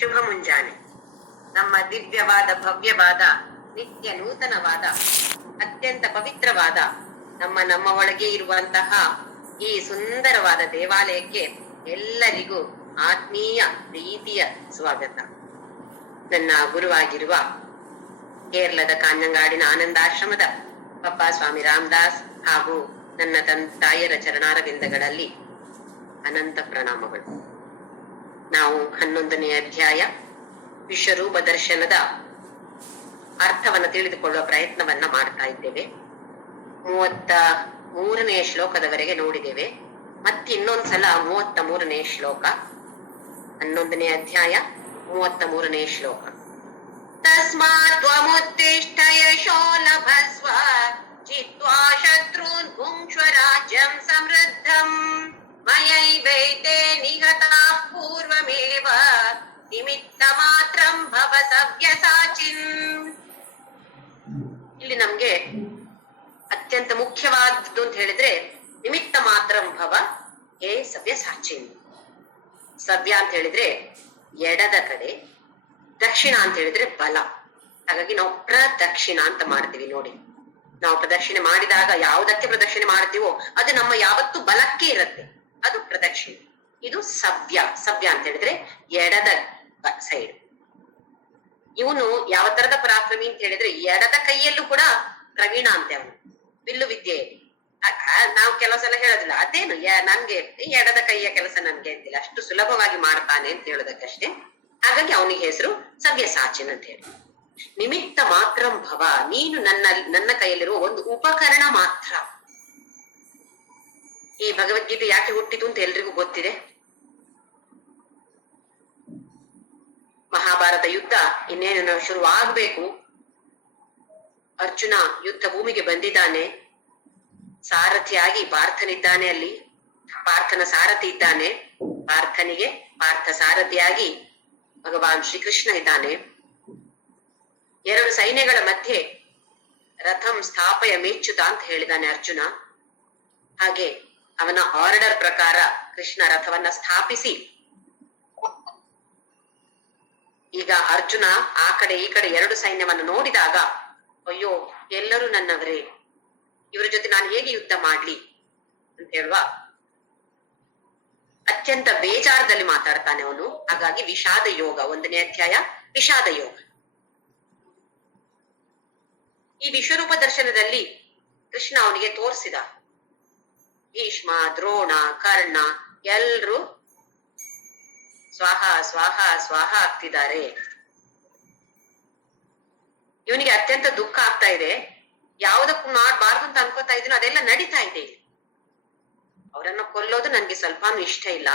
ಶುಭ ಮುಂಜಾನೆ. ನಮ್ಮ ದಿವ್ಯವಾದ ಭವ್ಯವಾದ ನಿತ್ಯ ನೂತನವಾದ ಅತ್ಯಂತ ಪವಿತ್ರವಾದ ನಮ್ಮ ಒಳಗೆ ಇರುವಂತಹ ಈ ಸುಂದರವಾದ ದೇವಾಲಯಕ್ಕೆ ಎಲ್ಲರಿಗೂ ಆತ್ಮೀಯ ಪ್ರೀತಿಯ ಸ್ವಾಗತ. ನನ್ನ ಗುರುವಾಗಿರುವ ಕೇರಳದ ಕಾಂಜಂಗಾಡಿನ ಆನಂದಾಶ್ರಮದ ಪಪ್ಪ ಸ್ವಾಮಿ ರಾಮದಾಸ್ ಹಾಗೂ ನನ್ನ ತಾಯಿಯರ ಚರಣಾರವಿಂದಗಳಲ್ಲಿ ಅನಂತ ಪ್ರಣಾಮಗಳು. ನಾವು 11ನೇ ಅಧ್ಯಾಯ ವಿಶ್ವರೂಪ ದರ್ಶನದ ಅರ್ಥವನ್ನ ತಿಳಿದುಕೊಳ್ಳುವ ಪ್ರಯತ್ನವನ್ನ ಮಾಡ್ತಾ ಇದ್ದೇವೆ. 33ನೇ ಶ್ಲೋಕದವರೆಗೆ ನೋಡಿದ್ದೇವೆ. ಮತ್ತೆ ಇನ್ನೊಂದ್ಸಲ 33ನೇ ಶ್ಲೋಕ, 11ನೇ ಅಧ್ಯಾಯ 33ನೇ ಶ್ಲೋಕ. ತಸ್ಮಾತ್ ತ್ವಮುತ್ತಿಷ್ಠ ಯಶೋ ಲಭಸ್ವ ಚಿತ್ವಾ ಶತ್ರುನ್ ಭುಂಕ್ಷ್ವ ರಾಜ್ಯಂ ಸಮೃದ್ಧಂ ಮಯೈವೈತೆ ನಿಗತಾಃ ಪೂರ್ವಮೇವ ನಿಮಿತ್ತ ಮಾತ್ರಂ ಭವ ಸವ್ಯಸಾಚಿನ್. ಇಲ್ಲಿ ನಮ್ಗೆ ಅತ್ಯಂತ ಮುಖ್ಯವಾದದ್ದು ಅಂತ ಹೇಳಿದ್ರೆ ನಿಮಿತ್ತ ಮಾತ್ರಂ ಭವ ಹೇ ಸವ್ಯಸಾಚಿನ್. ಸವ್ಯ ಅಂತ ಹೇಳಿದ್ರೆ ಎಡದ ಕಡೆ, ದಕ್ಷಿಣ ಅಂತ ಹೇಳಿದ್ರೆ ಬಲ. ಹಾಗಾಗಿ ನಾವು ಪ್ರದಕ್ಷಿಣ ಅಂತ ಮಾಡ್ತೀವಿ ನೋಡಿ. ನಾವು ಪ್ರದಕ್ಷಿಣೆ ಮಾಡಿದಾಗ ಯಾವುದಕ್ಕೆ ಪ್ರದಕ್ಷಿಣೆ ಮಾಡ್ತೀವೋ ಅದು ನಮ್ಮ ಯಾವತ್ತು ಬಲಕ್ಕೆ ಇರುತ್ತೆ, ಅದು ಪ್ರದಕ್ಷಿಣೆ. ಇದು ಸವ್ಯ. ಸವ್ಯ ಅಂತ ಹೇಳಿದ್ರೆ ಎಡದ ಸೈಡ್. ಇವನು ಯಾವ ತರದ ಪರಾಕ್ರಮಿ ಅಂತ ಹೇಳಿದ್ರೆ ಎಡದ ಕೈಯಲ್ಲೂ ಕೂಡ ಪ್ರವೀಣ ಅಂತೆ ಅವನು, ಬಿಲ್ಲು ವಿದ್ಯೆಯಲ್ಲಿ. ನಾವು ಕೆಲವು ಸಲ ಹೇಳೋದಿಲ್ಲ ಅದೇನು ನನ್ಗೆ ಎಡದ ಕೈಯ ಕೆಲಸ ನನ್ಗೆ ಅಂತಿಲ್ಲ, ಅಷ್ಟು ಸುಲಭವಾಗಿ ಮಾಡ್ತಾನೆ ಅಂತ ಹೇಳೋದಕ್ಕಷ್ಟೇ. ಹಾಗಾಗಿ ಅವನಿಗೆ ಹೆಸರು ಸವ್ಯಸಾಚಿನ್ ಅಂತ ಹೇಳಿ. ನಿಮಿತ್ತ ಮಾತ್ರಂ ಭವ, ನೀನು ನನ್ನ ಕೈಯಲ್ಲಿರುವ ಒಂದು ಉಪಕರಣ ಮಾತ್ರ. ಈ ಭಗವದ್ಗೀತೆ ಯಾಕೆ ಹುಟ್ಟಿತು ಅಂತ ಎಲ್ರಿಗೂ ಗೊತ್ತಿದೆ. ಮಹಾಭಾರತ ಯುದ್ಧ ಇನ್ನೇನು ಶುರುವಾಗ್ಬೇಕು. ಅರ್ಜುನ ಯುದ್ಧ ಭೂಮಿಗೆ ಬಂದಿದ್ದಾನೆ. ಸಾರಥಿಯಾಗಿ ಪಾರ್ಥನಿದ್ದಾನೆ. ಅಲ್ಲಿ ಪಾರ್ಥನ ಸಾರಥಿ ಇದ್ದಾನೆ. ಪಾರ್ಥನಿಗೆ ಪಾರ್ಥ ಸಾರಥಿಯಾಗಿ ಭಗವಾನ್ ಶ್ರೀಕೃಷ್ಣ ಇದ್ದಾನೆ. ಎರಡು ಸೈನ್ಯಗಳ ಮಧ್ಯೆ ರಥಂ ಸ್ಥಾಪಯ ಮೇಚ್ಯುತ ಅಂತ ಹೇಳಿದಾನೆ ಅರ್ಜುನ. ಹಾಗೆ ಅವನ ಆರ್ಡರ್ ಪ್ರಕಾರ ಕೃಷ್ಣ ರಥವನ್ನ ಸ್ಥಾಪಿಸಿ, ಈಗ ಅರ್ಜುನ ಆ ಕಡೆ ಈ ಕಡೆ ಎರಡು ಸೈನ್ಯವನ್ನು ನೋಡಿದಾಗ, ಅಯ್ಯೋ ಎಲ್ಲರೂ ನನ್ನವರೇ, ಇವರ ಜೊತೆ ನಾನು ಹೇಗೆ ಯುದ್ಧ ಮಾಡ್ಲಿ ಅಂತ ಹೇಳುವ ಅತ್ಯಂತ ಬೇಜಾರದಲ್ಲಿ ಮಾತಾಡ್ತಾನೆ ಅವನು. ಹಾಗಾಗಿ ವಿಷಾದ ಯೋಗ, 1ನೇ ಅಧ್ಯಾಯ ವಿಷಾದ ಯೋಗ. ಈ ವಿಶ್ವರೂಪ ದರ್ಶನದಲ್ಲಿ ಕೃಷ್ಣ ಅವನಿಗೆ ತೋರಿಸಿದ ಭೀಷ್ಮ, ದ್ರೋಣ, ಕರ್ಣ ಎಲ್ರು ಸ್ವಾಹ ಸ್ವಾಹ ಸ್ವಾಹ ಆಗ್ತಿದ್ದಾರೆ. ಇವನಿಗೆ ಅತ್ಯಂತ ದುಃಖ ಆಗ್ತಾ ಇದೆ. ಯಾವುದಕ್ಕೂ ಮಾಡ್ಬಾರ್ದು ಅಂತ ಅನ್ಕೋತಾ ಇದೀನೋ ಅದೆಲ್ಲ ನಡೀತಾ ಇದೆ. ಅವರನ್ನ ಕೊಲ್ಲೋದು ನನ್ಗೆ ಸ್ವಲ್ಪನೂ ಇಷ್ಟ ಇಲ್ಲ.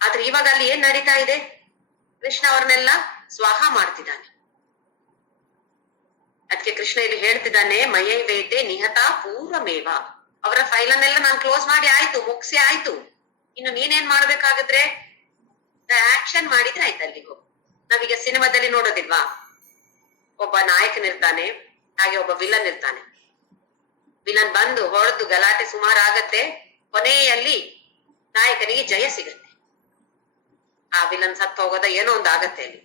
ಆದ್ರೆ ಇವಾಗ ಅಲ್ಲಿ ಏನ್ ನಡೀತಾ ಇದೆ? ಕೃಷ್ಣ ಅವ್ರನ್ನೆಲ್ಲ ಸ್ವಾಹ ಮಾಡ್ತಿದ್ದಾನೆ. ಅದಕ್ಕೆ ಕೃಷ್ಣ ಇಲ್ಲಿ ಹೇಳ್ತಿದ್ದಾನೆ, ಮಯೈವೇತೆ ನಿಹತ ಪೂರ್ವಮೇವ. ಅವರ ಫೈಲನ್ನೆಲ್ಲ ನಾನು ಕ್ಲೋಸ್ ಮಾಡಿ ಆಯ್ತು, ಮುಗಿಸಿ ಆಯ್ತು. ಇನ್ನು ನೀನೇನ್ ಮಾಡ್ಬೇಕಾಗಿದ್ರೆ ಆಕ್ಷನ್ ಮಾಡಿದ್ರೆ ಆಯ್ತು. ಅಲ್ಲಿಗೂ ನಾವೀಗ ಸಿನಿಮಾದಲ್ಲಿ ನೋಡೋದಿಲ್ವಾ, ಒಬ್ಬ ನಾಯಕನಿರ್ತಾನೆ, ಹಾಗೆ ಒಬ್ಬ ವಿಲನ್ ಇರ್ತಾನೆ. ವಿಲನ್ ಬಂದು ಹೊಡೆದು ಗಲಾಟೆ ಸುಮಾರು ಆಗತ್ತೆ, ಕೊನೆಯಲ್ಲಿ ನಾಯಕನಿಗೆ ಜಯ ಸಿಗತ್ತೆ. ಆ ವಿಲನ್ ಸತ್ತು ಹೋಗೋದ ಏನೋ ಒಂದು ಆಗತ್ತೆ. ಅಲ್ಲಿ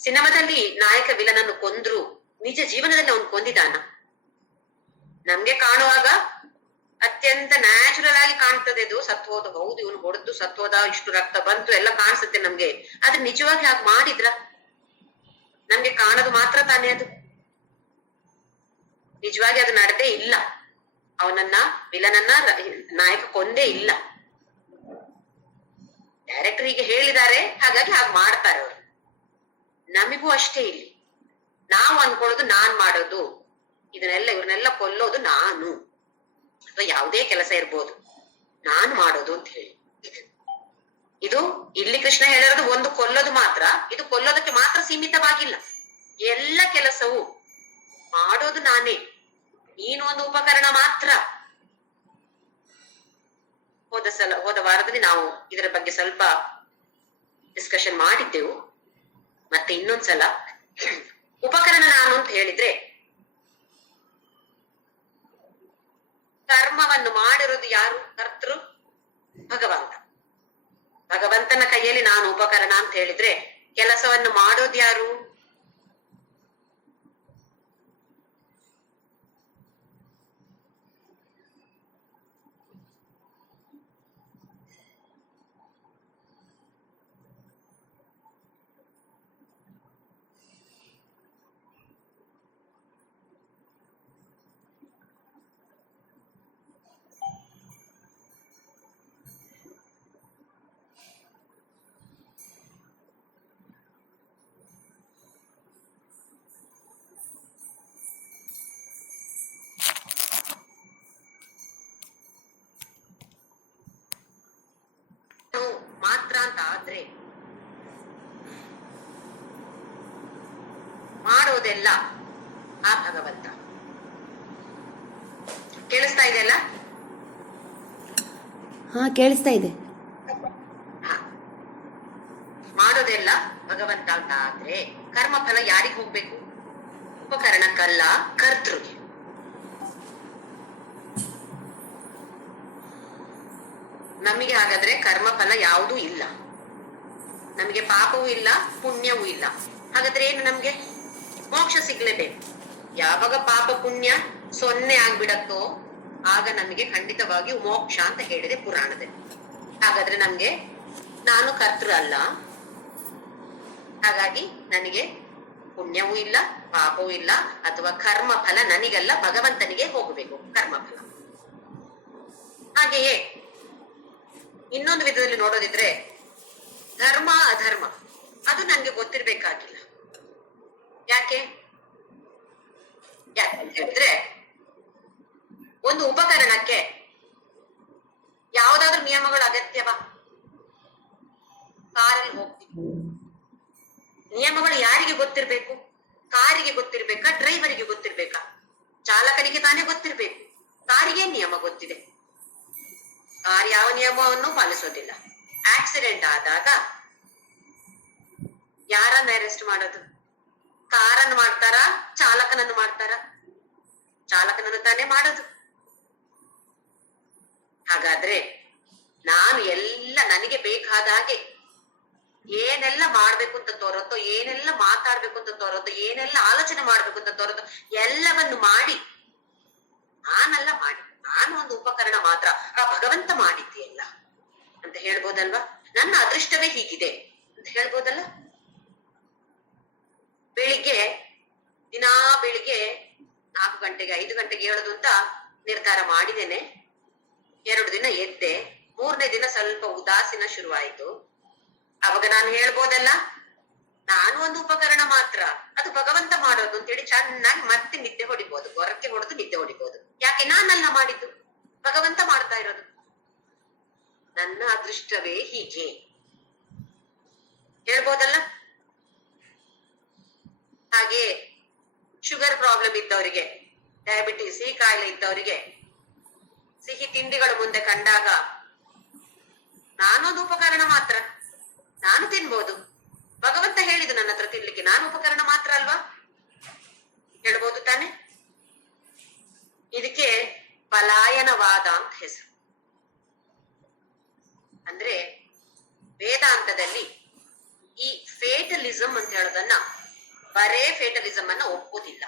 ಸಿನಿಮಾದಲ್ಲಿ ನಾಯಕ ವಿಲನ್ ಅನ್ನು ಕೊಂದ್ರು, ನಿಜ ಜೀವನದಲ್ಲಿ ಅವನು ಕೊಂದಿದಾನ? ನಮ್ಗೆ ಕಾಣುವಾಗ ಅತ್ಯಂತ ನ್ಯಾಚುರಲ್ ಆಗಿ ಕಾಣ್ತದೆ. ಅದು ಸತ್ತು ಹೋದ, ಹೌದು ಇವನು ಹೊಡೆದು ಸತ್ತು ಹೋದ, ಇಷ್ಟು ರಕ್ತ ಬಂತು ಎಲ್ಲ ಕಾಣಿಸುತ್ತೆ ನಮ್ಗೆ. ಆದ್ರೆ ನಿಜವಾಗಿ ಹಾಗೆ ಮಾಡಿದ್ರ? ನಮ್ಗೆ ಕಾಣೋದು ಮಾತ್ರ ತಾನೇ ಅದು. ನಿಜವಾಗಿ ಅದು ನಡೆದೇ ಇಲ್ಲ. ಅವನನ್ನ ವಿಲನನ್ನ ನಾಯಕ ಕೊಂದೇ ಇಲ್ಲ. ಡೈರೆಕ್ಟರ್ ಹೀಗೆ ಹೇಳಿದ್ದಾರೆ, ಹಾಗಾಗಿ ಹಾಗೆ ಮಾಡ್ತಾರೆ ಅವರು. ನಮಿಗೂ ಅಷ್ಟೇ. ಇಲ್ಲಿ ನಾವು ಅನ್ಕೊಳ್ಳೋದು ನಾನ್ ಮಾಡೋದು, ಇವ್ರನ್ನೆಲ್ಲ ಕೊಲ್ಲೋದು ನಾನು, ಅಥವಾ ಯಾವುದೇ ಕೆಲಸ ಇರ್ಬೋದು, ನಾನು ಮಾಡೋದು ಅಂತ ಹೇಳಿ. ಇದು ಇಲ್ಲಿ ಕೃಷ್ಣ ಹೇಳಿರೋದು ಒಂದು ಕೊಲ್ಲೋದು ಮಾತ್ರ. ಇದು ಕೊಲ್ಲೋದಕ್ಕೆ ಮಾತ್ರ ಸೀಮಿತವಾಗಿಲ್ಲ. ಎಲ್ಲ ಕೆಲಸವು ಮಾಡೋದು ನಾನೇ, ನೀನು ಒಂದು ಉಪಕರಣ ಮಾತ್ರ. ಹೋದ ವಾರದಲ್ಲಿ ನಾವು ಇದರ ಬಗ್ಗೆ ಸ್ವಲ್ಪ ಡಿಸ್ಕಷನ್ ಮಾಡಿದ್ದೆವು. ಮತ್ತೆ ಇನ್ನೊಂದ್ಸಲ ಉಪಕರಣ ನಾನು ಅಂತ ಹೇಳಿದ್ರೆ, ಕರ್ಮವನ್ನು ಮಾಡಿರೋದು ಯಾರು? ಕರ್ತೃ ಭಗವಂತ. ಭಗವಂತನ ಕೈಯಲ್ಲಿ ನಾನು ಉಪಕರಣ ಅಂತ ಹೇಳಿದ್ರೆ ಕೆಲಸವನ್ನು ಮಾಡೋದು ಯಾರು? ಮಾತ್ರ ಅಂತ ಆದ್ರೆ ಮಾಡೋದೆಲ್ಲ ಆ ಭಗವಂತ. ಕೇಳಿಸ್ತಾ ಇದೆಯಲ್ಲ? ಹಾ, ಕೇಳಿಸ್ತಾ ಇದೆ. ಮಾಡೋದೆಲ್ಲ ಭಗವಂತ ಅಂತ ಆದ್ರೆ ಕರ್ಮಫಲ ಯಾರಿಗೆ ಹೋಗ್ಬೇಕು? ಉಪಕರಣಕ್ಕಲ್ಲ, ಕರ್ತೃಗೆ. ನಮಗೆ ಹಾಗಾದ್ರೆ ಕರ್ಮಫಲ ಯಾವುದೂ ಇಲ್ಲ, ನಮಗೆ ಪಾಪವೂ ಇಲ್ಲ, ಪುಣ್ಯವೂ ಇಲ್ಲ. ಹಾಗಾದ್ರೆ ಏನು? ನಮ್ಗೆ ಮೋಕ್ಷ ಸಿಗ್ಲೇಬೇಕು. ಯಾವಾಗ ಪಾಪ ಪುಣ್ಯ 0 ಆಗ್ಬಿಡತ್ತೋ ಆಗ ನಮಗೆ ಖಂಡಿತವಾಗಿಯೂ ಮೋಕ್ಷ ಅಂತ ಹೇಳಿದೆ ಪುರಾಣದಲ್ಲಿ. ಹಾಗಾದ್ರೆ ನಮ್ಗೆ ನಾನು ಕರ್ತೃ ಅಲ್ಲ, ಹಾಗಾಗಿ ನನಗೆ ಪುಣ್ಯವೂ ಇಲ್ಲ, ಪಾಪವೂ ಇಲ್ಲ, ಅಥವಾ ಕರ್ಮಫಲ ನನಗಲ್ಲ, ಭಗವಂತನಿಗೆ ಹೋಗಬೇಕು ಕರ್ಮಫಲ. ಹಾಗೆಯೇ ಇನ್ನೊಂದು ವಿಧದಲ್ಲಿ ನೋಡೋದಿದ್ರೆ ಧರ್ಮ ಅಧರ್ಮ ಅದು ನನ್ಗೆ ಗೊತ್ತಿರ್ಬೇಕಾಗಿಲ್ಲ. ಯಾಕೆ ಅಂತ ಹೇಳಿದ್ರೆ ಒಂದು ಉಪಕರಣಕ್ಕೆ ಯಾವ್ದಾದ್ರು ನಿಯಮಗಳು ಅಗತ್ಯವಾ? ಕಾರಲ್ಲಿ ಹೋಗ್ತೀವಿ, ನಿಯಮಗಳು ಯಾರಿಗೆ ಗೊತ್ತಿರ್ಬೇಕು? ಕಾರಿಗೆ ಗೊತ್ತಿರ್ಬೇಕಾ, ಡ್ರೈವರಿಗೆ ಗೊತ್ತಿರ್ಬೇಕಾ? ಚಾಲಕನಿಗೆ ತಾನೇ ಗೊತ್ತಿರ್ಬೇಕು. ಕಾರಿಗೆ ನಿಯಮ ಗೊತ್ತಿದೆ, ಕಾರ್ ಯಾವ ನಿಯಮವನ್ನು ಪಾಲಿಸೋದಿಲ್ಲ. ಆಕ್ಸಿಡೆಂಟ್ ಆದಾಗ ಯಾರನ್ನ ಅರೆಸ್ಟ್ ಮಾಡೋದು? ಕಾರನ್ನು ಮಾಡ್ತಾರ, ಚಾಲಕನನ್ನು ಮಾಡ್ತಾರ? ಚಾಲಕನನ್ನು ತಾನೇ ಮಾಡೋದು. ಹಾಗಾದ್ರೆ ನಾನು ಎಲ್ಲ ನನಗೆ ಬೇಕಾದ ಹಾಗೆ ಏನೆಲ್ಲ ಮಾಡ್ಬೇಕು ಅಂತ ತೋರತ್ತೋ, ಏನೆಲ್ಲ ಮಾತಾಡ್ಬೇಕು ಅಂತ ತೋರತ್ತೋ, ಏನೆಲ್ಲ ಆಲೋಚನೆ ಮಾಡ್ಬೇಕು ಅಂತ ತೋರತ್ತೋ ಎಲ್ಲವನ್ನು ಮಾಡಿ ನಾನಲ್ಲ ಮಾಡಿ, ನಾನು ಒಂದು ಉಪಕರಣ ಮಾತ್ರ, ಆ ಭಗವಂತ ಮಾಡಿದ್ದೀಯಲ್ಲ ಅಂತ ಹೇಳ್ಬೋದಲ್ವಾ? ನನ್ನ ಅದೃಷ್ಟವೇ ಹೀಗಿದೆ ಅಂತ ಹೇಳ್ಬೋದಲ್ಲ? ದಿನಾ ಬೆಳಿಗ್ಗೆ 4 ಗಂಟೆಗೆ 5 ಗಂಟೆಗೆ ಹೇಳೋದು ಅಂತ ನಿರ್ಧಾರ ಮಾಡಿದ್ದೇನೆ. 2 ದಿನ ಎದ್ದೆ, 3ನೇ ದಿನ ಸ್ವಲ್ಪ ಉದಾಸೀನ ಶುರುವಾಯಿತು. ಅವಾಗ ನಾನು ಹೇಳ್ಬೋದಲ್ಲ, ನಾನು ಒಂದು ಉಪಕರಣ ಮಾತ್ರ, ಅದು ಭಗವಂತ ಮಾಡೋದು ಅಂತೇಳಿ ಚೆನ್ನಾಗಿ ಮತ್ತೆ ನಿದ್ದೆ ಹೊಡಿಬಹುದು, ಹೊರಕ್ಕೆ ಹೊಡೆದು ನಿದ್ದೆ ಹೊಡಿಬಹುದು. ಯಾಕೆ? ನಾನಲ್ಲ ಮಾಡಿದ್ದು, ಭಗವಂತ ಮಾಡ್ತಾ ಇರೋದು. ನನ್ನ ಅದೃಷ್ಟವೇ ಹೀಗೆ ಹೇಳ್ಬೋದಲ್ಲ? ಹಾಗೆ ಶುಗರ್ ಪ್ರಾಬ್ಲಮ್ ಇದ್ದವರಿಗೆ, ಡಯಾಬಿಟಿಸ್ ಈ ಕಾಯಿಲೆ ಇದ್ದವರಿಗೆ ಸಿಹಿ ತಿಂಡಿಗಳು ಮುಂದೆ ಕಂಡಾಗ ನಾನೊಂದು ಉಪಕರಣ ಮಾತ್ರ, ನಾನು ತಿನ್ಬೋದು, ಭಗವಂತ ಹೇಳಿದ್ದು ನನ್ನ ಹತ್ರ ತಿನ್ಲಿಕ್ಕೆ, ನಾನು ಉಪಕರಣ ಮಾತ್ರ ಅಲ್ವಾ ಹೇಳ್ಬೋದು ತಾನೆ? ಇದಕ್ಕೆ ಪಲಾಯನವಾದ ಅಂತ ಹೆಸರು. ಅಂದ್ರೆ ವೇದಾಂತದಲ್ಲಿ ಈ ಫೇಟಲಿಸಂ ಅಂತ ಹೇಳೋದನ್ನ, ಬರೇ ಫೇಟಲಿಸಂ ಅನ್ನ ಒಪ್ಪುದಿಲ್ಲ.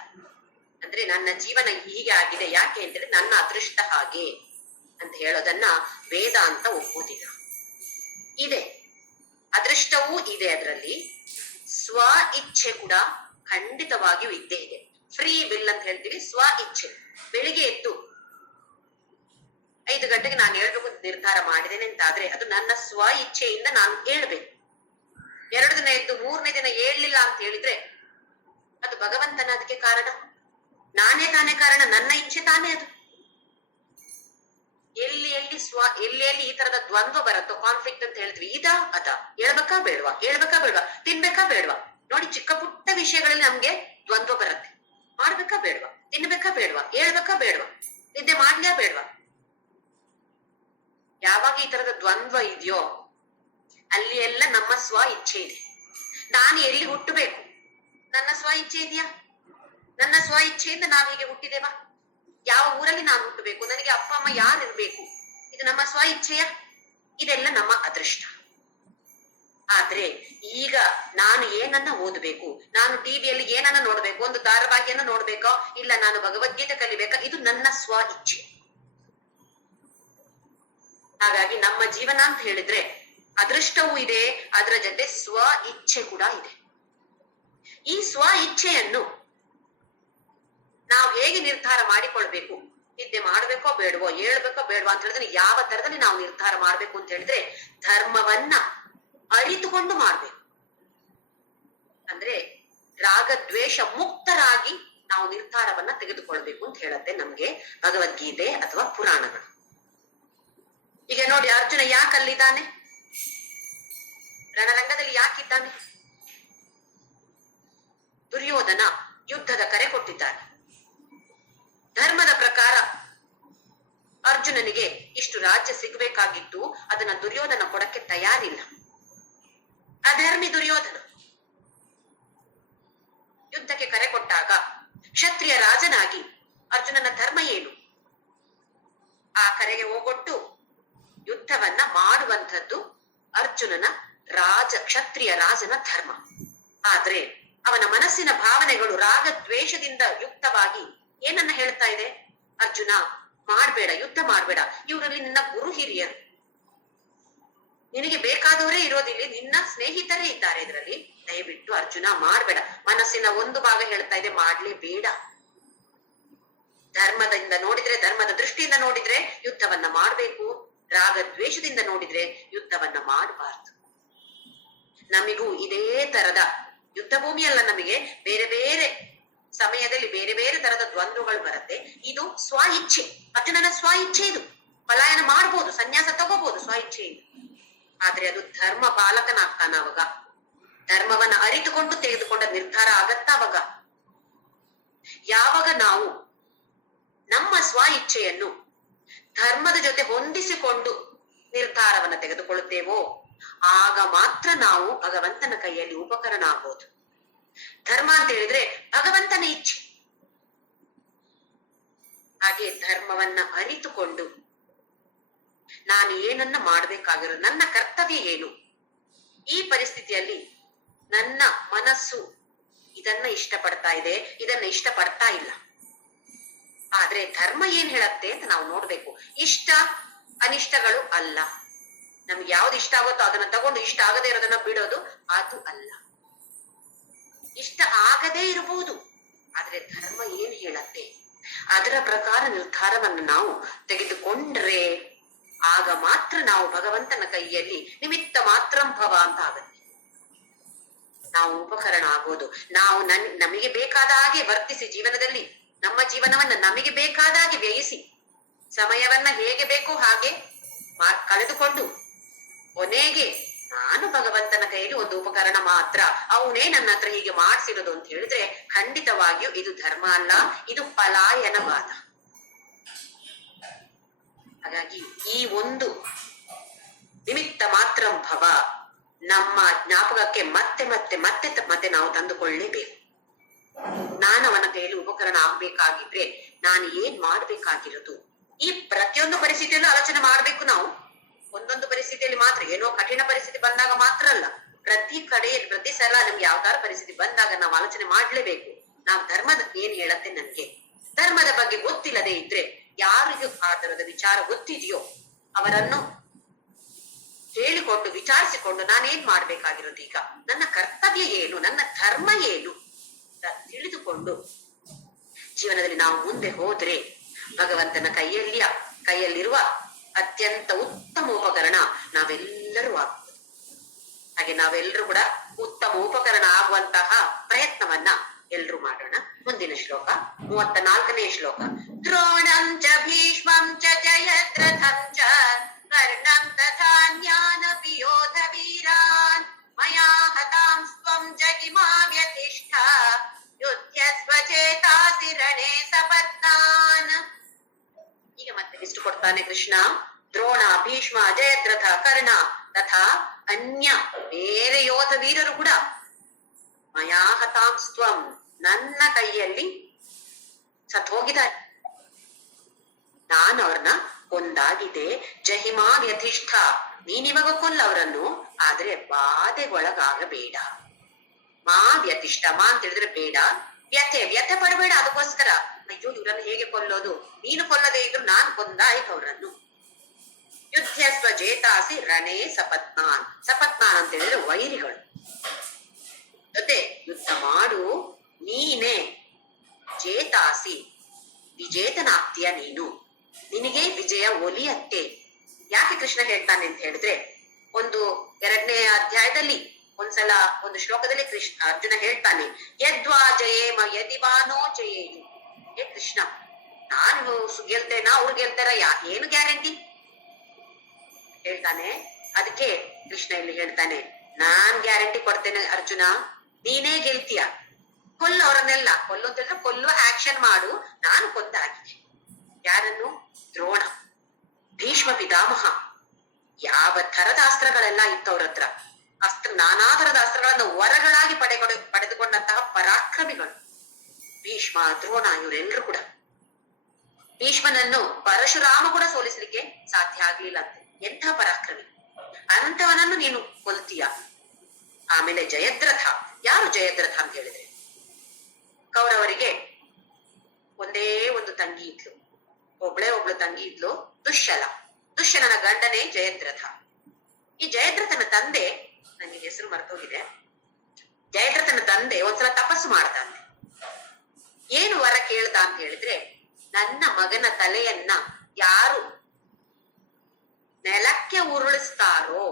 ಅಂದ್ರೆ ನನ್ನ ಜೀವನ ಹೀಗೆ ಆಗಿದೆ, ಯಾಕೆ ಅಂತೇಳಿ ನನ್ನ ಅದೃಷ್ಟ ಹಾಗೆ ಅಂತ ಹೇಳೋದನ್ನ ವೇದಾಂತ ಒಪ್ಪುದಿಲ್ಲ. ಇದೆ, ಅದೃಷ್ಟವೂ ಇದೆ, ಅದರಲ್ಲಿ ಸ್ವ ಇಚ್ಛೆ ಕೂಡ ಖಂಡಿತವಾಗಿಯೂ ಇದ್ದೇ ಇದೆ. ಫ್ರೀ ವಿಲ್ ಅಂತ ಹೇಳ್ತೀವಿ, ಸ್ವ ಇಚ್ಛೆ. ಬೆಳಿಗ್ಗೆ ಎದ್ದು 5 ಗಂಟೆಗೆ ನಾನು ಹೇಳ್ಬೇಕು ನಿರ್ಧಾರ ಮಾಡಿದ್ದೇನೆ ಅಂತ ಆದ್ರೆ ಅದು ನನ್ನ ಸ್ವ ಇಚ್ಛೆಯಿಂದ ನಾನು ಹೇಳ್ಬೇಕು. 2 ದಿನ ಎದ್ದು 3ನೇ ದಿನ ಹೇಳಲಿಲ್ಲ ಅಂತ ಹೇಳಿದ್ರೆ ಅದು ಭಗವಂತನ ಅದಕ್ಕೆ ಕಾರಣ? ನಾನೇ ತಾನೇ ಕಾರಣ, ನನ್ನ ಇಚ್ಛೆ ತಾನೇ ಅದು. ಎಲ್ಲಿ ಎಲ್ಲಿ ಈ ತರದ ದ್ವಂದ್ವ ಬರುತ್ತೋ, ಕಾನ್ಫ್ಲಿಕ್ಟ್ ಅಂತ ಹೇಳ್ತೀವಿ, ಇದಾ ಅದ, ಹೇಳ್ಬೇಕಾ ಬೇಡ್ವಾ, ತಿನ್ಬೇಕಾ ಬೇಡ್ವಾ? ನೋಡಿ, ಚಿಕ್ಕ ಪುಟ್ಟ ವಿಷಯಗಳಲ್ಲಿ ನಮ್ಗೆ ದ್ವಂದ್ವ ಬರುತ್ತೆ. ಮಾಡ್ಬೇಕಾ ಬೇಡ್ವಾ, ತಿನ್ಬೇಕಾ ಬೇಡ್ವಾ, ಹೇಳ್ಬೇಕಾ ಬೇಡ್ವಾ, ನಿದ್ದೆ ಮಾಡ್ಲಾ ಬೇಡ್ವಾ? ಯಾವಾಗ ಈ ತರದ ದ್ವಂದ್ವ ಇದೆಯೋ ಅಲ್ಲಿ ಎಲ್ಲ ನಮ್ಮ ಸ್ವ ಇಚ್ಛೆ ಇದೆ. ನಾನು ಎಲ್ಲಿ ಹುಟ್ಟಬೇಕು, ನನ್ನ ಸ್ವ ಇಚ್ಛೆ ಇದೆಯಾ? ನನ್ನ ಸ್ವ ಇಚ್ಛೆಯಿಂದ ನಾವು ಹೀಗೆ ಹುಟ್ಟಿದೇವಾ? ಯಾವ ಊರಲ್ಲಿ ನಾನು ಹುಟ್ಟಬೇಕು, ನನಗೆ ಅಪ್ಪ ಅಮ್ಮ ಯಾರು ಇರ್ಬೇಕು, ಇದು ನಮ್ಮ ಸ್ವ ಇಚ್ಛೆಯ? ಇದೆಲ್ಲ ನಮ್ಮ ಅದೃಷ್ಟ. ಆದ್ರೆ ಈಗ ನಾನು ಏನನ್ನ ಓದಬೇಕು, ನಾನು ಟಿವಿಯಲ್ಲಿ ಏನನ್ನ ನೋಡ್ಬೇಕು, ಒಂದು ಧಾರಾವಾಹಿಯನ್ನ ನೋಡ್ಬೇಕೋ ಇಲ್ಲ ನಾನು ಭಗವದ್ಗೀತೆ ಕಲಿಬೇಕಾ, ಇದು ನನ್ನ ಸ್ವ ಇಚ್ಛೆ. ಹಾಗಾಗಿ ನಮ್ಮ ಜೀವನ ಅಂತ ಹೇಳಿದ್ರೆ ಅದೃಷ್ಟವೂ ಇದೆ, ಅದರ ಜೊತೆ ಸ್ವ ಇಚ್ಛೆ ಕೂಡ ಇದೆ. ಈ ಸ್ವ ಇಚ್ಛೆಯನ್ನು ನಾವು ಹೇಗೆ ನಿರ್ಧಾರ ಮಾಡಿಕೊಳ್ಬೇಕು, ನಿದ್ದೆ ಮಾಡ್ಬೇಕೋ ಬೇಡವೋ, ಹೇಳ್ಬೇಕೋ ಬೇಡವೋ ಅಂತ ಹೇಳಿದ್ರೆ ಯಾವ ತರದಲ್ಲಿ ನಾವು ನಿರ್ಧಾರ ಮಾಡ್ಬೇಕು ಅಂತ ಹೇಳಿದ್ರೆ ಧರ್ಮವನ್ನ ಅರಿತುಕೊಂಡು ಮಾಡ್ಬೇಕು. ಅಂದ್ರೆ ರಾಗದ್ವೇಷ ಮುಕ್ತರಾಗಿ ನಾವು ನಿರ್ಧಾರವನ್ನ ತೆಗೆದುಕೊಳ್ಬೇಕು ಅಂತ ಹೇಳುತ್ತೆ ನಮ್ಗೆ ಭಗವದ್ಗೀತೆ ಅಥವಾ ಪುರಾಣಗಳು. ಈಗ ನೋಡಿ, ಅರ್ಜುನ ಯಾಕೆ ಅಲ್ಲಿದ್ದಾನೆ, ರಣರಂಗದಲ್ಲಿ ಯಾಕಿದ್ದಾನೆ? ದುರ್ಯೋಧನ ಯುದ್ಧದ ಕರೆ ಕೊಟ್ಟಿದ್ದಾನೆ. ಧರ್ಮದ ಪ್ರಕಾರ ಅರ್ಜುನನಿಗೆ ಇಷ್ಟು ರಾಜ್ಯ ಸಿಗ್ಬೇಕಾಗಿತ್ತು, ಅದನ್ನ ದುರ್ಯೋಧನ ಕೊಡಕ್ಕೆ ತಯಾರಿಲ್ಲ. ಅಧರ್ಮಿ ದುರ್ಯೋಧನ ಯುದ್ಧಕ್ಕೆ ಕರೆ ಕೊಟ್ಟಾಗ ಕ್ಷತ್ರಿಯ ರಾಜನಾಗಿ ಅರ್ಜುನನ ಧರ್ಮ ಏನು? ಆ ಕರೆಗೆ ಹೋಗೊಟ್ಟು ಯುದ್ಧವನ್ನ ಮಾಡುವಂಥದ್ದು ಅರ್ಜುನನ ಕ್ಷತ್ರಿಯ ರಾಜನ ಧರ್ಮ. ಆದ್ರೆ ಅವನ ಮನಸ್ಸಿನ ಭಾವನೆಗಳು ರಾಗದ್ವೇಷದಿಂದ ಯುಕ್ತವಾಗಿ ಏನನ್ನ ಹೇಳ್ತಾ ಇದೆ? ಅರ್ಜುನ ಮಾಡ್ಬೇಡ, ಯುದ್ಧ ಮಾಡ್ಬೇಡ, ಇವರಲ್ಲಿ ನಿನ್ನ ಗುರು ಹಿರಿಯರು, ನಿನಗೆ ಬೇಕಾದವರೇ ಇರೋದಿಲ್ಲ, ನಿನ್ನ ಸ್ನೇಹಿತರೇ ಇದ್ದಾರೆ ಇದರಲ್ಲಿ, ದಯವಿಟ್ಟು ಅರ್ಜುನ ಮಾಡ್ಬೇಡ. ಮನಸ್ಸಿನ ಒಂದು ಭಾಗ ಹೇಳ್ತಾ ಇದೆ ಮಾಡ್ಲೇಬೇಡ. ಧರ್ಮದಿಂದ ನೋಡಿದ್ರೆ, ಧರ್ಮದ ದೃಷ್ಟಿಯಿಂದ ನೋಡಿದ್ರೆ ಯುದ್ಧವನ್ನ ಮಾಡ್ಬೇಕು, ರಾಗದ್ವೇಷದಿಂದ ನೋಡಿದ್ರೆ ಯುದ್ಧವನ್ನ ಮಾಡಬಾರ್ದು. ನಮಿಗೂ ಇದೇ ತರದ ಯುದ್ಧ ಭೂಮಿಯಲ್ಲ, ನಮಗೆ ಬೇರೆ ಬೇರೆ ಸಮಯದಲ್ಲಿ ಬೇರೆ ಬೇರೆ ತರದ ದ್ವಂದ್ವಗಳು ಬರುತ್ತೆ. ಇದು ಸ್ವ ಇಚ್ಛೆ, ಅರ್ಜುನನ ಸ್ವ ಇಚ್ಛೆ. ಇದು ಪಲಾಯನ ಮಾಡ್ಬೋದು, ಸನ್ಯಾಸ ತಗೋಬಹುದು ಸ್ವ ಇಚ್ಛೆಯಿಂದ. ಆದ್ರೆ ಅದು ಧರ್ಮ ಪಾಲಕನಾಗ್ತಾನ ಅವಾಗ, ಧರ್ಮವನ್ನ ಅರಿತುಕೊಂಡು ತೆಗೆದುಕೊಂಡ ನಿರ್ಧಾರ ಆಗತ್ತ ಅವಾಗ. ಯಾವಾಗ ನಾವು ನಮ್ಮ ಸ್ವ ಇಚ್ಛೆಯನ್ನು ಧರ್ಮದ ಜೊತೆ ಹೊಂದಿಸಿಕೊಂಡು ನಿರ್ಧಾರವನ್ನ ತೆಗೆದುಕೊಳ್ಳುತ್ತೇವೋ ಆಗ ಮಾತ್ರ ನಾವು ಭಗವಂತನ ಕೈಯಲ್ಲಿ ಉಪಕರಣ ಆಗ್ಬೋದು. ಧರ್ಮ ಅಂತ ಹೇಳಿದ್ರೆ ಭಗವಂತನ ಇಚ್ಛೆ. ಹಾಗೆ ಧರ್ಮವನ್ನ ಅರಿತುಕೊಂಡು ನಾನು ಏನನ್ನ ಮಾಡ್ಬೇಕಾಗಿರೋದು, ನನ್ನ ಕರ್ತವ್ಯ ಏನು, ಈ ಪರಿಸ್ಥಿತಿಯಲ್ಲಿ ನನ್ನ ಮನಸ್ಸು ಇದನ್ನ ಇಷ್ಟಪಡ್ತಾ ಇದೆ, ಇದನ್ನ ಇಷ್ಟಪಡ್ತಾ ಇಲ್ಲ. ಆದ್ರೆ ಧರ್ಮ ಏನ್ ಹೇಳತ್ತೆ ಅಂತ ನಾವು ನೋಡ್ಬೇಕು. ಇಷ್ಟ ಅನಿಷ್ಟಗಳು ಅಲ್ಲ, ನಮ್ಗೆ ಯಾವ್ದು ಇಷ್ಟ ಆಗುತ್ತೋ ಅದನ್ನ ತಗೊಂಡು ಇಷ್ಟ ಆಗದೆ ಇರೋದನ್ನ ಬಿಡೋದು ಅದು ಅಲ್ಲ. ಇಷ್ಟ ಆಗದೇ ಇರಬಹುದು, ಆದ್ರೆ ಧರ್ಮ ಏನ್ ಹೇಳತ್ತೆ ಅದರ ಪ್ರಕಾರ ನಿರ್ಧಾರವನ್ನು ನಾವು ತೆಗೆದುಕೊಂಡ್ರೆ ಆಗ ಮಾತ್ರ ನಾವು ಭಗವಂತನ ಕೈಯಲ್ಲಿ ನಿಮಿತ್ತ ಮಾತ್ರಂ ಭವ ಅಂತ ಆಗತ್ತೆ. ನಾವು ಉಪಕರಣ ಆಗೋದು. ನಾವು ನಮಗೆ ಬೇಕಾದ ಹಾಗೆ ವರ್ತಿಸಿ, ಜೀವನದಲ್ಲಿ ನಮ್ಮ ಜೀವನವನ್ನ ನಮಗೆ ಬೇಕಾದ ಹಾಗೆ ವ್ಯಯಿಸಿ, ಸಮಯವನ್ನ ಹೇಗೆ ಬೇಕೋ ಹಾಗೆ ಕಳೆದುಕೊಂಡು ಕೊನೆಗೆ ನಾನು ಭಗವಂತನ ಕೈಯಲ್ಲಿ ಒಂದು ಉಪಕರಣ ಮಾತ್ರ, ಅವನೇ ನನ್ನ ಹತ್ರ ಹೀಗೆ ಮಾಡ್ಸಿರೋದು ಅಂತ ಹೇಳಿದ್ರೆ ಖಂಡಿತವಾಗಿಯೂ ಇದು ಧರ್ಮ ಅಲ್ಲ, ಇದು ಪಲಾಯನವಾದ. ಹಾಗಾಗಿ ಈ ಒಂದು ನಿಮಿತ್ತ ಮಾತ್ರಂ ಭವ ನಮ್ಮ ಜ್ಞಾಪಕಕ್ಕೆ ಮತ್ತೆ ಮತ್ತೆ ಮತ್ತೆ ಮತ್ತೆ ನಾವು ತಂದುಕೊಳ್ಳೇಬೇಕು. ನಾನು ಅವನ ಕೈಯಲ್ಲಿ ಉಪಕರಣ ಆಗ್ಬೇಕಾಗಿದ್ರೆ ನಾನು ಏನ್ ಮಾಡ್ಬೇಕಾಗಿರೋದು, ಈ ಪ್ರತಿಯೊಂದು ಪರಿಸ್ಥಿತಿಯಲ್ಲೂ ಆಲೋಚನೆ ಮಾಡ್ಬೇಕು. ನಾವು ಒಂದೊಂದು ಪರಿಸ್ಥಿತಿಯಲ್ಲಿ ಮಾತ್ರ, ಏನೋ ಕಠಿಣ ಪರಿಸ್ಥಿತಿ ಬಂದಾಗ ಮಾತ್ರ ಅಲ್ಲ, ಪ್ರತಿ ಸಲ ನಮ್ಗೆ ಯಾವ್ದಾರ ಪರಿಸ್ಥಿತಿ ಬಂದಾಗ ನಾವು ಆಲೋಚನೆ ಮಾಡ್ಲೇಬೇಕು. ನಾವು ಧರ್ಮದ ಏನ್ ಹೇಳತ್ತೆ, ನನ್ಗೆ ಧರ್ಮದ ಬಗ್ಗೆ ಗೊತ್ತಿಲ್ಲದೆ ಇದ್ರೆ, ಯಾರಿಗೂ ಆ ತರದ ವಿಚಾರ ಗೊತ್ತಿದೆಯೋ ಅವರನ್ನು ಹೇಳಿಕೊಂಡು ವಿಚಾರಿಸಿಕೊಂಡು ನಾನೇನ್ ಮಾಡ್ಬೇಕಾಗಿರೋದು, ಈಗ ನನ್ನ ಕರ್ತವ್ಯ ಏನು, ನನ್ನ ಧರ್ಮ ಏನು ಅಂತ ತಿಳಿದುಕೊಂಡು ಜೀವನದಲ್ಲಿ ನಾವು ಮುಂದೆ ಹೋದ್ರೆ ಭಗವಂತನ ಕೈಯಲ್ಲಿರುವ ಅತ್ಯಂತ ಉತ್ತಮ ಉಪಕರಣ ನಾವೆಲ್ಲರೂ ಆಗ್ಬೋದು. ಹಾಗೆ ನಾವೆಲ್ಲರೂ ಕೂಡ ಉತ್ತಮ ಉಪಕರಣ ಆಗುವಂತಹ ಪ್ರಯತ್ನವನ್ನ ಎಲ್ರು ಮಾಡೋಣ. ಮುಂದಿನ ಶ್ಲೋಕ 34ನೇ ಶ್ಲೋಕ. ದ್ರೋಣಂ ಚ ಭೀಷ್ಮಂ ಚ ಜಯದ್ರಥಂ ಚ ಕರ್ಣಂ ತಥಾ ಜ್ಞಾನಪಿ ಯೋಧ ವೀರಾನ್ ಮಯಾ ಹತಾಂ ಸ್ವಂ ಜಗಿಮಾ ವ್ಯತಿಷ್ಠ ಯುಧ್ಯಸ್ವ ಚೇತಾಸಿ ರಣೇ ಸಪತ್ನಾನ್. ಈಗ ಮತ್ತೆ ಲಿಸ್ಟ್ ಕೊಡ್ತಾನೆ ಕೃಷ್ಣ. ದ್ರೋಣ, ಭೀಷ್ಮ, ಜಯದ್ರಥ, ಕರ್ಣ ತಥಾ ಅನ್ಯ ಬೇರೆ ಯೋಧ ವೀರರು ಕೂಡ ಮಯಾ ಹತಾಂ ಸ್ವಂ ನನ್ನ ಕೈಯಲ್ಲಿ ಸತ್ ಹೋಗಿದ್ದಾರೆ, ನಾನು ಅವ್ರನ್ನ ಕೊಂದಾಗಿದೆ. ಜಹಿಮಾ ವ್ಯತಿಷ್ಠ ನೀನಿವಾಗ ಕೊಲ್ಲ ಅವರನ್ನು, ಆದ್ರೆ ಬಾಧೆಗೊಳಗಾಗಬೇಡ. ಮಾ ವ್ಯತಿಷ್ಠ, ಮಾ ಅಂತ ಹೇಳಿದ್ರೆ ಬೇಡ, ವ್ಯಥೆ ಪಡಬೇಡ. ಅದಕ್ಕೋಸ್ಕರ ಅಯ್ಯೋ ಇವ್ರನ್ನು ಹೇಗೆ ಕೊಲ್ಲೋದು, ನೀನು ಕೊಲ್ಲದೆ ಇದ್ರು ನಾನ್ ಕೊಂದಾಯ್ತು ಅವರನ್ನು. ಯುದ್ಧಸ್ವ ಜೇತಾಸಿ ರಣೇ ಸಪತ್ನಾನ್. ಸಪತ್ನಾನ್ ಅಂತ ಹೇಳಿದ್ರೆ ವೈರಿಗಳು. ಜೊತೆ ಯುದ್ಧ ಮಾಡು, ನೀನೇ ಜೇತಾಸಿ, ವಿಜೇತನಾಗ್ತೀಯ ನೀನು, ನಿನಗೆ ವಿಜಯ ಒಲಿಯತ್ತೆ. ಯಾಕೆ ಕೃಷ್ಣ ಹೇಳ್ತಾನೆ ಅಂತ ಹೇಳಿದ್ರೆ, ಒಂದು 2ನೇ ಅಧ್ಯಾಯದಲ್ಲಿ ಒಂದ್ಸಲ ಒಂದು ಶ್ಲೋಕದಲ್ಲಿ ಅರ್ಜುನ ಹೇಳ್ತಾನೆ, ಯದ್ವಾ ಜಯೇಮ ಯದಿವಾನೋ ಜಯೇಯು. ಹೇ ಕೃಷ್ಣ, ನಾನು ಗೆಲ್ತೇನಾ ಅವ್ರು ಗೆಲ್ತಾರ, ಏನು ಗ್ಯಾರಂಟಿ ಹೇಳ್ತಾನೆ. ಅದಕ್ಕೆ ಕೃಷ್ಣ ಇಲ್ಲಿ ಹೇಳ್ತಾನೆ, ನಾನ್ ಗ್ಯಾರಂಟಿ ಕೊಡ್ತೇನೆ ಅರ್ಜುನ, ನೀನೇ ಗೆಲ್ತೀಯ. ಕೊಲ್ಲು ಅವರನ್ನೆಲ್ಲ, ಕೊಲ್ಲು ಅಂತ ಹೇಳಿದ್ರೆ ಕೊಲ್ಲುವ ಆಕ್ಷನ್ ಮಾಡು. ನಾನು ಕೊಂದಾಗಿದೆ. ಯಾರನ್ನು? ದ್ರೋಣ, ಭೀಷ್ಮ ಪಿತಾಮಹ. ಯಾವ ತರದ ಅಸ್ತ್ರಗಳೆಲ್ಲ ಇತ್ತು ಅವ್ರ ಹತ್ರ, ನಾನಾ ತರದ ಅಸ್ತ್ರಗಳನ್ನು ವರಗಳಾಗಿ ಪಡೆದುಕೊಂಡಂತಹ ಪರಾಕ್ರಮಿಗಳು ಭೀಷ್ಮ, ದ್ರೋಣ, ಇವರೆಲ್ಲರೂ ಕೂಡ. ಭೀಷ್ಮನನ್ನು ಪರಶುರಾಮ ಕೂಡ ಸೋಲಿಸಲಿಕ್ಕೆ ಸಾಧ್ಯ ಆಗ್ಲಿಲ್ಲ ಅಂತೆ, ಎಂಥ ಪರಾಕ್ರಮಿ. ಅಂತವನನ್ನು ನೀನು ಕೊಲ್ತೀಯ. ಆಮೇಲೆ ಜಯದ್ರಥ. ಯಾರು ಜಯದ್ರಥ ಅಂತ ಹೇಳಿದ್ರೆ, ಕೌರವರಿಗೆ ಒಂದೇ ಒಂದು ತಂಗಿ ಇದ್ಲು, ಒಬ್ಳು ತಂಗಿ ಇದ್ಲು, ದುಶ್ಯಲನ ಗಂಡನೇ ಜಯದ್ರಥ. ಈ ಜಯದ್ರಥನ ತಂದೆ, ನನಗೆ ಹೆಸರು ಮರ್ತೋಗಿದೆ, ಜಯದ್ರಥನ ತಂದೆ ಒಂದ್ಸಲ ತಪಸ್ಸು ಮಾಡ್ತಾನೆ. ಏನು ವರ ಕೇಳ್ದ ಅಂತ ಹೇಳಿದ್ರೆ, ನನ್ನ ಮಗನ ತಲೆಯನ್ನ ಯಾರು ನೆಲಕ್ಕೆ ಉರುಳಿಸ್ತಾರೋ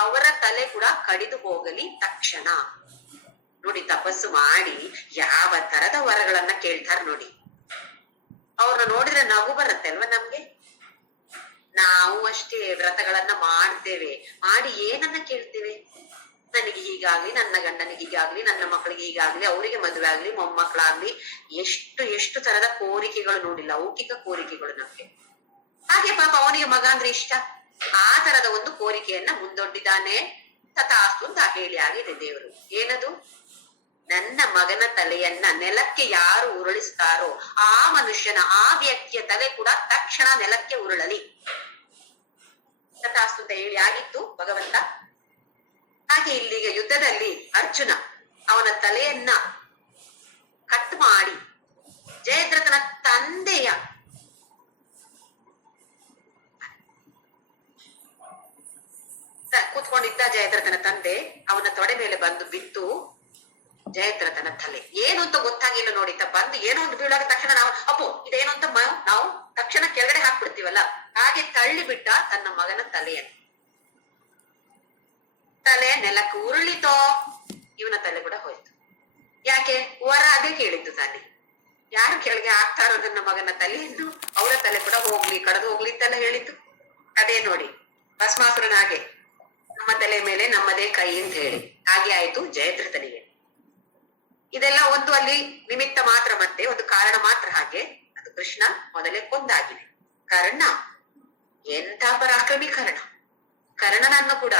ಅವರ ತಲೆ ಕೂಡ ಕಡಿದು ಹೋಗಲಿ ತಕ್ಷಣ. ನೋಡಿ, ತಪಸ್ಸು ಮಾಡಿ ಯಾವ ತರದ ವರಗಳನ್ನ ಕೇಳ್ತಾರ ನೋಡಿ. ಅವ್ರನ್ನ ನೋಡಿದ್ರೆ ನಗು ಬರುತ್ತೆ ಅಲ್ವಾ ನಮ್ಗೆ. ನಾವು ಅಷ್ಟೇ ವ್ರತಗಳನ್ನ ಮಾಡ್ತೇವೆ, ಮಾಡಿ ಏನನ್ನ ಕೇಳ್ತೇವೆ, ನನಗೆ ಹೀಗಾಗ್ಲಿ, ನನ್ನ ಗಂಡನಿಗೆ ಹೀಗಾಗ್ಲಿ, ನನ್ನ ಮಕ್ಕಳಿಗೆ ಹೀಗಾಗ್ಲಿ, ಅವರಿಗೆ ಮದುವೆ ಆಗ್ಲಿ, ಮೊಮ್ಮಕ್ಕಳಾಗ್ಲಿ, ಎಷ್ಟು ತರದ ಕೋರಿಕೆಗಳು ನೋಡಿ, ಲೌಕಿಕ ಕೋರಿಕೆಗಳು ನಮ್ಗೆ. ಹಾಗೆ ಪಾಪ ಅವನಿಗೆ ಮಗ ಅಂದ್ರೆ ಇಷ್ಟ, ಆ ತರದ ಒಂದು ಕೋರಿಕೆಯನ್ನ ಮುಂದೊಡ್ಡಿದ್ದಾನೆ. ತಥಾಸ್ತು ಅಂತ ಹೇಳಿ ಆಗಿದೆ ದೇವರು. ಏನದು? ನನ್ನ ಮಗನ ತಲೆಯನ್ನ ನೆಲಕ್ಕೆ ಯಾರು ಉರುಳಿಸ್ತಾರೋ ಆ ಮನುಷ್ಯನ, ಆ ವ್ಯಕ್ತಿಯ ತಲೆ ಕೂಡ ತಕ್ಷಣ ನೆಲಕ್ಕೆ ಉರುಳಲಿ. ತಥಾಸ್ತು ಅಂತ ಹೇಳಿ ಆಗಿತ್ತು ಭಗವಂತ. ಹಾಗೆ ಇಲ್ಲಿಗೆ ಯುದ್ಧದಲ್ಲಿ ಅರ್ಜುನ ಅವನ ತಲೆಯನ್ನ ಕಟ್ ಮಾಡಿ ಜಯದ್ರಥನ ತಂದೆಯ ಕೂತ್ಕೊಂಡಿದ್ದ ಜಯದ್ರಥನ ತಂದೆ ಅವನ ತೊಡೆ ಮೇಲೆ ಬಂದು ಬಿತ್ತು ಜಯದ್ರಥನ ತಲೆ. ಏನು ಅಂತ ಗೊತ್ತಾಗಿಲ್ಲ ನೋಡಿ, ಬಂದು ಏನೋ ಒಂದು ಬೀಳಾಗ ತಕ್ಷಣ ನಾವು ಅಪ್ಪೋ ಇದೇನು ಅಂತ ನಾವು ತಕ್ಷಣ ಕೆಳಗಡೆ ಹಾಕ್ಬಿಡ್ತೀವಲ್ಲ, ಹಾಗೆ ತಳ್ಳಿ ಬಿಟ್ಟ ತನ್ನ ಮಗನ ತಲೆಯನ್ನು. ತಲೆ ನೆಲಕ್ಕೆ ಉರುಳಿತೋ, ಇವನ ತಲೆ ಕೂಡ ಹೋಯ್ತು. ಯಾಕೆ? ವರ ಅದೇ ಕೇಳಿದ್ದು ತಾನೆ. ಯಾರು ಕೆಳಗೆ ಹಾಕ್ತಾರೋ ನನ್ನ ಮಗನ ತಲೆಯನ್ನು, ಅವರ ತಲೆ ಕೂಡ ಹೋಗ್ಲಿ, ಕಳೆದು ಹೋಗ್ಲಿ ಅಂತೆಲ್ಲ ಹೇಳಿದ್ದು. ಅದೇ ನೋಡಿ ಭಸ್ಮಾಸುರನ ಹಾಗೆ, ನಮ್ಮ ತಲೆ ಮೇಲೆ ನಮ್ಮದೇ ಕೈ ಅಂತ ಹೇಳಿ ಹಾಗೆ ಆಯ್ತು ಜಯದ್ರಥನಿಗೆ. ಇದೆಲ್ಲ ಒಂದು ಅಲ್ಲಿ ನಿಮಿತ್ತ ಮಾತ್ರ, ಮತ್ತೆ ಒಂದು ಕಾರಣ ಮಾತ್ರ. ಹಾಗೆ ಅದು ಕೃಷ್ಣ ಮೊದಲೇ ಕೊಂದಾಗಿದೆ. ಕರ್ಣ ಎಂಥ ಪರಾಕ್ರಮಿ ಕರ್ಣನನ್ನು ಕೂಡ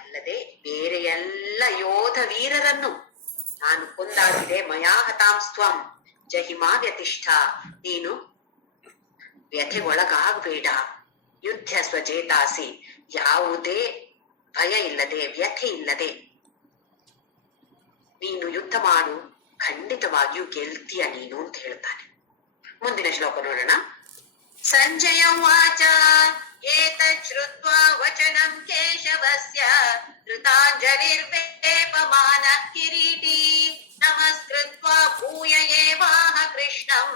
ಅಲ್ಲದೆ ಬೇರೆ ಎಲ್ಲ ಯೋಧ ವೀರರನ್ನು ನಾನು ಕೊಂದಾಗಿದೆ. ಮಯಾ ಹತಾಂಸ್ತ್ವಂ ಜಹಿಮಾ ವ್ಯತಿಷ್ಠ. ನೀನು ವ್ಯಥೆಗೊಳಗಾಗಬೇಡ. ಯುದ್ಧ ಸ್ವಜೇತಾಸಿ, ಯಾವುದೇ ಭಯ ಇಲ್ಲದೆ, ವ್ಯಥೆ ಇಲ್ಲದೆ ನೀನು ಯುದ್ಧ ಮಾಡು, ಖಂಡಿತವಾಗಿಯೂ ಗೆಲ್ತೀಯ ನೀನು ಅಂತ ಹೇಳ್ತಾನೆ. ಮುಂದಿನ ಶ್ಲೋಕ ನೋಡೋಣ. ಸಂಜಯ ವಾಚ ಏತತ್ ಶ್ರುತ್ವಾ ವಚನಂ ಕೇಶವಸ್ಯ ಧೃತಾಂಜಲಿರ್ವೇಪಮಾನಃ ಕಿರೀಟಿ ನಮಸ್ಕೃತ್ವಾ ಭೂಯ ಏವಾಹ ಕೃಷ್ಣಂ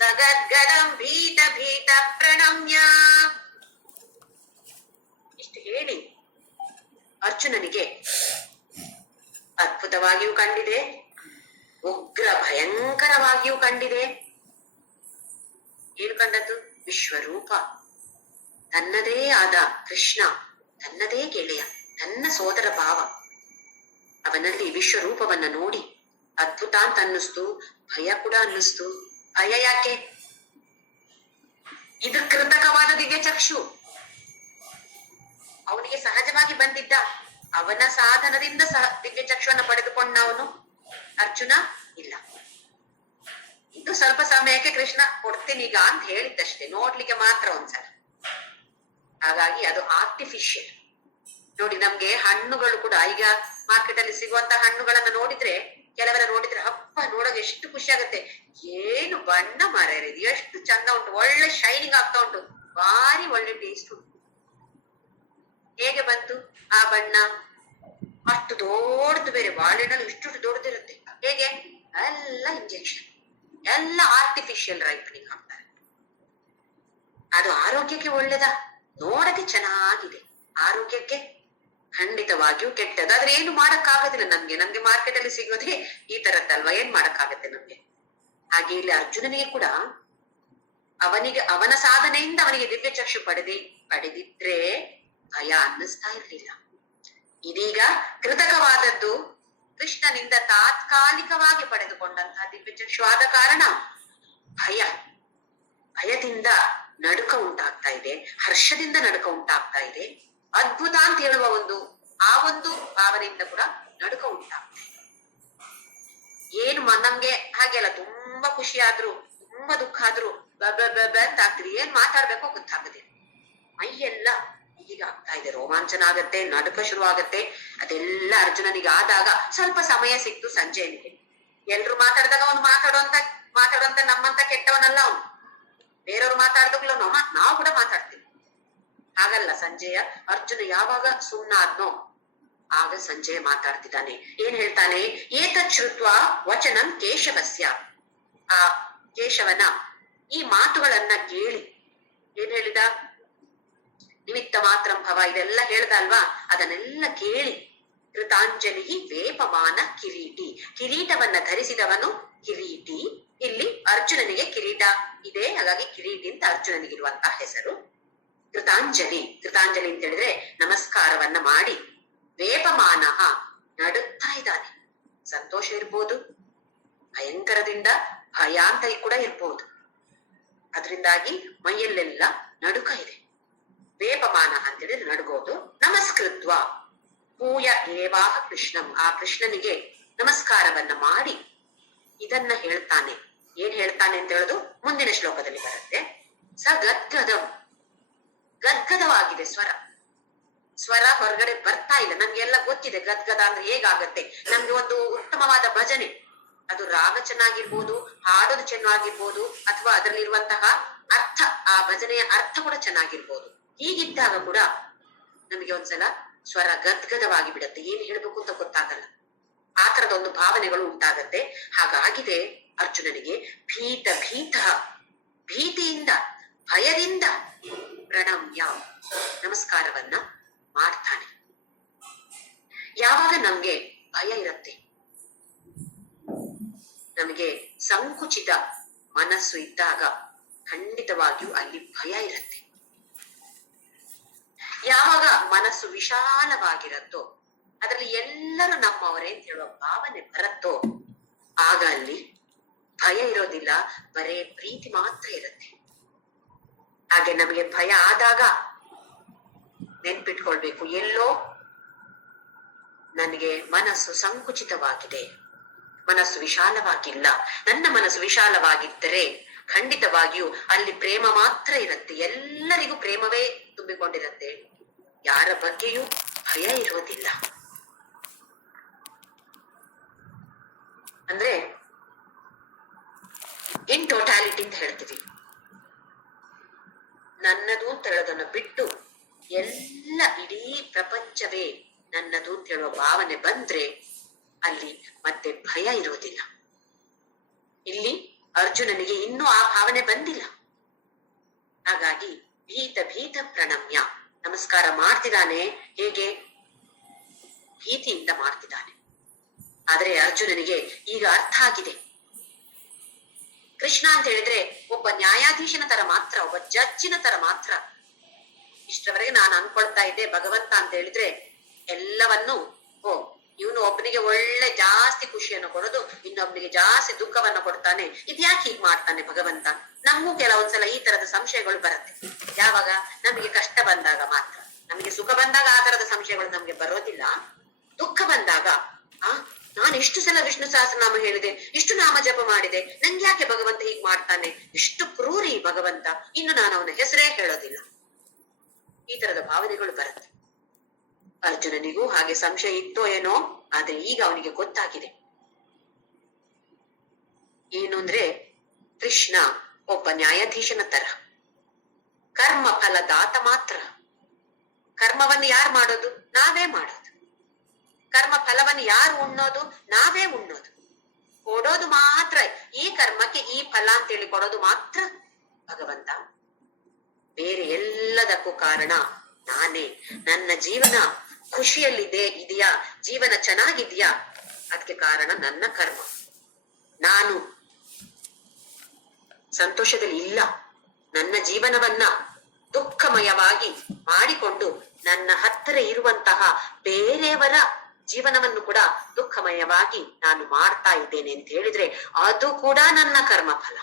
ಸಗದ್ಗದಂ ಭೀತ ಪ್ರಣಮ್ಯ. ಇಷ್ಟು ಹೇಳಿ ಅರ್ಜುನನಿಗೆ ಅದ್ಭುತವಾಗಿಯೂ ಕಂಡಿದೆ, ಉಗ್ರ ಭಯಂಕರವಾಗಿಯೂ ಕಂಡಿದೆ. ಏನು ಕಂಡದ್ದು? ವಿಶ್ವರೂಪ, ತನ್ನದೇ ಆದ ಕೃಷ್ಣ, ತನ್ನದೇ ಗೆಳೆಯ, ತನ್ನ ಸೋದರ ಭಾವ. ಅವನಲ್ಲಿ ವಿಶ್ವರೂಪವನ್ನ ನೋಡಿ ಅದ್ಭುತ ಅಂತ ಅನ್ನಿಸ್ತು, ಭಯ ಕೂಡ ಅನ್ನಿಸ್ತು. ಭಯ ಯಾಕೆ? ಇದು ಕೃತಕವಾದ ದಿವ್ಯ ಚಕ್ಷು, ಅವನಿಗೆ ಸಹಜವಾಗಿ ಬಂದಿದ್ದ, ಅವನ ಸಾಧನದಿಂದ ದಿವ್ಯ ಚಕ್ಷುವನ್ನು ಪಡೆದುಕೊಂಡವನು ಅರ್ಜುನ ಇಲ್ಲ. ಇದು ಸ್ವಲ್ಪ ಸಮಯಕ್ಕೆ ಕೃಷ್ಣ ಕೊಡ್ತೀನಿ ಈಗ ಅಂತ ಹೇಳಿದ್ದಷ್ಟೇ, ನೋಡ್ಲಿಕ್ಕೆ ಮಾತ್ರ ಒಂದ್ಸಲ. ಹಾಗಾಗಿ ಅದು ಆರ್ಟಿಫಿಷಿಯಲ್. ನೋಡಿ, ನಮ್ಗೆ ಹಣ್ಣುಗಳು ಕೂಡ ಈಗ ಮಾರ್ಕೆಟ್ ಅಲ್ಲಿ ಸಿಗುವಂತ ಹಣ್ಣುಗಳನ್ನ ನೋಡಿದ್ರೆ, ಕೆಲವರ ನೋಡಿದ್ರೆ ಹಬ್ಬ ನೋಡೋಕೆ ಎಷ್ಟು ಖುಷಿ ಆಗುತ್ತೆ. ಏನು ಬಣ್ಣ ಮಾರ್ಯಾರ, ಇದು ಎಷ್ಟು ಚಂದ ಉಂಟು, ಒಳ್ಳೆ ಶೈನಿಂಗ್ ಆಗ್ತಾ ಉಂಟು, ಭಾರಿ ಒಳ್ಳೆ ಟೇಸ್ಟ್ ಉಂಟು. ಹೇಗೆ ಬಂತು ಆ ಬಣ್ಣ? ಅಷ್ಟು ದೊಡ್ಡದು, ಬೇರೆ ಬಾಳೆಹಣ್ಣು ಇಷ್ಟು ದೊಡ್ಡದಿರುತ್ತೆ. ಹೇಗೆ? ಎಲ್ಲ ಇಂಜೆಕ್ಷನ್, ಎಲ್ಲ ಆರ್ಟಿಫಿಷಿಯಲ್ ರೈಪನಿಂಗ್ ಆಗ್ತಾರೆ. ಅದು ಆರೋಗ್ಯಕ್ಕೆ ಒಳ್ಳೇದಾ? ನೋಡಕ್ಕೆ ಚೆನ್ನಾಗಿದೆ, ಆರೋಗ್ಯಕ್ಕೆ ಖಂಡಿತವಾಗಿಯೂ ಕೆಟ್ಟದ್ದು. ಆದ್ರೆ ಏನು ಮಾಡಕ್ಕಾಗೋದಿಲ್ಲ ನಮ್ಗೆ ಮಾರ್ಕೆಟ್ ಅಲ್ಲಿ ಸಿಗೋದೇ ಈ ತರದ್ದಲ್ವಾ, ಏನ್ ಮಾಡಕ್ಕಾಗತ್ತೆ ನಮ್ಗೆ? ಹಾಗೆ ಇಲ್ಲಿ ಅರ್ಜುನನಿಗೆ ಕೂಡ ಅವನ ಸಾಧನೆಯಿಂದ ಅವನಿಗೆ ದಿವ್ಯ ಚಕ್ಷು ಪಡೆದಿದ್ರೆ ಭಯ ಅನ್ನಿಸ್ತಾ ಇರ್ಲಿಲ್ಲ. ಇದೀಗ ಕೃತಕವಾದದ್ದು ಕೃಷ್ಣನಿಂದ ತಾತ್ಕಾಲಿಕವಾಗಿ ಪಡೆದುಕೊಂಡಂತಹ ದಿವ್ಯ ಚಕ್ಷು ಆದ ಕಾರಣ ಭಯದಿಂದ ನಡುಕ ಉಂಟಾಗ್ತಾ ಇದೆ, ಹರ್ಷದಿಂದ ನಡುಕ ಉಂಟಾಗ್ತಾ ಇದೆ. ಅದ್ಭುತ ಅಂತ ಹೇಳುವ ಒಂದು ಭಾವನೆಯಿಂದ ಕೂಡ ನಡುಕ ಉಂಟಾಗ್ತಾ ಇದೆ. ಏನು ನಮ್ಗೆ ಹಾಗೆ ಅಲ್ಲ, ತುಂಬಾ ಖುಷಿ ಆದ್ರು, ತುಂಬಾ ದುಃಖ ಆದ್ರು ಅಂತ ಆಗ್ತದೆ, ಏನ್ ಮಾತಾಡ್ಬೇಕೋ ಗೊತ್ತಾಗದೆ, ಮೈಯೆಲ್ಲ ಈಗ ಆಗ್ತಾ ಇದೆ, ರೋಮಾಂಚನ ಆಗತ್ತೆ, ನಡುಕ ಶುರು ಆಗತ್ತೆ. ಅದೆಲ್ಲ ಅರ್ಜುನನಿಗೆ ಆದಾಗ ಸ್ವಲ್ಪ ಸಮಯ ಸಿಕ್ತು ಸಂಜಯನಿಗೆ. ಎಲ್ರು ಮಾತಾಡಿದಾಗ ಅವನು ಮಾತಾಡುವಂತ ನಮ್ಮಂತ ಕೆಟ್ಟವನಲ್ಲ ಅವನು. ಬೇರೆಯವ್ರು ಮಾತಾಡ್ದಾಗ್ಲೂ ನಾವು ಕೂಡ ಮಾತಾಡ್ತೀವಿ, ಹಾಗಲ್ಲ ಸಂಜಯ. ಅರ್ಜುನ ಯಾವಾಗ ಸುಮ್ನಾದ್ನೋ ಆಗ ಸಂಜಯ ಮಾತಾಡ್ತಿದ್ದಾನೆ. ಏನ್ ಹೇಳ್ತಾನೆ? ಏತತ್ ಶ್ರುತ್ವ ವಚನಂ ಕೇಶವಸ್ಯ. ಆ ಕೇಶವನ ಈ ಮಾತುಗಳನ್ನ ಕೇಳಿ ಏನ್ ಹೇಳಿದ? ನಿಮಿತ್ತ ಮಾತ್ರಂ ಭವ, ಇದೆಲ್ಲ ಹೇಳ್ದ ಅಲ್ವಾ, ಅದನ್ನೆಲ್ಲ ಕೇಳಿ ಕೃತಾಂಜಲಿ ವೇಪಮಾನ ಕಿರೀಟಿ, ಕಿರೀಟವನ್ನ ಧರಿಸಿದವನು ಕಿರೀಟಿ. ಇಲ್ಲಿ ಅರ್ಜುನನಿಗೆ ಕಿರೀಟ ಇದೆ, ಹಾಗಾಗಿ ಕಿರೀಟಿ ಅಂತ ಅರ್ಜುನನಿಗಿರುವಂತಹ ಹೆಸರು. ಕೃತಾಂಜಲಿ ಅಂತ ಹೇಳಿದ್ರೆ ನಮಸ್ಕಾರವನ್ನ ಮಾಡಿ, ವೇಪಮಾನ ನಡುತ್ತಾ ಇದ್ದಾನೆ. ಸಂತೋಷ ಇರ್ಬೋದು, ಭಯಂಕರದಿಂದ ಭಯ ಅಂತ ಕೂಡ ಇರ್ಬೋದು. ಅದರಿಂದಾಗಿ ಮೈಯಲ್ಲೆಲ್ಲ ನಡುಕ ಇದೆ. ವೇಪಮಾನ ಅಂತ ಹೇಳಿದ್ರೆ ನಡುಗೋದು. ನಮಸ್ಕೃತ್ವ ಪೂಯ ಏವಾಹ ಕೃಷ್ಣಂ, ಆ ಕೃಷ್ಣನಿಗೆ ನಮಸ್ಕಾರವನ್ನ ಮಾಡಿ ಇದನ್ನ ಹೇಳ್ತಾನೆ. ಏನ್ ಹೇಳ್ತಾನೆ ಅಂತ ಹೇಳುದು ಮುಂದಿನ ಶ್ಲೋಕದಲ್ಲಿ ಬರುತ್ತೆ. ಸ ಗದ್ಗದವಾಗಿದೆ ಸ್ವರ ಹೊರಗಡೆ ಬರ್ತಾ ಇಲ್ಲ. ನಮ್ಗೆಲ್ಲ ಗೊತ್ತಿದೆ ಗದ್ಗದ ಅಂದ್ರೆ ಹೇಗಾಗತ್ತೆ. ನಮ್ಗೆ ಒಂದು ಉತ್ತಮವಾದ ಭಜನೆ, ಅದು ರಾಗ ಚೆನ್ನಾಗಿರ್ಬೋದು, ಹಾಡೋದು ಚೆನ್ನಾಗಿರ್ಬೋದು, ಅಥವಾ ಅದರಲ್ಲಿರುವಂತಹ ಅರ್ಥ, ಆ ಭಜನೆಯ ಅರ್ಥ ಕೂಡ ಚೆನ್ನಾಗಿರ್ಬೋದು. ಹೀಗಿದ್ದಾಗ ಕೂಡ ನಮಗೆ ಒಂದ್ಸಲ ಸ್ವರ ಗದ್ಗದವಾಗಿ ಬಿಡತ್ತೆ, ಏನ್ ಹೇಳ್ಬೇಕು ಅಂತ ಗೊತ್ತಾಗಲ್ಲ. ಆ ತರದ ಒಂದು ಭಾವನೆಗಳು ಉಂಟಾಗತ್ತೆ. ಹಾಗಾಗಿದೆ ಅರ್ಜುನನಿಗೆ. ಭೀತಿಯಿಂದ ಭಯದಿಂದ ಪ್ರಣಮ್ಯ ನಮಸ್ಕಾರವನ್ನ ಮಾಡ್ತಾನೆ. ಯಾವಾಗ ನಮ್ಗೆ ಭಯ ಇರತ್ತೆ, ನಮಗೆ ಸಂಕುಚಿತ ಮನಸ್ಸು ಇದ್ದಾಗ ಖಂಡಿತವಾಗಿಯೂ ಅಲ್ಲಿ ಭಯ ಇರತ್ತೆ. ಯಾವಾಗ ಮನಸ್ಸು ವಿಶಾಲವಾಗಿರತ್ತೋ, ಅದರಲ್ಲಿ ಎಲ್ಲರೂ ನಮ್ಮವರೇ ಅಂತ ಹೇಳುವ ಭಾವನೆ ಬರತ್ತೋ, ಆಗ ಅಲ್ಲಿ ಭಯ ಇರೋದಿಲ್ಲ, ಬರೇ ಪ್ರೀತಿ ಮಾತ್ರ ಇರುತ್ತೆ. ಹಾಗೆ ನಮಗೆ ಭಯ ಆದಾಗ ನೆನ್ಪಿಟ್ಕೊಳ್ಬೇಕು, ಎಲ್ಲೋ ನನಗೆ ಮನಸ್ಸು ಸಂಕುಚಿತವಾಗಿದೆ, ಮನಸ್ಸು ವಿಶಾಲವಾಗಿಲ್ಲ. ನನ್ನ ಮನಸ್ಸು ವಿಶಾಲವಾಗಿದ್ದರೆ ಖಂಡಿತವಾಗಿಯೂ ಅಲ್ಲಿ ಪ್ರೇಮ ಮಾತ್ರ ಇರುತ್ತೆ, ಎಲ್ಲರಿಗೂ ಪ್ರೇಮವೇ ತುಂಬಿಕೊಂಡಿರುತ್ತೆ, ಯಾರ ಬಗ್ಗೆಯೂ ಭಯ ಇರೋದಿಲ್ಲ. ಅಂದ್ರೆ ಇನ್ ಟೋಟಾಲಿಟಿ ಅಂತ ಹೇಳ್ತೀವಿ. ನನ್ನದು ಅಂತ ಹೇಳೋದನ್ನ ಬಿಟ್ಟು ಎಲ್ಲ ಇಡೀ ಪ್ರಪಂಚವೇ ನನ್ನದು ಅಂತ ಹೇಳುವ ಭಾವನೆ ಬಂದ್ರೆ ಅಲ್ಲಿ ಮತ್ತೆ ಭಯ ಇರೋದಿಲ್ಲ. ಇಲ್ಲಿ ಅರ್ಜುನನಿಗೆ ಇನ್ನೂ ಆ ಭಾವನೆ ಬಂದಿಲ್ಲ. ಹಾಗಾಗಿ ಭೀತ ಪ್ರಣಮ್ಯ ನಮಸ್ಕಾರ ಮಾಡ್ತಿದ್ದಾನೆ. ಹೇಗೆ? ಭೀತಿಯಿಂದ ಮಾಡ್ತಿದ್ದಾನೆ. ಆದ್ರೆ ಅರ್ಜುನನಿಗೆ ಈಗ ಅರ್ಥ ಆಗಿದೆ, ಕೃಷ್ಣ ಅಂತ ಹೇಳಿದ್ರೆ ಒಬ್ಬ ನ್ಯಾಯಾಧೀಶನ ತರ ಮಾತ್ರ, ಒಬ್ಬ ಜಡ್ಜಿನ ತರ ಮಾತ್ರ. ಇಷ್ಟರವರೆಗೆ ನಾನು ಅನ್ಕೊಳ್ತಾ ಇದ್ದೆ ಭಗವಂತ ಅಂತ ಹೇಳಿದ್ರೆ ಎಲ್ಲವನ್ನು ಇವನು ಒಬ್ಬನಿಗೆ ಒಳ್ಳೆ ಜಾಸ್ತಿ ಖುಷಿಯನ್ನು ಕೊಡೋದು, ಇನ್ನೊಬ್ಬನಿಗೆ ಜಾಸ್ತಿ ದುಃಖವನ್ನು ಕೊಡ್ತಾನೆ, ಇದ್ಯಾಕೆ ಹೀಗ್ ಮಾಡ್ತಾನೆ ಭಗವಂತ? ನಮಗೂ ಕೆಲವೊಂದ್ಸಲ ಈ ತರದ ಸಂಶಯಗಳು ಬರುತ್ತೆ. ಯಾವಾಗ? ನಮಗೆ ಕಷ್ಟ ಬಂದಾಗ ಮಾತ್ರ. ನಮಗೆ ಸುಖ ಬಂದಾಗ ಆ ತರದ ಸಂಶಯಗಳು ನಮ್ಗೆ ಬರೋದಿಲ್ಲ. ದುಃಖ ಬಂದಾಗ ನಾನು ಇಷ್ಟು ಸಲ ವಿಷ್ಣು ಸಹಸ್ರನಾಮ ಹೇಳಿದೆ, ಇಷ್ಟು ನಾಮ ಜಪ ಮಾಡಿದೆ, ನಂಗೆ ಯಾಕೆ ಭಗವಂತ ಹೀಗ್ ಮಾಡ್ತಾನೆ? ಇಷ್ಟು ಕ್ರೂರಿ ಭಗವಂತ, ಇನ್ನು ನಾನು ಅವನ ಹೆಸರೇ ಹೇಳೋದಿಲ್ಲ. ಈ ತರದ ಭಾವನೆಗಳು ಬರುತ್ತೆ. ಅರ್ಜುನನಿಗೂ ಹಾಗೆ ಸಂಶಯ ಇತ್ತೋ ಏನೋ, ಆದ್ರೆ ಈಗ ಅವನಿಗೆ ಗೊತ್ತಾಗಿದೆ. ಏನು ಅಂದ್ರೆ ಕೃಷ್ಣ ಒಬ್ಬ ನ್ಯಾಯಾಧೀಶನ ತರ, ಕರ್ಮ ಫಲದಾತ ಮಾತ್ರ. ಕರ್ಮವನ್ನು ಯಾರು ಮಾಡೋದು? ನಾವೇ ಮಾಡೋದು. ಕರ್ಮ ಫಲವನ್ನು ಯಾರು ಉಣ್ಣೋದು? ನಾವೇ ಉಣ್ಣೋದು. ಕೊಡೋದು ಮಾತ್ರ, ಈ ಕರ್ಮಕ್ಕೆ ಈ ಫಲ ಅಂತೇಳಿ ಕೊಡೋದು ಮಾತ್ರ ಭಗವಂತ. ಬೇರೆ ಎಲ್ಲದಕ್ಕೂ ಕಾರಣ ನಾನೇ. ನನ್ನ ಜೀವನ ಇದೆಯಾ, ಜೀವನ ಚೆನ್ನಾಗಿದ್ಯಾ, ಅದಕ್ಕೆ ಕಾರಣ ನನ್ನ ಕರ್ಮ. ನಾನು ಸಂತೋಷದಲ್ಲಿ ಇಲ್ಲ, ನನ್ನ ಜೀವನವನ್ನ ದುಃಖಮಯವಾಗಿ ಮಾಡಿಕೊಂಡು ನನ್ನ ಹತ್ತಿರ ಇರುವಂತಹ ಬೇರೆಯವರ ಜೀವನವನ್ನು ಕೂಡ ದುಃಖಮಯವಾಗಿ ನಾನು ಮಾಡ್ತಾ ಇದ್ದೇನೆ ಅಂತ ಹೇಳಿದ್ರೆ ಅದು ಕೂಡ ನನ್ನ ಕರ್ಮ ಫಲ.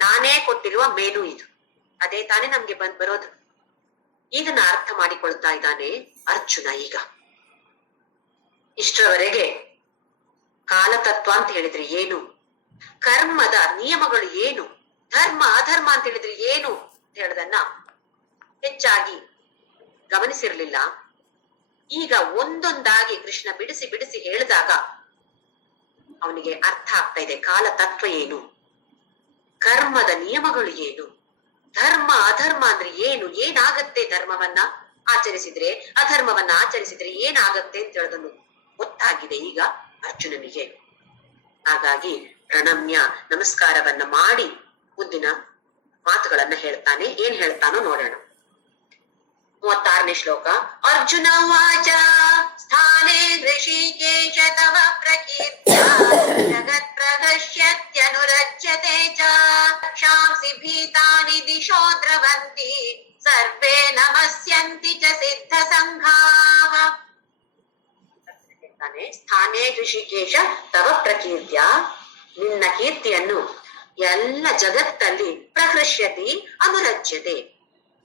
ನಾನೇ ಕೊಟ್ಟಿರುವ ಮೇನು ಇದು. ಅದೇ ತಾನೇ ನಮ್ಗೆ ಬರೋದು. ಇದನ್ನ ಅರ್ಥ ಮಾಡಿಕೊಳ್ತಾ ಇದ್ದಾನೆ ಅರ್ಜುನ. ಈಗ ಇಷ್ಟರವರೆಗೆ ಕಾಲತತ್ವ ಅಂತ ಹೇಳಿದ್ರೆ ಏನು, ಕರ್ಮದ ನಿಯಮಗಳು ಏನು, ಧರ್ಮ ಅಧರ್ಮ ಅಂತ ಹೇಳಿದ್ರೆ ಏನು ಅಂತ ಹೇಳದನ್ನ ಹೆಚ್ಚಾಗಿ ಗಮನಿಸಿರ್ಲಿಲ್ಲ. ಈಗ ಒಂದೊಂದಾಗಿ ಕೃಷ್ಣ ಬಿಡಿಸಿ ಬಿಡಿಸಿ ಹೇಳಿದಾಗ ಅವನಿಗೆ ಅರ್ಥ ಆಗ್ತಾ ಇದೆ. ಕಾಲತತ್ವ ಏನು, ಕರ್ಮದ ನಿಯಮಗಳು ಏನು, ಧರ್ಮ ಅಧರ್ಮ ಅಂದ್ರೆ ಏನು, ಏನಾಗತ್ತೆ ಧರ್ಮವನ್ನ ಆಚರಿಸಿದ್ರೆ, ಅಧರ್ಮವನ್ನ ಆಚರಿಸಿದ್ರೆ ಏನಾಗತ್ತೆ ಅಂತ ಹೇಳೋದನ್ನು ಗೊತ್ತಾಗಿದೆ ಈಗ ಅರ್ಜುನನಿಗೆ. ಹಾಗಾಗಿ ಪ್ರಣಮ್ಯ ನಮಸ್ಕಾರವನ್ನ ಮಾಡಿ ಮುಂದಿನ ಮಾತುಗಳನ್ನ ಹೇಳ್ತಾನೆ. ಏನ್ ಹೇಳ್ತಾನೋ ನೋಡೋಣ. 36ನೇ ಶ್ಲೋಕ. ಅರ್ಜುನ ವಾಚ ಸ್ಥಾನೇ ಋಷಿಕೇಶ ತವ ಪ್ರಕೀರ್ತ್ಯ ಜಗತ್ ಪ್ರಹಸ್ಯತ್ಯನುರಜ್ಯತೆ ಚ ಶಾಂಸಿ ಭೀತಾನಿ ದಿಶೋ ದ್ರವಂತಿ ಸರ್ವೇ ನಮಸ್ಯಂತಿ ಚ ಸಿದ್ಧ ಸಂಘಾಃ. ಸ್ಥಾನೇ ಋಷಿಕೇಶ ತವ ಪ್ರಕೀರ್ತ್ಯ, ನಿನ್ನ ಕೀರ್ತಿಯನ್ನು ಎಲ್ಲ ಜಗತ್ತಲ್ಲಿ ಪ್ರಹೃಷ್ಯತಿ ಅನುರಜ್ಯತೆ.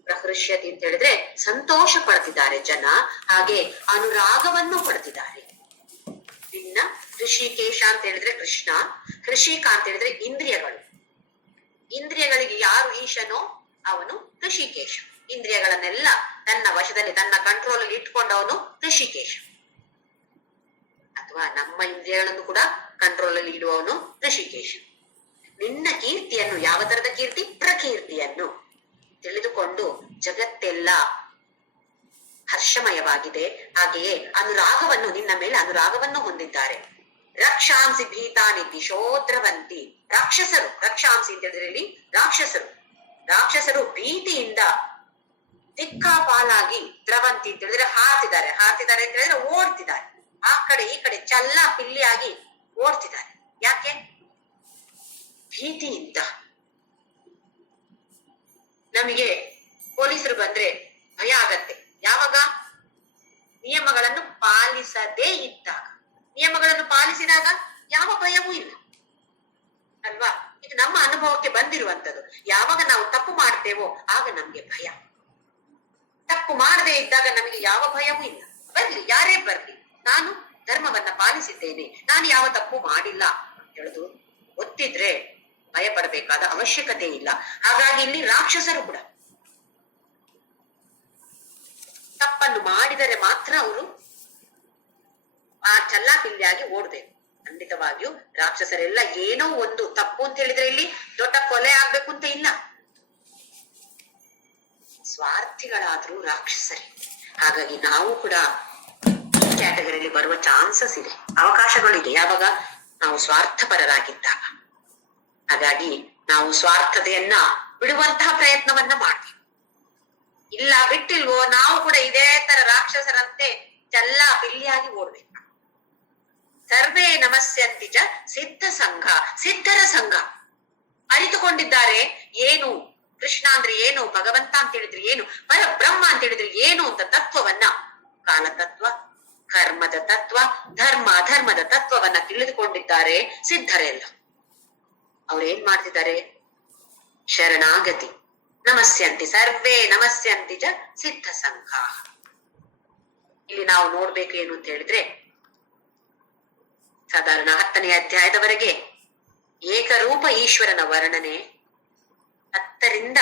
ಪ್ರಹೃಷ್ಯತಿ ಅಂತ ಹೇಳಿದ್ರೆ ಸಂತೋಷ ಪಡ್ತಿದ್ದಾರೆ ಜನ, ಹಾಗೆ ಅನುರಾಗವನ್ನು ಪಡ್ತಿದ್ದಾರೆ. ನಿನ್ನ ಋಷಿಕೇಶ ಅಂತ ಹೇಳಿದ್ರೆ ಕೃಷ್ಣ, ಋಷಿಕ ಅಂತ ಹೇಳಿದ್ರೆ ಇಂದ್ರಿಯಗಳು. ಇಂದ್ರಿಯಗಳಿಗೆ ಯಾರು ಈಶನೋ ಅವನು ಋಷಿಕೇಶ. ಇಂದ್ರಿಯಗಳನ್ನೆಲ್ಲ ತನ್ನ ವಶದಲ್ಲಿ ತನ್ನ ಕಂಟ್ರೋಲ್ ಅಲ್ಲಿ ಇಟ್ಕೊಂಡವನು ಋಷಿಕೇಶ. ಅಥವಾ ನಮ್ಮ ಇಂದ್ರಿಯಗಳನ್ನು ಕೂಡ ಕಂಟ್ರೋಲ್ ಅಲ್ಲಿ ಇಡುವವನು ಋಷಿಕೇಶ. ನಿನ್ನ ಕೀರ್ತಿಯನ್ನು, ಯಾವ ತರದ ಕೀರ್ತಿ? ಪ್ರಕೀರ್ತಿಯನ್ನು ತಿಳಿದುಕೊಂಡು ಜಗತ್ತೆಲ್ಲ ಹರ್ಷಮಯವಾಗಿದೆ. ಹಾಗೆಯೇ ಅನುರಾಗವನ್ನು, ನಿನ್ನ ಮೇಲೆ ಅನುರಾಗವನ್ನು ಹೊಂದಿದ್ದಾರೆ. ರಕ್ಷಾಂಸಿ ಭೀತಾನಿ ದಿಶೋ ದ್ರವಂತಿ. ರಾಕ್ಷಸರು, ರಕ್ಷಾಂಸಿ ಅಂತ ಹೇಳಿದ್ರೆ ಇಲ್ಲಿ ರಾಕ್ಷಸರು ಭೀತಿಯಿಂದ ದಿಕ್ಕಾಪಾಲಾಗಿ, ದ್ರವಂತಿ ಅಂತ ಹೇಳಿದ್ರೆ ಹಾರ್ತಿದ್ದಾರೆ ಅಂತ ಹೇಳಿದ್ರೆ ಓಡ್ತಿದ್ದಾರೆ. ಆ ಕಡೆ ಈ ಕಡೆ ಚಲ್ಲ ಪಿಲ್ಲಿಯಾಗಿ ಓಡ್ತಿದ್ದಾರೆ. ಯಾಕೆ? ಭೀತಿಯಿಂದ. ನಮಗೆ ಪೊಲೀಸರು ಬಂದ್ರೆ ಭಯ ಆಗತ್ತೆ. ಯಾವಾಗ? ನಿಯಮಗಳನ್ನು ಪಾಲಿಸದೇ ಇದ್ದಾಗ. ನಿಯಮಗಳನ್ನು ಪಾಲಿಸಿದಾಗ ಯಾವ ಭಯವೂ ಇಲ್ಲ ಅಲ್ವಾ? ಇದು ನಮ್ಮ ಅನುಭವಕ್ಕೆ ಬಂದಿರುವಂತದ್ದು. ಯಾವಾಗ ನಾವು ತಪ್ಪು ಮಾಡ್ತೇವೋ ಆಗ ನಮ್ಗೆ ಭಯ. ತಪ್ಪು ಮಾಡದೇ ಇದ್ದಾಗ ನಮಗೆ ಯಾವ ಭಯವೂ ಇಲ್ಲ. ಬರ್ಲಿ, ಯಾರೇ ಬರ್ಲಿ, ನಾನು ಧರ್ಮವನ್ನ ಪಾಲಿಸಿದ್ದೇನೆ, ನಾನು ಯಾವ ತಪ್ಪು ಮಾಡಿಲ್ಲ ಅಂತ ಹೇಳುದು ಗೊತ್ತಿದ್ರೆ ಭಯ ಪಡಬೇಕಾದ ಅವಶ್ಯಕತೆ ಇಲ್ಲ. ಹಾಗಾಗಿ ಇಲ್ಲಿ ರಾಕ್ಷಸರು ಕೂಡ ತಪ್ಪನ್ನು ಮಾಡಿದರೆ ಮಾತ್ರ ಅವರು ಆ ಚಲ್ಲಾಪಿಲ್ಲಿಯಾಗಿ ಓಡ್ಬೇಕು. ಖಂಡಿತವಾಗಿಯೂ ರಾಕ್ಷಸರೆಲ್ಲ ಏನೋ ಒಂದು ತಪ್ಪು ಅಂತ ಹೇಳಿದ್ರೆ ಇಲ್ಲಿ ದೊಡ್ಡ ಕೊಲೆ ಆಗ್ಬೇಕು ಅಂತ ಇಲ್ಲ. ಸ್ವಾರ್ಥಿಗಳಾದ್ರೂ ರಾಕ್ಷಸರೇ. ಹಾಗಾಗಿ ನಾವು ಕೂಡ ಈ ಕ್ಯಾಟಗರಿಯಲ್ಲಿ ಬರುವ ಚಾನ್ಸಸ್ ಇದೆ, ಅವಕಾಶಗಳಿದೆ. ಯಾವಾಗ? ನಾವು ಸ್ವಾರ್ಥಪರರಾಗಿದ್ದಾಗ. ಹಾಗಾಗಿ ನಾವು ಸ್ವಾರ್ಥತೆಯನ್ನ ಬಿಡುವಂತಹ ಪ್ರಯತ್ನವನ್ನ ಮಾಡ್ತೀವಿ. ಇಲ್ಲ ಬಿಟ್ಟಿಲ್ವೋ, ನಾವು ಕೂಡ ಇದೇ ತರ ರಾಕ್ಷಸರಂತೆ ಚಲ್ಲ ಬಿಲ್ಲಿಯಾಗಿ ಓಡ್ಬೇಕು. ಸರ್ವೇ ನಮಸ್ಯಂತಿ ಚ ಸಿದ್ಧ ಸಂಘ. ಸಿದ್ಧರ ಸಂಘ ಅರಿತುಕೊಂಡಿದ್ದಾರೆ. ಏನು ಕೃಷ್ಣ ಅಂದ್ರೆ ಏನು, ಭಗವಂತ ಅಂತ ಹೇಳಿದ್ರೆ ಏನು, ಪರಬ್ರಹ್ಮ ಅಂತ ಹೇಳಿದ್ರೆ ಏನು ಅಂತ ತತ್ವವನ್ನ, ಕಾಲತತ್ವ, ಕರ್ಮದ ತತ್ವ, ಧರ್ಮ ಅಧರ್ಮದ ತತ್ವವನ್ನ ತಿಳಿದುಕೊಂಡಿದ್ದಾರೆ ಸಿದ್ಧರೆಲ್ಲ. ಅವ್ರೇನ್ ಮಾಡ್ತಿದ್ದಾರೆ? ಶರಣಾಗತಿ. ನಮಸ್ಯಂತಿ ಸರ್ವೇ ನಮಸ್ಯಂತಿ ಚ ಸಿದ್ಧ ಸಂಘ. ಇಲ್ಲಿ ನಾವು ನೋಡ್ಬೇಕು ಏನು ಅಂತ ಹೇಳಿದ್ರೆ, ಸಾಧಾರಣ 10ನೇ ಅಧ್ಯಾಯದವರೆಗೆ ಏಕರೂಪ ಈಶ್ವರನ ವರ್ಣನೆ, 10ರಿಂದ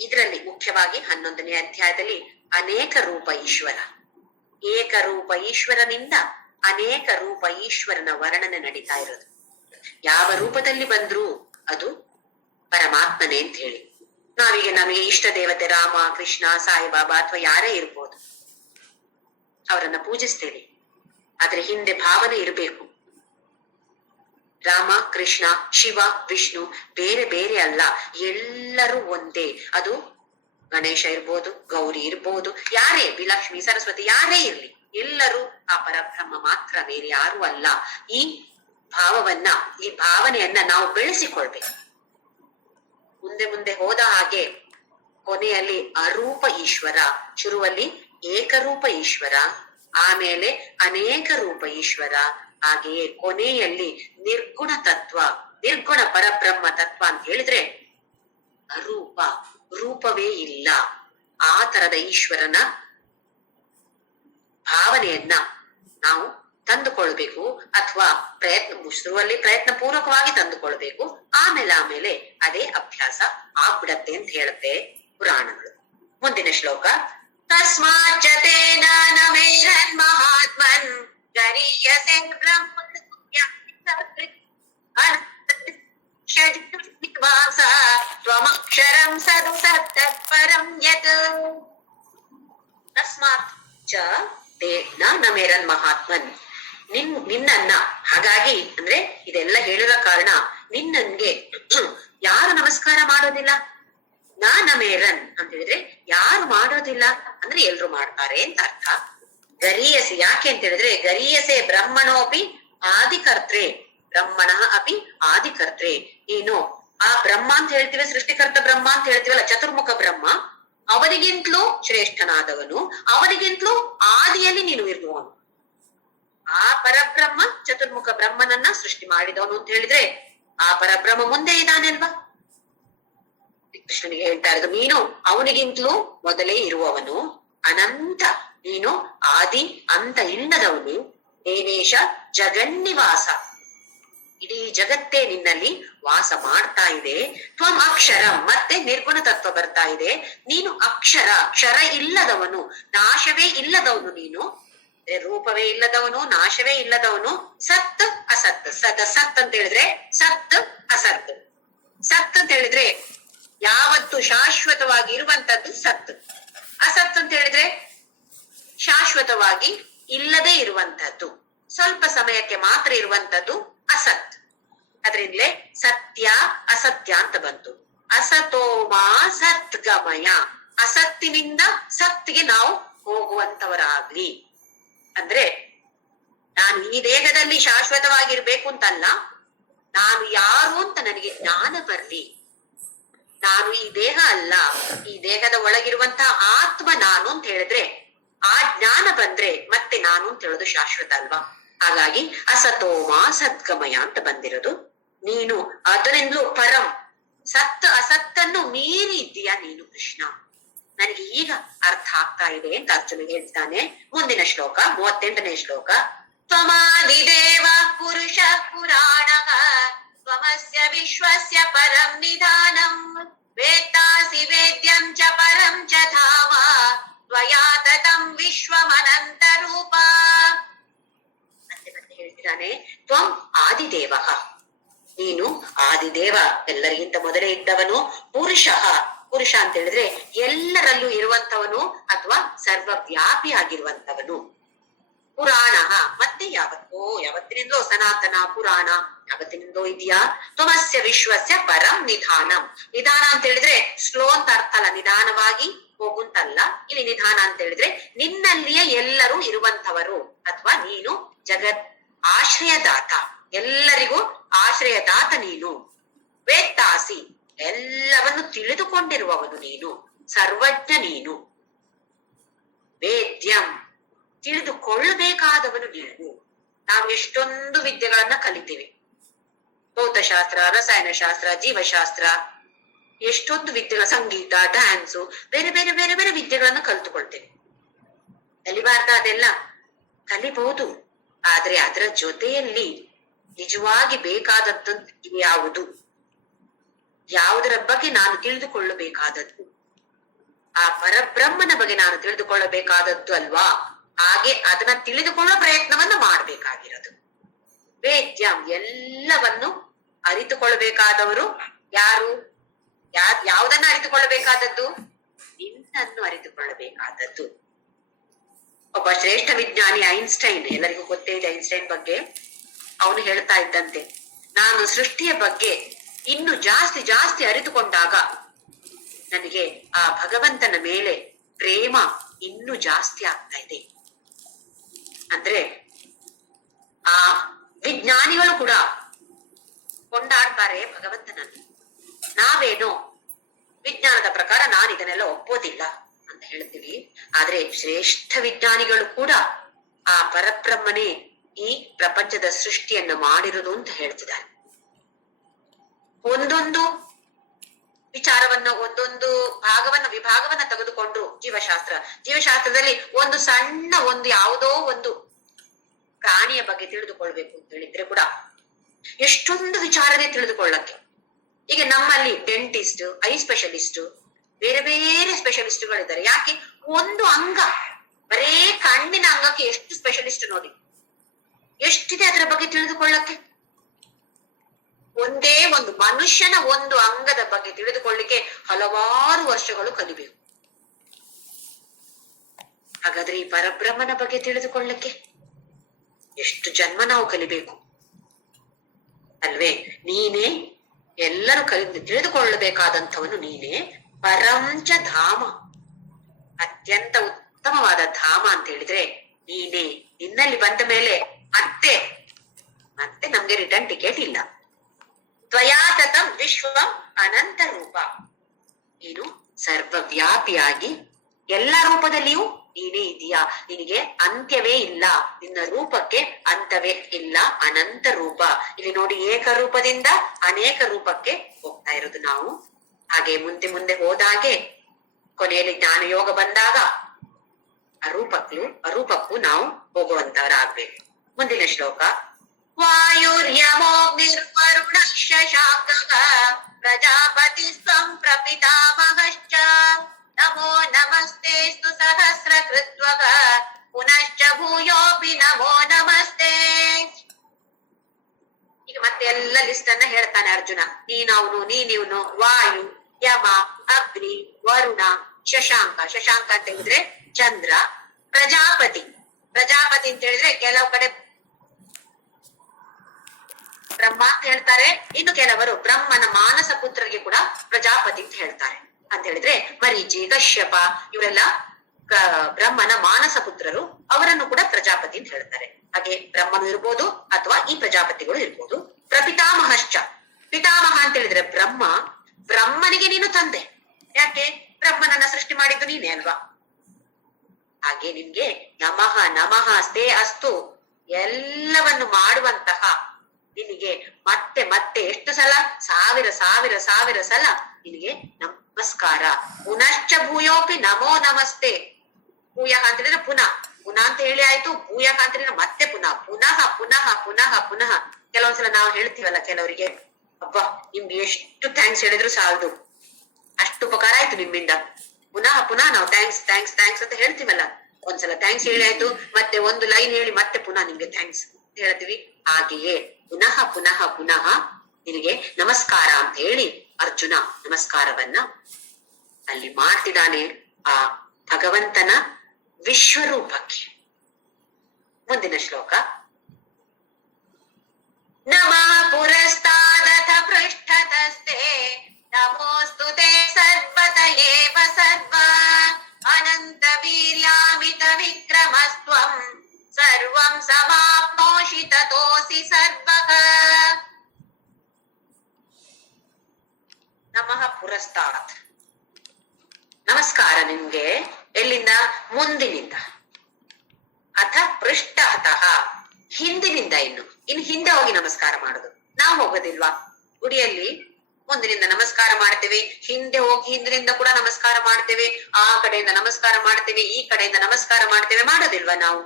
ಇದರಲ್ಲಿ ಮುಖ್ಯವಾಗಿ 11ನೇ ಅಧ್ಯಾಯದಲ್ಲಿ ಅನೇಕ ರೂಪ ಈಶ್ವರ, ಏಕರೂಪ ಈಶ್ವರನಿಂದ ಅನೇಕ ರೂಪ ಈಶ್ವರನ ವರ್ಣನೆ ನಡೀತಾ ಇರೋದು. ಯಾವ ರೂಪದಲ್ಲಿ ಬಂದ್ರು ಅದು ಪರಮಾತ್ಮನೇ ಅಂತ ಹೇಳಿ. ನಾವೀಗ ನಮಗೆ ಇಷ್ಟ ದೇವತೆ ರಾಮ, ಕೃಷ್ಣ, ಸಾಯಿಬಾಬಾ ಅಥವಾ ಯಾರೇ ಇರ್ಬೋದು, ಅವರನ್ನ ಪೂಜಿಸ್ತೇವೆ. ಆದ್ರೆ ಹಿಂದೆ ಭಾವನೆ ಇರಬೇಕು. ರಾಮ, ಕೃಷ್ಣ, ಶಿವ, ವಿಷ್ಣು ಬೇರೆ ಬೇರೆ ಅಲ್ಲ, ಎಲ್ಲರೂ ಒಂದೇ. ಅದು ಗಣೇಶ ಇರ್ಬೋದು, ಗೌರಿ ಇರ್ಬೋದು, ಯಾರೇ, ಲಕ್ಷ್ಮಿ, ಸರಸ್ವತಿ ಯಾರೇ ಇರ್ಲಿ, ಎಲ್ಲರೂ ಆ ಪರಬ್ರಹ್ಮ ಮಾತ್ರ, ಬೇರೆ ಯಾರು ಅಲ್ಲ. ಈ ಭಾವವನ್ನ, ಈ ಭಾವನೆಯನ್ನ ನಾವು ಬೆಳೆಸಿಕೊಳ್ಬೇಕು. ಮುಂದೆ ಮುಂದೆ ಹೋದ ಹಾಗೆ ಕೊನೆಯಲ್ಲಿ ಅರೂಪ ಈಶ್ವರ, ಶುರುವಲ್ಲಿ ಏಕರೂಪ ಈಶ್ವರ, ಆಮೇಲೆ ಅನೇಕ ರೂಪ ಈಶ್ವರ, ಹಾಗೆಯೇ ಕೊನೆಯಲ್ಲಿ ನಿರ್ಗುಣ ತತ್ವ, ನಿರ್ಗುಣ ಪರಬ್ರಹ್ಮ ತತ್ವ ಅಂತ ಹೇಳಿದ್ರೆ ಅರೂಪ, ರೂಪವೇ ಇಲ್ಲ. ಆ ತರದ ಈಶ್ವರನ ಭಾವನೆಯನ್ನ ನಾವು ತಂದುಕೊಳ್ಬೇಕು, ಅಥವಾ ಶುರುವಲ್ಲಿ ಪ್ರಯತ್ನ ಪೂರ್ವಕವಾಗಿ ತಂದುಕೊಳ್ಬೇಕು. ಆಮೇಲೆ ಅದೇ ಅಭ್ಯಾಸ ಆಗ್ಬಿಡತ್ತೆ ಅಂತ ಹೇಳುತ್ತೆ ಪುರಾಣಗಳು. ಮುಂದಿನ ಶ್ಲೋಕ, ತಸ್ಮಾಚ್ಚತೇನ ನಮೇರನ್ ಮಹಾತ್ಮನ್ ಗರೀಯಸೆ ತ್ವಮಕ್ಷರಂ ಸದು ಸತ್ತತ್ಪರಂ ಯತ್. ತಸ್ಮಾತ್ ಚ ತೇನ ನಮೇರನ್ ಮಹಾತ್ಮನ್, ನಿನ್ನನ್ನ, ಹಾಗಾಗಿ ಅಂದ್ರೆ ಇದೆಲ್ಲ ಹೇಳಿರೋ ಕಾರಣ, ನಿನ್ನನ್ಗೆ ಯಾರು ನಮಸ್ಕಾರ ಮಾಡೋದಿಲ್ಲ? ನಮೇರನ್ ಅಂತ ಹೇಳಿದ್ರೆ ಯಾರು ಮಾಡೋದಿಲ್ಲ ಅಂದ್ರೆ ಎಲ್ರು ಮಾಡ್ತಾರೆ ಅಂತ ಅರ್ಥ. ಗರೀಯಸೆ ಯಾಕೆ ಅಂತ ಹೇಳಿದ್ರೆ, ಗರೀಯಸೆ ಬ್ರಹ್ಮಣೋಪಿ ಆದಿಕರ್ತ್ರೆ, ಬ್ರಹ್ಮಣ ಅಪಿ ಆದಿಕರ್ತ್ರೆ. ನೀನು ಆ ಬ್ರಹ್ಮ ಅಂತ ಹೇಳ್ತೀವಿ, ಸೃಷ್ಟಿಕರ್ತ ಬ್ರಹ್ಮ ಅಂತ ಹೇಳ್ತೀವಲ್ಲ, ಚತುರ್ಮುಖ ಬ್ರಹ್ಮ, ಅವನಿಗಿಂತಲೂ ಶ್ರೇಷ್ಠನಾದವನು, ಅವನಿಗಿಂತಲೂ ಆದಿಯಲ್ಲಿ ನೀನು ಇರುವವನು. ಆ ಪರಬ್ರಹ್ಮ ಚತುರ್ಮುಖ ಬ್ರಹ್ಮನನ್ನ ಸೃಷ್ಟಿ ಮಾಡಿದವನು ಅಂತ ಹೇಳಿದ್ರೆ ಆ ಪರಬ್ರಹ್ಮ ಮುಂದೆ ಇದ್ದಾನೆಲ್ವಾ? ಕೃಷ್ಣನಿಗೆ ಹೇಳ್ತಾ ಇರೋದು, ನೀನು ಅವನಿಗಿಂತಲೂ ಮೊದಲೇ ಇರುವವನು, ಅನಂತ, ನೀನು ಆದಿ ಅಂತ ಇಲ್ಲದವನು. ದೇವೇಶ ಜಗನ್ನಿವಾಸ, ಇಡೀ ಜಗತ್ತೇ ನಿನ್ನಲ್ಲಿ ವಾಸ ಮಾಡ್ತಾ ಇದೆ. ತ್ವಂ ಅಕ್ಷರ, ಮತ್ತೆ ನಿರ್ಗುಣ ತತ್ವ ಬರ್ತಾ ಇದೆ. ನೀನು ಅಕ್ಷರ, ಕ್ಷರ ಇಲ್ಲದವನು, ನಾಶವೇ ಇಲ್ಲದವನು. ನೀನು ರೂಪವೇ ಇಲ್ಲದವನು, ನಾಶವೇ ಇಲ್ಲದವನು. ಸತ್ ಅಸತ್, ಸತ್ ಅಂತ ಹೇಳಿದ್ರೆ ಸತ್ ಅಸತ್. ಸತ್ ಅಂತ ಹೇಳಿದ್ರೆ ಯಾವತ್ತು ಶಾಶ್ವತವಾಗಿ ಇರುವಂತದ್ದು ಸತ್. ಅಸತ್ ಅಂತ ಹೇಳಿದ್ರೆ ಶಾಶ್ವತವಾಗಿ ಇಲ್ಲದೆ ಇರುವಂತದ್ದು, ಸ್ವಲ್ಪ ಸಮಯಕ್ಕೆ ಮಾತ್ರ ಇರುವಂತದ್ದು ಅಸತ್. ಅದರಿಂದಲೇ ಸತ್ಯ ಅಸತ್ಯ ಅಂತ ಬಂತು. ಅಸತೋಮಾ ಸತ್ಗಮಯ, ಅಸತ್ತಿನಿಂದ ಸತ್ತಿಗೆ ನಾವು ಹೋಗುವಂತವರಾಗ್ಲಿ. ಅಂದ್ರೆ ನಾನು ಈ ದೇಹದಲ್ಲಿ ಶಾಶ್ವತವಾಗಿರ್ಬೇಕು ಅಂತಲ್ಲ, ನಾನು ಯಾರು ಅಂತ ನನಗೆ ಜ್ಞಾನ ಬರ್ಲಿ. ನಾನು ಈ ದೇಹ ಅಲ್ಲ, ಈ ದೇಹದ ಒಳಗಿರುವಂತಹ ಆತ್ಮ ನಾನು ಅಂತ ಹೇಳಿದ್ರೆ, ಆ ಜ್ಞಾನ ಬಂದ್ರೆ ಮತ್ತೆ ನಾನು ಅಂತ ಹೇಳೋದು ಶಾಶ್ವತ ಅಲ್ವಾ? ಹಾಗಾಗಿ ಅಸತೋಮ ಸದ್ಗಮಯ ಅಂತ ಬಂದಿರೋದು. ನೀನು ಅದರಿಂದಲೂ ಪರಂ, ಸತ್ ಅಸತ್ತನ್ನು ಮೀರಿ ಇದ್ದೀಯಾ ನೀನು ಕೃಷ್ಣ. ನನಗೆ ಈಗ ಅರ್ಥ ಆಗ್ತಾ ಇದೆ ಅಂತ ಅರ್ಜುನ ಹೇಳ್ತಾನೆ. ಮುಂದಿನ ಶ್ಲೋಕ 38ನೇ ಶ್ಲೋಕ, ತ್ವಮಾದಿದೇವ ಪುರುಷ ಪುರಾಣಃ ತ್ವಮಸ್ಯ ವಿಶ್ವಸ್ಯ ಪರಂ ನಿಧಾನಂ ವೇತ್ತಾಸಿ ವೇದ್ಯಂ ಚ ಪರಂ ಚ ಧಾಮ ತ್ವಯಾ ತತಂ ವಿಶ್ವಮನಂತ ರೂಪ. ಮತ್ತೆ ಹೇಳ್ತಿದ್ದಾನೆ, ತ್ವಂ ಆದಿದೇವ, ನೀನು ಆದಿದೇವ, ಎಲ್ಲರಿಗಿಂತ ಮೊದಲೇ ಇದ್ದವನು. ಪುರುಷಃ, ಪುರುಷ ಅಂತ ಹೇಳಿದ್ರೆ ಎಲ್ಲರಲ್ಲೂ ಇರುವಂತವನು ಅಥವಾ ಸರ್ವವ್ಯಾಪಿ ಆಗಿರುವಂತವನು. ಪುರಾಣ, ಮತ್ತೆ ಯಾವತ್ತಿನಿಂದಲೋ ಸನಾತನ ಪುರಾಣ ಯಾವತ್ತಿನಿಂದಲೋ ಇದೆಯಾ. ತ್ವಮಸ್ಯ ವಿಶ್ವಸ್ಯ ಪರಂ ನಿಧಾನಂ, ನಿಧಾನ ಅಂತ ಹೇಳಿದ್ರೆ ಸ್ಲೋ ಅಂತ ಅರ್ಥ ಅಲ್ಲ, ನಿಧಾನವಾಗಿ ಹೋಗುಂತಲ್ಲ. ಇಲ್ಲಿ ನಿಧಾನ ಅಂತ ಹೇಳಿದ್ರೆ ನಿನ್ನಲ್ಲಿಯೇ ಎಲ್ಲರೂ ಇರುವಂತವರು, ಅಥವಾ ನೀನು ಜಗತ್ ಆಶ್ರಯದಾತ, ಎಲ್ಲರಿಗೂ ಆಶ್ರಯದಾತ ನೀನು. ವೇತ್ತಾಸಿ, ಎಲ್ಲವನ್ನು ತಿಳಿದುಕೊಂಡಿರುವವನು ನೀನು, ಸರ್ವಜ್ಞ ನೀನು. ವೇದ್ಯಂ, ತಿಳಿದುಕೊಳ್ಳಬೇಕಾದವನು ನೀನು. ನಾವು ಎಷ್ಟೊಂದು ವಿದ್ಯೆಗಳನ್ನ ಕಲಿತೀವಿ, ಭೌತಶಾಸ್ತ್ರ, ರಸಾಯನಶಾಸ್ತ್ರ, ಜೀವಶಾಸ್ತ್ರ, ಎಷ್ಟೊಂದು ವಿದ್ಯೆಗಳ, ಸಂಗೀತ, ಡ್ಯಾನ್ಸು, ಬೇರೆ ಬೇರೆ ಬೇರೆ ಬೇರೆ ವಿದ್ಯೆಗಳನ್ನ ಕಲಿತುಕೊಳ್ತೇವೆ. ಕಲಿಬಾರ್ದ ಅದೆಲ್ಲ ಕಲಿಬಹುದು, ಆದ್ರೆ ಅದರ ಜೊತೆಯಲ್ಲಿ ನಿಜವಾಗಿ ಬೇಕಾದದ್ದು ಯಾವುದು, ಯಾವುದರ ಬಗ್ಗೆ ನಾನು ತಿಳಿದುಕೊಳ್ಳಬೇಕಾದದ್ದು, ಆ ಪರಬ್ರಹ್ಮನ ಬಗ್ಗೆ ನಾನು ತಿಳಿದುಕೊಳ್ಳಬೇಕಾದದ್ದು ಅಲ್ವಾ? ಹಾಗೆ ಅದನ್ನ ತಿಳಿದುಕೊಳ್ಳೋ ಪ್ರಯತ್ನವನ್ನ ಮಾಡ್ಬೇಕಾಗಿರೋದು. ವೇದ್ಯಂ ಎಲ್ಲವನ್ನು ಅರಿತುಕೊಳ್ಳಬೇಕಾದವರು ಯಾರು? ಯಾವುದನ್ನ ಅರಿತುಕೊಳ್ಳಬೇಕಾದದ್ದು? ನಿನ್ನನ್ನು ಅರಿತುಕೊಳ್ಳಬೇಕಾದದ್ದು. ಒಬ್ಬ ಶ್ರೇಷ್ಠ ವಿಜ್ಞಾನಿ ಐನ್ಸ್ಟೈನ್, ಎಲ್ಲರಿಗೂ ಗೊತ್ತೇ ಇದೆ ಐನ್ಸ್ಟೈನ್ ಬಗ್ಗೆ. ಅವನು ಹೇಳ್ತಾ ಇದ್ದಂತೆ, ನಾನು ಸೃಷ್ಟಿಯ ಬಗ್ಗೆ ಇನ್ನು ಜಾಸ್ತಿ ಜಾಸ್ತಿ ಅರಿತುಕೊಂಡಾಗ ನನಗೆ ಆ ಭಗವಂತನ ಮೇಲೆ ಪ್ರೇಮ ಇನ್ನೂ ಜಾಸ್ತಿ ಆಗ್ತಾ ಇದೆ. ಅಂದ್ರೆ ಆ ವಿಜ್ಞಾನಿಗಳು ಕೂಡ ಕೊಂಡಾಡ್ತಾರೆ ಭಗವಂತನನ್ನು. ನಾವೇನೋ ವಿಜ್ಞಾನದ ಪ್ರಕಾರ ನಾನು ಇದನ್ನೆಲ್ಲ ಒಪ್ಪೋದಿಲ್ಲ ಅಂತ ಹೇಳ್ತೀವಿ. ಆದ್ರೆ ಶ್ರೇಷ್ಠ ವಿಜ್ಞಾನಿಗಳು ಕೂಡ ಆ ಪರಬ್ರಹ್ಮನೇ ಈ ಪ್ರಪಂಚದ ಸೃಷ್ಟಿಯನ್ನ ಮಾಡಿರುವುದು ಅಂತ ಹೇಳ್ತಿದ್ದಾರೆ. ಒಂದೊಂದು ವಿಚಾರವನ್ನ, ಒಂದೊಂದು ವಿಭಾಗವನ್ನ ತೆಗೆದುಕೊಂಡು ಜೀವಶಾಸ್ತ್ರದಲ್ಲಿ ಒಂದು ಸಣ್ಣ ಯಾವುದೋ ಒಂದು ಪ್ರಾಣಿಯ ಬಗ್ಗೆ ತಿಳಿದುಕೊಳ್ಬೇಕು ಅಂತ ಹೇಳಿದ್ರೆ ಕೂಡ ಎಷ್ಟೊಂದು ವಿಚಾರನೇ ತಿಳಿದುಕೊಳ್ಳಕ್ಕೆ. ಈಗ ನಮ್ಮಲ್ಲಿ ಡೆಂಟಿಸ್ಟ್, ಐ ಸ್ಪೆಷಲಿಸ್ಟ್, ಬೇರೆ ಬೇರೆ ಸ್ಪೆಷಲಿಸ್ಟ್ಗಳಿದ್ದಾರೆ. ಯಾಕೆ? ಒಂದು ಅಂಗ, ಬರೇ ಕಣ್ಣಿನ ಅಂಗಕ್ಕೆ ಎಷ್ಟು ಸ್ಪೆಷಲಿಸ್ಟ್ ನೋಡಿ, ಎಷ್ಟಿದೆ ಅದರ ಬಗ್ಗೆ ತಿಳಿದುಕೊಳ್ಳಕ್ಕೆ. ಒಂದೇ ಒಂದು ಮನುಷ್ಯನ ಒಂದು ಅಂಗದ ಬಗ್ಗೆ ತಿಳಿದುಕೊಳ್ಳಿಕ್ಕೆ ಹಲವಾರು ವರ್ಷಗಳು ಕಲಿಬೇಕು. ಹಾಗಾದ್ರೆ ಈ ಪರಬ್ರಹ್ಮನ ಬಗ್ಗೆ ತಿಳಿದುಕೊಳ್ಳಕ್ಕೆ ಎಷ್ಟು ಜನ್ಮ ನಾವು ಕಲಿಬೇಕು ಅಲ್ವೇ? ನೀನೇ ಎಲ್ಲರೂ ತಿಳಿದುಕೊಳ್ಳಬೇಕಾದಂಥವನು ನೀನೇ. ಪರಂಚ ಧಾಮ, ಅತ್ಯಂತ ಉತ್ತಮವಾದ ಧಾಮ ಅಂತ ಹೇಳಿದ್ರೆ ನೀನೇ. ನಿನ್ನಲ್ಲಿ ಬಂದ ಮೇಲೆ ಮತ್ತೆ ನಮ್ಗೆ ರಿಟರ್ನ್ ಟಿಕೆಟ್ ಇಲ್ಲ. ತ್ವಯಾತತಂ ವಿಶ್ವಂ ಅನಂತ ರೂಪ, ನೀನು ಸರ್ವವ್ಯಾಪಿಯಾಗಿ ಎಲ್ಲ ರೂಪದಲ್ಲಿಯೂ ನೀನೇ ಇದೆಯಾ. ನಿನಗೆ ಅಂತ್ಯವೇ ಇಲ್ಲ, ನಿನ್ನ ರೂಪಕ್ಕೆ ಅಂತವೇ ಇಲ್ಲ. ಅನಂತ ರೂಪ. ಇಲ್ಲಿ ನೋಡಿ, ಏಕರೂಪದಿಂದ ಅನೇಕ ರೂಪಕ್ಕೆ ಹೋಗ್ತಾ ಇರೋದು ನಾವು. ಹಾಗೆ ಮುಂದೆ ಮುಂದೆ ಹೋದಾಗೆ ಕೊನೆಯಲ್ಲಿ ಜ್ಞಾನ ಯೋಗ ಬಂದಾಗ ಅರೂಪಕ್ಕೂ ನಾವು ಹೋಗುವಂತವರಾಗ್ಬೇಕು. ಮುಂದಿನ ಶ್ಲೋಕ. ವಾಯುರ್ಯಮೋಗ್ನಿರ್ವರುಣ ಶಶಾಂಕಃ ಪ್ರಜಾಪತಿ ಸ್ವಂ ಪ್ರಪಿತಾಮಹಶ್ಚ ನಮೋ ನಮಸ್ತೆಸ್ತು ಸಹಸ್ರ ಕೃತ್ವಃ ಪುನಶ್ಚ ಭೂಯೋಪಿ ನಮೋ ನಮಸ್ತೆ. ಈಗ ಮತ್ತೆ ಎಲ್ಲ ಲಿಸ್ಟ್ ಅನ್ನ ಹೇಳ್ತಾನೆ ಅರ್ಜುನ. ನೀನಿವ್ನು, ವಾಯು, ಯಮ, ಅಗ್ನಿ, ವರುಣ, ಶಶಾಂಕ ಅಂತ ಹೇಳಿದ್ರೆ ಚಂದ್ರ, ಪ್ರಜಾಪತಿ ಅಂತ ಹೇಳಿದ್ರೆ ಕೆಲವು ಕಡೆ ಬ್ರಹ್ಮ ಅಂತ ಹೇಳ್ತಾರೆ, ಇನ್ನು ಕೆಲವರು ಬ್ರಹ್ಮನ ಮಾನಸ ಪುತ್ರರಿಗೆ ಕೂಡ ಪ್ರಜಾಪತಿ ಅಂತ ಹೇಳ್ತಾರೆ. ಅಂತ ಹೇಳಿದ್ರೆ ಮರೀಚಿ, ಕಶ್ಯಪ ಇವರೆಲ್ಲ ಬ್ರಹ್ಮನ ಮಾನಸ ಪುತ್ರರು, ಅವರನ್ನು ಕೂಡ ಪ್ರಜಾಪತಿ ಅಂತ ಹೇಳ್ತಾರೆ. ಹಾಗೆ ಬ್ರಹ್ಮನು ಇರ್ಬೋದು ಅಥವಾ ಈ ಪ್ರಜಾಪತಿಗಳು ಇರ್ಬೋದು. ಪ್ರಪಿತಾಮಹಶ್ಚ, ಪಿತಾಮಹ ಅಂತ ಹೇಳಿದ್ರೆ ಬ್ರಹ್ಮನಿಗೆ ನೀನು ತಂದೆ. ಯಾಕೆ? ಬ್ರಹ್ಮನನ್ನ ಸೃಷ್ಟಿ ಮಾಡಿದ್ದು ನೀನೇ ಅಲ್ವಾ. ಹಾಗೆ ನಿಮ್ಗೆ ನಮಃ ಸ್ತೆ ಅಸ್ತು ಎಲ್ಲವನ್ನು ಮಾಡುವಂತಹ ನಿನಗೆ ಮತ್ತೆ ಎಷ್ಟು ಸಲ? ಸಾವಿರ ಸಲ ನಿನಗೆ ನಮಸ್ಕಾರ. ಪುನಶ್ಚ ಭೂಯೋಪಿ ನಮೋ ನಮಸ್ತೆ. ಭೂಯಃ ಅಂತ ಹೇಳಿದ್ರೆ ಪುನಃ ಅಂತ ಹೇಳಿ ಆಯ್ತು. ಭೂಯಃ ಅಂತ ಹೇಳಿದ್ರೆ ಮತ್ತೆ ಪುನಃ. ಕೆಲವೊಂದ್ಸಲ ನಾವು ಹೇಳ್ತೀವಲ್ಲ ಕೆಲವರಿಗೆ, ಅಬ್ಬಾ ನಿಮ್ಗೆ ಎಷ್ಟು ಥ್ಯಾಂಕ್ಸ್ ಹೇಳಿದ್ರು ಸಾಲದು, ಅಷ್ಟು ಉಪಕಾರ ಆಯ್ತು ನಿಮ್ಮಿಂದ. ಪುನಃ ನಾವು ಥ್ಯಾಂಕ್ಸ್ ಅಂತ ಹೇಳ್ತೀವಲ್ಲ. ಒಂದ್ಸಲ ಥ್ಯಾಂಕ್ಸ್ ಹೇಳಿ ಆಯ್ತು, ಮತ್ತೆ ಒಂದು ಲೈನ್ ಹೇಳಿ ಮತ್ತೆ ಪುನಃ ನಿಮ್ಗೆ ಥ್ಯಾಂಕ್ಸ್ ಅಂತ ಹೇಳ್ತೀವಿ. ಹಾಗೆಯೇ ಪುನಃ ನಿನಗೆ ನಮಸ್ಕಾರ ಅಂತ ಹೇಳಿ ಅರ್ಜುನ ನಮಸ್ಕಾರವನ್ನ ಅಲ್ಲಿ ಮಾಡ್ತಿದ್ದಾನೆ ಆ ಭಗವಂತನ ವಿಶ್ವರೂಪಕ್ಕೆ. ಮುಂದಿನ ಶ್ಲೋಕ. ನಮಃ ಪುರಸ್ತಾದಥ ಪೃಷ್ಠತಸ್ತೆ ನಮೋಸ್ತುತೆ ಸರ್ವತ ಏವ ಸರ್ವ ಅನಂತ ವೀರ್ಯಾಮಿತ ವಿಕ್ರಮಸ್ತ್ವಂ ಸರ್ವಂ ಸಮಾಪ್ನೋಷಿ ತತೋಸಿ ಸರ್ವಃ. ನಮಃ ಪುರಸ್ತಾತ್, ನಮಸ್ಕಾರ ನಿಮ್ಗೆ. ಎಲ್ಲಿಂದ? ಮುಂದಿನಿಂದ. ಅಥ ಪೃಷ್ಠತಃ, ಹಿಂದಿನಿಂದ. ಇನ್ನು ಹಿಂದೆ ಹೋಗಿ ನಮಸ್ಕಾರ ಮಾಡುದು. ನಾವು ಹೋಗೋದಿಲ್ವಾ? ಗುಡಿಯಲ್ಲಿ ಮುಂದಿನಿಂದ ನಮಸ್ಕಾರ ಮಾಡ್ತೇವೆ, ಹಿಂದೆ ಹೋಗಿ ಹಿಂದಿನಿಂದ ಕೂಡ ನಮಸ್ಕಾರ ಮಾಡ್ತೇವೆ, ಆ ಕಡೆಯಿಂದ ನಮಸ್ಕಾರ ಮಾಡ್ತೇವೆ, ಈ ಕಡೆಯಿಂದ ನಮಸ್ಕಾರ ಮಾಡ್ತೇವೆ, ಮಾಡೋದಿಲ್ವಾ ನಾವು?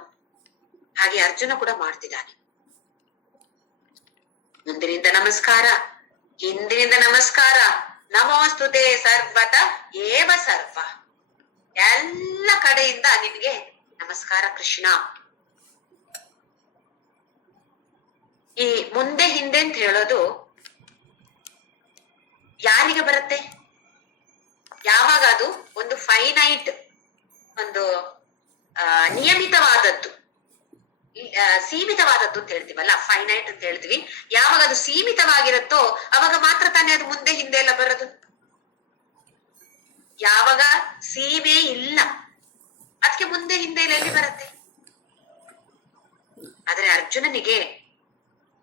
ಹಾಗೆ ಅರ್ಜುನ ಕೂಡ ಮಾಡ್ತಿದ್ದಾನೆ. ಮುಂದಿನಿಂದ ನಮಸ್ಕಾರ, ಹಿಂದಿನಿಂದ ನಮಸ್ಕಾರ. ನಮೋಸ್ತುತೆ ಸರ್ವತ ಏವ ಸರ್ವ. ಎಲ್ಲ ಕಡೆಯಿಂದ ನಿನ್ಗೆ ನಮಸ್ಕಾರ ಕೃಷ್ಣ. ಈ ಮುಂದೆ ಹಿಂದೆ ಅಂತ ಹೇಳೋದು ಯಾರಿಗೆ ಬರುತ್ತೆ? ಯಾವಾಗ ಅದು ಒಂದು ಫೈನೈಟ್, ಒಂದು ನಿಯಮಿತವಾದದ್ದು, ಸೀಮಿತವಾದದ್ದು ಅಂತ ಹೇಳ್ತೀವಲ್ಲ, ಫೈನೈಟ್ ಅಂತ ಹೇಳ್ತೀವಿ. ಯಾವಾಗ ಅದು ಸೀಮಿತವಾಗಿರುತ್ತೋ ಅವಾಗ ಮಾತ್ರ ತಾನೇ ಅದು ಮುಂದೆ ಹಿಂದೆ ಎಲ್ಲ ಬರೋದು. ಯಾವಾಗ ಸೀಮೆ ಇಲ್ಲ ಅದಕ್ಕೆ ಮುಂದೆ ಹಿಂದೆ ಎಲ್ಲಿ ಬರುತ್ತೆ? ಆದ್ರೆ ಅರ್ಜುನನಿಗೆ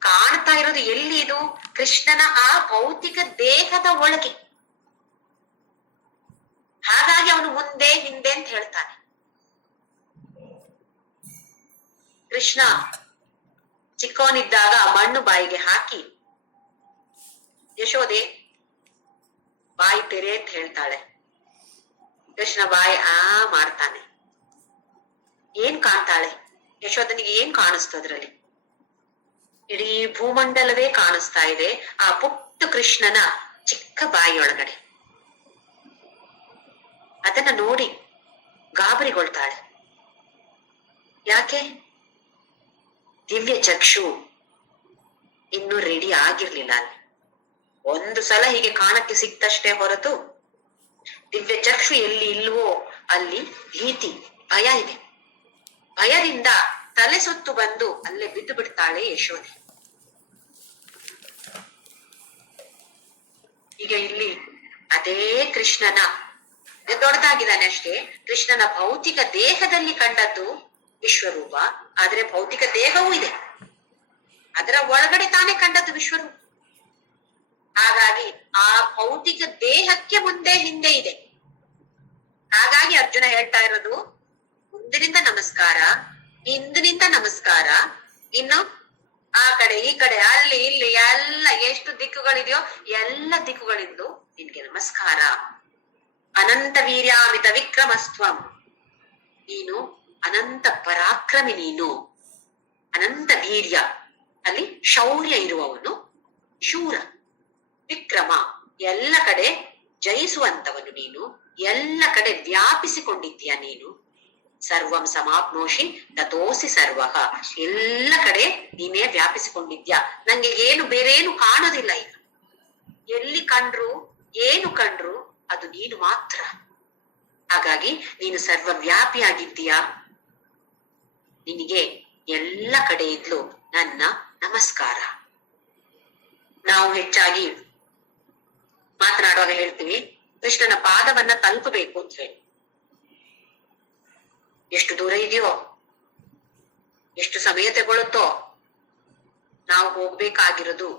ಕಾಣ್ತಾ ಇರೋದು ಎಲ್ಲಿ? ಇದು ಕೃಷ್ಣನ ಆ ಭೌತಿಕ ದೇಹದ ಒಳಗೆ. ಹಾಗಾಗಿ ಅವನು ಮುಂದೆ ಹಿಂದೆ ಅಂತ ಹೇಳ್ತಾನೆ. ಕೃಷ್ಣ ಚಿಕ್ಕವನಿದ್ದಾಗ ಮಣ್ಣು ಬಾಯಿಗೆ ಹಾಕಿ ಯಶೋದೆ ಬಾಯಿ ತೆರೆ ಅಂತ ಹೇಳ್ತಾಳೆ. ಕೃಷ್ಣ ಬಾಯಿ ಮಾಡ್ತಾನೆ. ಏನ್ ಕಾಣ್ತಾಳೆ ಯಶೋದನಿಗೆ? ಏನ್ ಕಾಣಿಸ್ತು ಅದ್ರಲ್ಲಿ? ಇಡೀ ಭೂಮಂಡಲವೇ ಕಾಣಿಸ್ತಾ ಇದೆ ಆ ಪುಟ್ಟ ಕೃಷ್ಣನ ಚಿಕ್ಕ ಬಾಯಿಯೊಳಗಡೆ. ಅದನ್ನ ನೋಡಿ ಗಾಬರಿಗೊಳ್ತಾಳೆ. ಯಾಕೆ? ದಿವ್ಯ ಚಕ್ಷು ಇನ್ನೂ ರೆಡಿ ಆಗಿರ್ಲಿಲ್ಲ ಅಲ್ಲಿ. ಒಂದು ಸಲ ಹೀಗೆ ಕಾಣಕ್ಕೆ ಸಿಕ್ತಷ್ಟೇ ಹೊರತು ದಿವ್ಯ ಚಕ್ಷು ಎಲ್ಲಿ ಇಲ್ವೋ ಅಲ್ಲಿ ಭೀತಿ, ಭಯ ಇದೆ. ಭಯದಿಂದ ತಲೆ ಸುತ್ತು ಬಂದು ಅಲ್ಲೇ ಬಿದ್ದು ಬಿಡ್ತಾಳೆ ಯಶೋದೆ. ಈಗ ಇಲ್ಲಿ ಅದೇ ಕೃಷ್ಣನ ದೊಡ್ಡದಾಗಿದ್ದಾನೆ ಅಷ್ಟೇ. ಕೃಷ್ಣನ ಭೌತಿಕ ದೇಹದಲ್ಲಿ ಕಂಡದ್ದು ವಿಶ್ವರೂಪ, ಆದ್ರೆ ಭೌತಿಕ ದೇಹವೂ ಇದೆ, ಅದರ ಒಳಗಡೆ ತಾನೇ ಕಂಡದ್ದು ವಿಶ್ವರೂಪ. ಹಾಗಾಗಿ ಆ ಭೌತಿಕ ದೇಹಕ್ಕೆ ಮುಂದೆ ಹಿಂದೆ ಇದೆ. ಹಾಗಾಗಿ ಅರ್ಜುನ ಹೇಳ್ತಾ ಇರೋದು ಮುಂದಿನಿಂದ ನಮಸ್ಕಾರ, ಹಿಂದಿನಿಂದ ನಮಸ್ಕಾರ, ಇನ್ನು ಆ ಕಡೆ ಈ ಕಡೆ ಅಲ್ಲಿ ಇಲ್ಲಿ ಎಲ್ಲ ಎಷ್ಟು ದಿಕ್ಕುಗಳಿದೆಯೋ ಎಲ್ಲ ದಿಕ್ಕುಗಳಿಂದ ನಿನ್ಗೆ ನಮಸ್ಕಾರ. ಅನಂತ ವೀರ್ಯಾಮಿತ ವಿಕ್ರಮಸ್ತ್ವಂ, ನೀನು ಅನಂತ ಪರಾಕ್ರಮಿ, ನೀನು ಅನಂತ ವೀರ್ಯ, ಅಲ್ಲಿ ಶೌರ್ಯ ಇರುವವನು, ಶೂರ, ವಿಕ್ರಮ, ಎಲ್ಲ ಕಡೆ ಜಯಿಸುವಂತವನು ನೀನು, ಎಲ್ಲ ಕಡೆ ವ್ಯಾಪಿಸಿಕೊಂಡಿದ್ದೀಯ ನೀನು. ಸರ್ವಂ ಸಮಾಪ್ನೋಷಿ ತತೋಸಿ ಸರ್ವಃ, ಎಲ್ಲ ಕಡೆ ನೀನೇ ವ್ಯಾಪಿಸಿಕೊಂಡಿದ್ಯಾ. ನಂಗೆ ಏನು ಬೇರೆ ಏನು ಕಾಣೋದಿಲ್ಲ ಈಗ. ಎಲ್ಲಿ ಕಂಡ್ರು ಏನು ಕಂಡ್ರು ಅದು ನೀನು ಮಾತ್ರ. ಹಾಗಾಗಿ ನೀನು ಸರ್ವವ್ಯಾಪಿಯಾಗಿದ್ದೀಯಾ. ನಿನಗೆ ಎಲ್ಲ ಕಡೆ ಇದ್ಲು ನನ್ನ ನಮಸ್ಕಾರ. ನಾವು ಹೆಚ್ಚಾಗಿ ಮಾತನಾಡುವಾಗ ಹೇಳ್ತೀವಿ ಕೃಷ್ಣನ ಪಾದವನ್ನ ತಲುಪಬೇಕು ಅಂತ ಹೇಳಿ. ಎಷ್ಟು ದೂರ ಇದೆಯೋ, ಎಷ್ಟು ಸಮಯ ತಗೊಳುತ್ತೋ. ನಾವು ಹೋಗ್ಬೇಕಾಗಿರೋದು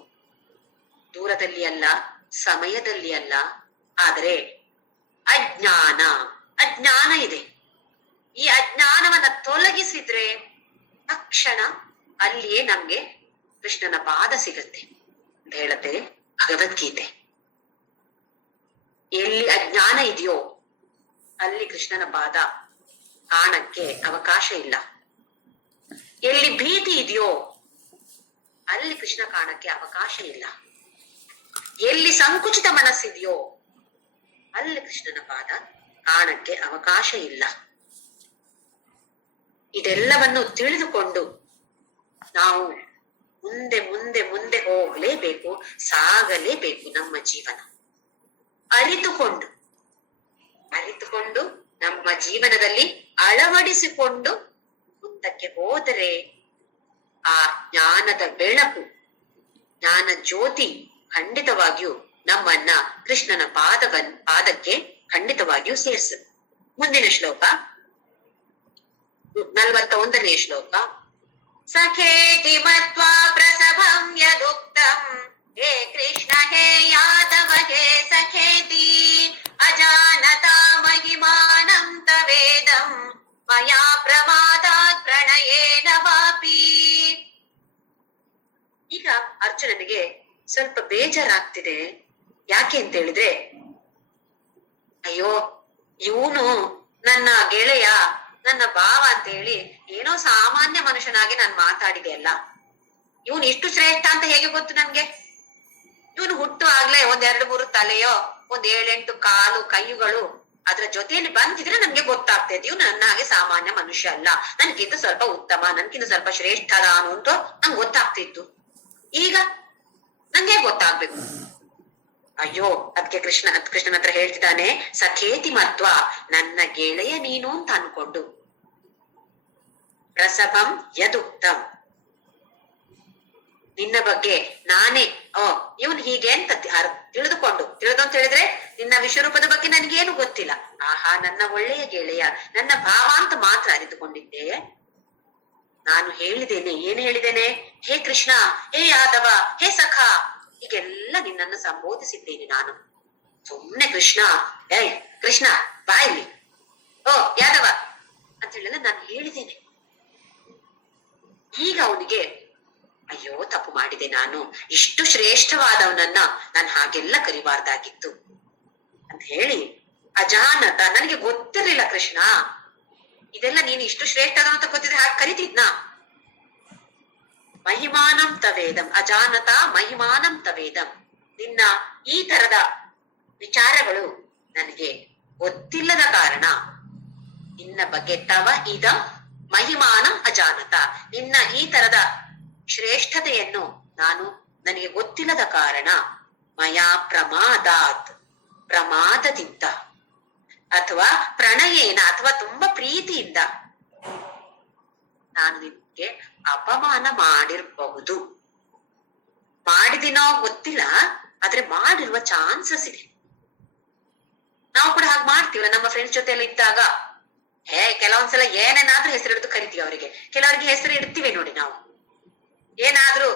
ದೂರದಲ್ಲಿ ಅಲ್ಲ, ಸಮಯದಲ್ಲಿ ಅಲ್ಲ, ಆದರೆ ಅಜ್ಞಾನ ಇದೆ. ಈ ಅಜ್ಞಾನವನ್ನ ತೊಲಗಿಸಿದ್ರೆ ತಕ್ಷಣ ಅಲ್ಲಿಯೇ ನಮ್ಗೆ ಕೃಷ್ಣನ ಪಾದ ಸಿಗತ್ತೆ ಅಂತ ಹೇಳುತ್ತೆ ಭಗವದ್ಗೀತೆ. ಎಲ್ಲಿ ಅಜ್ಞಾನ ಇದೆಯೋ ಅಲ್ಲಿ ಕೃಷ್ಣನ ಪಾದ ಕಾಣಕ್ಕೆ ಅವಕಾಶ ಇಲ್ಲ. ಎಲ್ಲಿ ಭೀತಿ ಇದೆಯೋ ಅಲ್ಲಿ ಕೃಷ್ಣ ಕಾಣಕ್ಕೆ ಅವಕಾಶ ಇಲ್ಲ. ಎಲ್ಲಿ ಸಂಕುಚಿತ ಮನಸ್ಸಿದೆಯೋ ಅಲ್ಲಿ ಕೃಷ್ಣನ ಪಾದ ಕಾಣಕ್ಕೆ ಅವಕಾಶ ಇಲ್ಲ. ಇದೆಲ್ಲವನ್ನು ತಿಳಿದುಕೊಂಡು ನಾವು ಮುಂದೆ ಮುಂದೆ ಮುಂದೆ ಹೋಗಲೇಬೇಕು, ಸಾಗಲೇಬೇಕು. ನಮ್ಮ ಜೀವನ ಅರಿತುಕೊಂಡು ನಮ್ಮ ಜೀವನದಲ್ಲಿ ಅಳವಡಿಸಿಕೊಂಡು ಮುಂದಕ್ಕೆ ಹೋದರೆ ಆ ಜ್ಞಾನದ ಬೆಳಕು, ಜ್ಞಾನ ಜ್ಯೋತಿ ಖಂಡಿತವಾಗಿಯೂ ನಮ್ಮನ್ನ ಕೃಷ್ಣನ ಪಾದಕ್ಕೆ ಖಂಡಿತವಾಗಿಯೂ ಸೇರಿಸುತ್ತೆ. ಮುಂದಿನ ಶ್ಲೋಕ 41ನೇ ಶ್ಲೋಕ. ಸಖೇತಿ ಮತ್ವಾ ಪ್ರಸಭಂ ಯದುಕ್ತಂ ಹೇ ಕೃಷ್ಣ ಹೇ ಯಾದವ ಹೇ ಸಖೇತಿ ಅಜಾನತಾ ಮಹಿಮಾನಂ ತವೇದಂ ಮಯಾ ಪ್ರಮಾದಾತ್ ಪ್ರಣಯೇನ ವಾಪಿ. ಈಗ ಅರ್ಜುನನಿಗೆ ಸ್ವಲ್ಪ ಬೇಜಾರಾಗ್ತಿದೆ. ಯಾಕೆ ಅಂತ ಹೇಳಿದ್ರೆ, ಅಯ್ಯೋ ಇವನು ನನ್ನ ಗೆಳೆಯ, ನನ್ನ ಭಾವ ಅಂತ ಹೇಳಿ ಏನೋ ಸಾಮಾನ್ಯ ಮನುಷ್ಯನಾಗಿ ನಾನು ಮಾತಾಡಿದೆ ಅಲ್ಲ, ಇವನು ಇಷ್ಟು ಶ್ರೇಷ್ಠ ಅಂತ ಹೇಗೆ ಗೊತ್ತು ನನ್ಗೆ? ಇವನು ಹುಟ್ಟು ಆಗ್ಲೇ 1-2-3 ತಲೆಯೋ, 7-8 ಕಾಲು ಕೈಗಳು, ಅದ್ರ ಜೊತೆಯಲ್ಲಿ ಬಂದಿದ್ರೆ ನನ್ಗೆ ಗೊತ್ತಾಗ್ತಾ ಇದ್ದೀವಿ ನನ್ನ ಹಾಗೆ ಸಾಮಾನ್ಯ ಮನುಷ್ಯ ಅಲ್ಲ, ನನ್ಗಿಂತ ಸ್ವಲ್ಪ ಉತ್ತಮ, ನನ್ಗಿಂತ ಸ್ವಲ್ಪ ಶ್ರೇಷ್ಠ ನಾನು ಅಂತ ನಂಗೆ ಗೊತ್ತಾಗ್ತಿತ್ತು. ಈಗ ನಂಗೆ ಗೊತ್ತಾಗ್ಬೇಕು. ಅಯ್ಯೋ ಅದಕ್ಕೆ ಕೃಷ್ಣನ ಹತ್ರ ಹೇಳ್ತಿದ್ದಾನೆ, ಸಖೇತಿ ಮತ್ವ, ನನ್ನ ಗೆಳೆಯ ನೀನು ಅಂತ ಅನ್ಕೊಂಡು, ಪ್ರಸಭಂ ಯದುಕ್ತಂ, ನಿನ್ನ ಬಗ್ಗೆ ನಾನೇ ಇವನ್ ಹೀಗೆ ಅಂತ ತಿಳಿದು ಅಂತ ಹೇಳಿದ್ರೆ ನಿನ್ನ ವಿಶ್ವರೂಪದ ಬಗ್ಗೆ ನನ್ಗೇನು ಗೊತ್ತಿಲ್ಲ. ಆಹಾ ನನ್ನ ಒಳ್ಳೆಯ ಗೆಳೆಯ, ನನ್ನ ಭಾವ ಅಂತ ಮಾತ್ರ ಅರಿತುಕೊಂಡಿದ್ದೆ. ನಾನು ಹೇಳಿದ್ದೇನೆ, ಏನ್ ಹೇಳಿದ್ದೇನೆ? ಹೇ ಕೃಷ್ಣ, ಹೇ ಯಾದವ, ಹೇ ಸಖ, ಹೀಗೆಲ್ಲ ನಿನ್ನನ್ನು ಸಂಬೋಧಿಸಿದ್ದೇನೆ ನಾನು. ಸುಮ್ನೆ ಕೃಷ್ಣ, ಕೃಷ್ಣ ಬಾಯಿಲಿ, ಯಾದವ ಅಂತ ಹೇಳಲ್ಲ ನಾನು ಹೇಳಿದ್ದೇನೆ. ಈಗ ಅವನಿಗೆ ಅಯ್ಯೋ ತಪ್ಪು ಮಾಡಿದೆ ನಾನು, ಇಷ್ಟು ಶ್ರೇಷ್ಠವಾದವನನ್ನ ನಾನು ಹಾಗೆಲ್ಲ ಕರಿಬಾರ್ದಾಗಿತ್ತು ಅಂತ ಹೇಳಿ, ಅಜಾನತ, ನನಗೆ ಗೊತ್ತಿರ್ಲಿಲ್ಲ ಕೃಷ್ಣ, ಇದೆಲ್ಲ ನೀನು ಇಷ್ಟು ಶ್ರೇಷ್ಠದ ಅಂತ ಗೊತ್ತಿದ್ರೆ ಹಾಗೆ ಕರಿತಿದ್ನಾ? ಮಹಿಮಾನಂ ತವೇದಂ, ಅಜಾನತ ಮಹಿಮಾನಂ ತವೇದಂ, ನಿನ್ನ ಈ ತರದ ವಿಚಾರಗಳು ನನಗೆ ಗೊತ್ತಿಲ್ಲದ ಕಾರಣ, ನಿನ್ನ ಬಗ್ಗೆ ತವ ಇದಂ ಮಹಿಮಾನಂ ಅಜಾನತ, ನಿನ್ನ ಈ ತರದ ಶ್ರೇಷ್ಠತೆಯನ್ನು ನನಗೆ ಗೊತ್ತಿಲ್ಲದ ಕಾರಣ, ಮಯಾ ಪ್ರಮಾದಾತ್, ಪ್ರಮಾದದಿಂದ, ಅಥವಾ ಪ್ರಣಯೇನ, ಅಥವಾ ತುಂಬಾ ಪ್ರೀತಿಯಿಂದ ನಾನು ನಿಮ್ಗೆ ಅಪಮಾನ ಮಾಡಿರಬಹುದು. ಮಾಡಿದಿನೋ ಗೊತ್ತಿಲ್ಲ, ಆದ್ರೆ ಮಾಡಿರುವ ಚಾನ್ಸಸ್ ಇದೆ. ನಾವು ಕೂಡ ಹಾಗೆ ಮಾಡ್ತೀವಲ್ಲ ನಮ್ಮ ಫ್ರೆಂಡ್ಸ್ ಜೊತೆ ಎಲ್ಲ ಇದ್ದಾಗ. ಕೆಲವೊಂದ್ಸಲ ಏನೇನಾದ್ರೂ ಹೆಸರು ಹಿಡಿದು ಕರಿತೀವಿ ಅವರಿಗೆ. ಕೆಲವರಿಗೆ ಹೆಸರು ಇಡ್ತೀವಿ ನೋಡಿ ನಾವು, ಏನಾದ್ರೂ.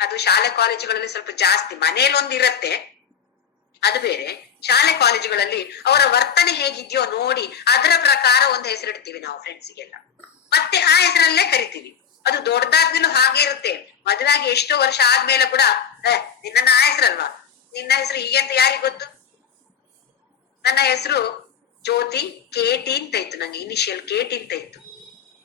ಅದು ಶಾಲೆ ಕಾಲೇಜುಗಳಲ್ಲಿ ಸ್ವಲ್ಪ ಜಾಸ್ತಿ, ಮನೇಲಿ ಒಂದ್ ಇರತ್ತೆ ಅದು ಬೇರೆ. ಶಾಲೆ ಕಾಲೇಜುಗಳಲ್ಲಿ ಅವರ ವರ್ತನೆ ಹೇಗಿದ್ಯೋ ನೋಡಿ ಅದರ ಪ್ರಕಾರ ಒಂದು ಹೆಸರಿಡ್ತೀವಿ ನಾವು ಫ್ರೆಂಡ್ಸಿಗೆಲ್ಲ, ಮತ್ತೆ ಆ ಹೆಸರಲ್ಲೇ ಕರಿತೀವಿ. ಅದು ದೊಡ್ಡದಾದ್ಮೇಲೂ ಹಾಗೆ ಇರುತ್ತೆ. ಮದುವೆಯಾಗಿ ಎಷ್ಟೋ ವರ್ಷ ಆದ್ಮೇಲೆ ಕೂಡ ನಿನ್ನ ಆ ಹೆಸರಲ್ವಾ, ನಿನ್ನ ಹೆಸರು ಹೀಗೆ ಅಂತ ಯಾರಿಗ್ ಗೊತ್ತು? ನನ್ನ ಹೆಸರು ಜ್ಯೋತಿ, ಕೇಟಿ ಅಂತ ಇತ್ತು, ನಂಗೆ ಇನಿಷಿಯಲ್ ಕೇಟಿ ಅಂತ ಇತ್ತು.